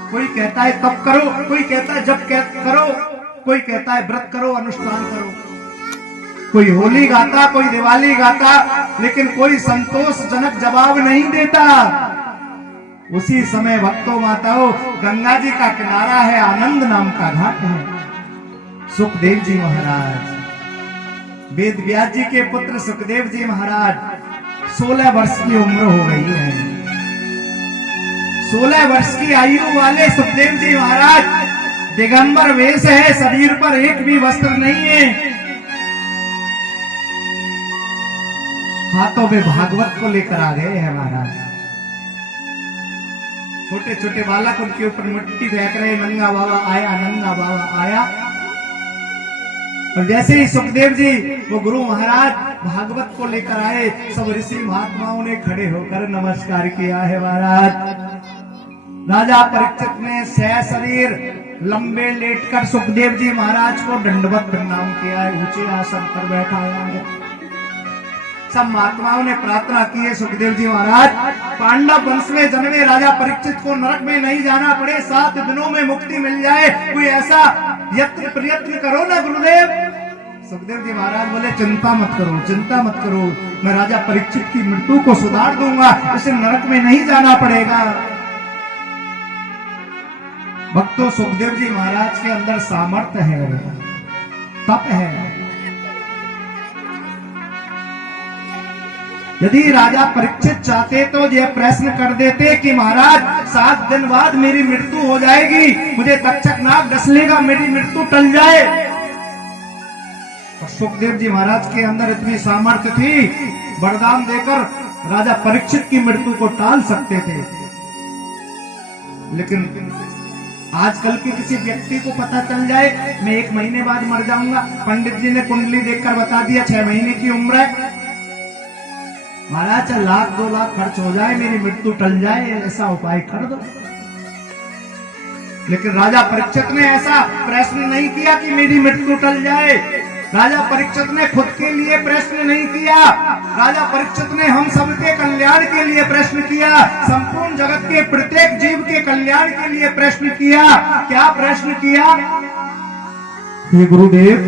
कोई कहता है तप करो, कोई कहता है जप करो, कोई कहता है व्रत करो, अनुष्ठान करो, कोई होली गाता, कोई दिवाली गाता, लेकिन कोई संतोषजनक जवाब नहीं देता। उसी समय भक्तों माताओं गंगा जी का किनारा है, आनंद नाम का घाट है। सुखदेव जी महाराज, वेद व्यास जी के पुत्र सुखदेव जी महाराज 16 वर्ष की उम्र हो गई है। 16 वर्ष की आयु वाले सुखदेव जी महाराज दिगंबर वेश है, शरीर पर एक भी वस्त्र नहीं है। हाथों में भागवत को लेकर आ गए हैं महाराज। छोटे छोटे बालक उनके ऊपर मिट्टी फेंक रहे, नंगा बाबा आया, नंगा बाबा आया। और जैसे ही सुखदेव जी वो गुरु महाराज भागवत को लेकर आए, सब ऋषि महात्माओं ने खड़े होकर नमस्कार किया है महाराज। राजा परीक्षित ने शरीर लंबे लेटकर सुखदेव जी महाराज को दंडवत प्रणाम किया है, ऊंचे आसन पर बैठाया है। सब महात्माओं ने प्रार्थना की है, सुखदेव जी महाराज पांडव वंश में जन्मे राजा परीक्षित को नरक में नहीं जाना पड़े, 7 दिनों में मुक्ति मिल जाए, कोई ऐसा यत्न प्रयत्न करो ना गुरुदेव। सुखदेव जी महाराज बोले चिंता मत करो, चिंता मत करो, मैं राजा परीक्षित की मृत्यु को सुधार दूंगा, उसे नरक में नहीं जाना पड़ेगा। भक्तों सुखदेव जी महाराज के अंदर सामर्थ्य है, तप है। यदि राजा परीक्षित चाहते तो यह प्रश्न कर देते कि महाराज 7 दिन बाद मेरी मृत्यु हो जाएगी, मुझे तक्षक नाग डस लेगा, मेरी मृत्यु टल जाए। और सुखदेव जी महाराज के अंदर इतनी सामर्थ्य थी, वरदान देकर राजा परीक्षित की मृत्यु को टाल सकते थे। लेकिन आजकल के किसी व्यक्ति को पता चल जाए मैं 1 महीने बाद मर जाऊंगा, पंडित जी ने कुंडली देखकर बता दिया 6 महीने की उम्र है, महाराज 1 लाख 2 लाख खर्च हो जाए, मेरी मृत्यु टल जाए, ऐसा उपाय कर दो। लेकिन राजा परीक्षित ने ऐसा प्रश्न नहीं किया कि मेरी मृत्यु टल जाए। राजा परीक्षित ने खुद के लिए प्रश्न नहीं किया, राजा परीक्षित ने हम सबके कल्याण के लिए प्रश्न किया, संपूर्ण जगत के प्रत्येक जीव के कल्याण के लिए प्रश्न किया। क्या प्रश्न किया? हे गुरुदेव,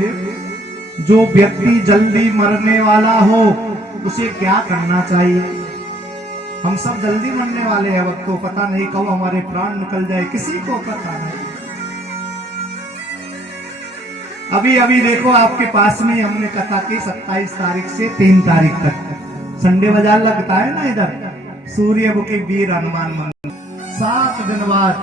जो व्यक्ति जल्दी मरने वाला हो उसे क्या करना चाहिए? हम सब जल्दी मरने वाले हैं, वक्त को पता नहीं कब हमारे प्राण निकल जाए, किसी को पता नहीं। अभी अभी देखो आपके पास में हमने कथा की 27 तारीख से 3 तारीख तक संडे बाजार लगता है ना इधर, सूर्य मुखी वीर हनुमान मंदिर। 7 दिन बाद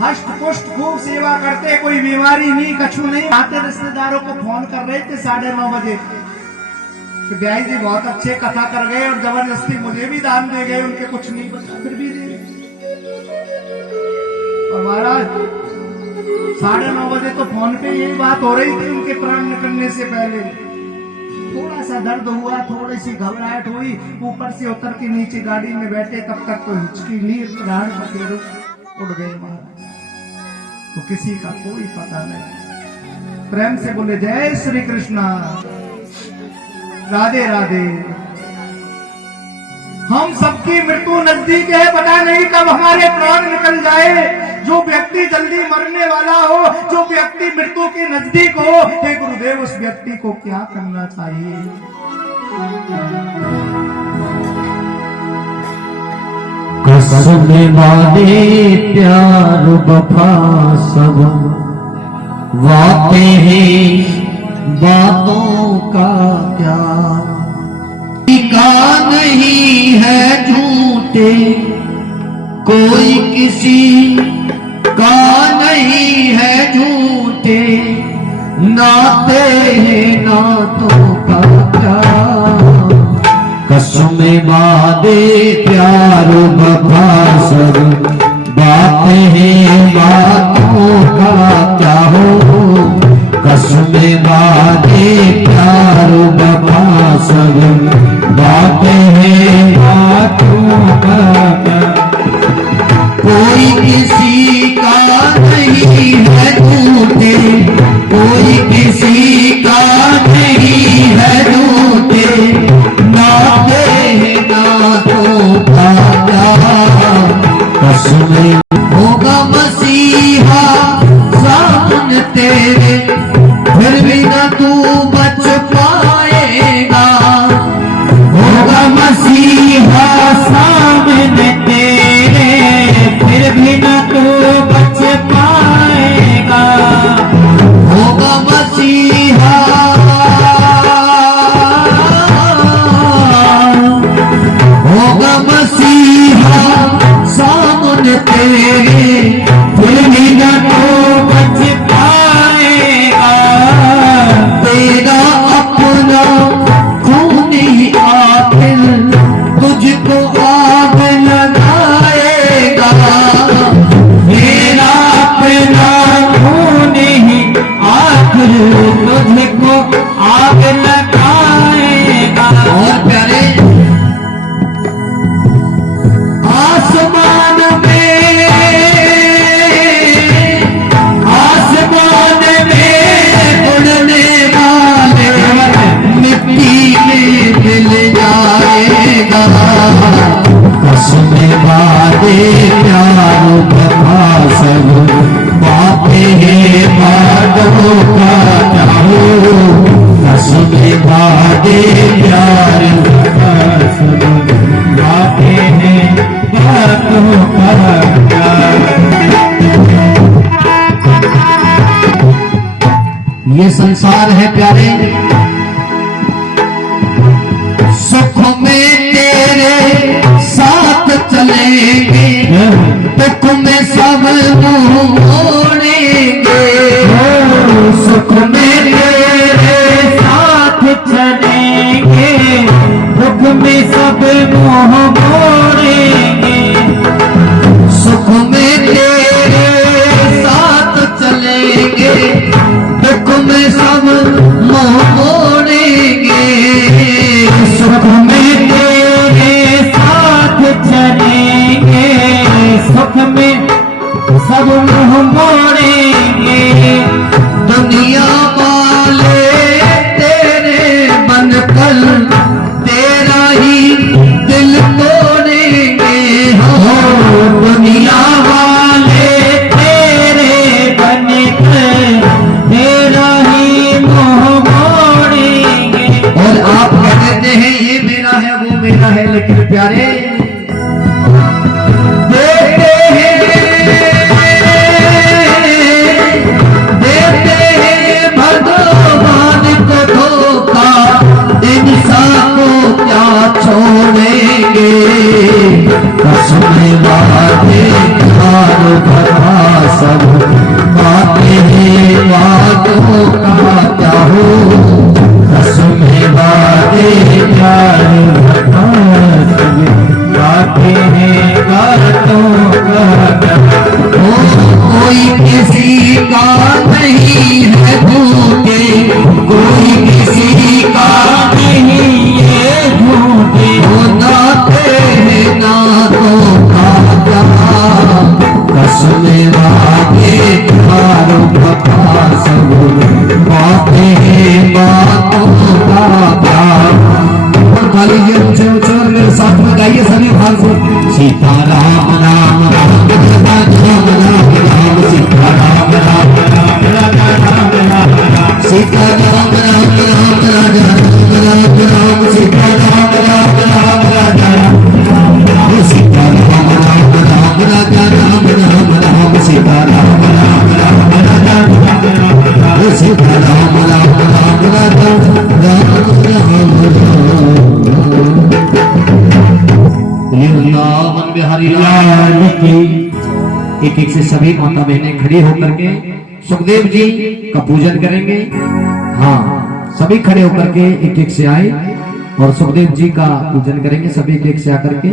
हष्ट पुष्ट खूब सेवा करते, कोई बीमारी नहीं, कछु नहीं। आते रिश्तेदारों को फोन कर रहे थे 9:30 बजे कि ब्याई जी बहुत अच्छे कथा कर गए और जबरदस्ती मुझे भी दान दे गए, उनके कुछ नहीं बचा फिर भी दे। और महाराज 9:30 बजे तो फोन पे यही बात हो रही थी, उनके प्राण निकलने से पहले थोड़ा सा दर्द हुआ, थोड़ी सी घबराहट हुई, ऊपर से उतर के नीचे गाड़ी में बैठे, तब तक तो हिचकी ली, प्राण पखेरु उड़ गए महाराज। तो किसी का कोई पता नहीं। प्रेम से बोले जय श्री कृष्णा, राधे राधे। हम सबकी मृत्यु नजदीक है, पता नहीं कब हमारे प्राण निकल जाए। जो व्यक्ति जल्दी मरने वाला हो, जो व्यक्ति मृत्यु के नजदीक हो, हे गुरुदेव उस व्यक्ति को क्या करना चाहिए? कसम वादे प्यार वफा सब वाते हैं बातों का क्या का नहीं है झूठे, कोई किसी का नहीं है झूठे, नाते हैं नातों का क्या। कसम वादे प्यार वफा सब बातें हैं बातों का क्या हो। कसम वादे प्यार वफा सब बातें हैं बातों का क्या। कोई किसी का नहीं है झूठे, कोई किसी का नहीं है झूठे, नाते हैं नातों का क्या। कसम होगा मसीहा सामने तेरे, फिर भी न तू बच पाएगा। होगा मसीहा सामने तेरे, फिर भी न तू बच पाएगा। होगा मसीहा, होगा मसीहा सामने तेरे, फिर भी न तू बच पाएगा। तेरा अपना खून ही आखिर तुझको आग लगाएगा। मेरा अपना खून ही आखिर तुझको आग लगाएगा। और प्यारे आसमान में, आसमान में उड़ने वाले मिट्टी में मिल जाएगा। कसम वादे प्यार वफा सब बातें हैं बातों का क्या हो। कसम वादे प्यार वफा सब बातें हैं बातों का क्या। ये संसार है प्यारे, सुख में तेरे साथ चलेंगे, दुख में सब मुंह मोड़ेंगे। सुख में तेरे साथ चलेंगे, दुख में सब मुंह मोड़ेंगे। सुख में तेरे साथ चलेंगे, दुख में सब मुंह मोड़ेंगे। सुख में तेरे साथ चलेंगे, सुख में सब लाल की। एक एक से सभी माता बहनें खड़ी होकर के सुखदेव जी का पूजन करेंगे। हाँ, सभी खड़े होकर के एक एक से आए और सुखदेव जी का पूजन करेंगे, सभी एक एक से आकर के।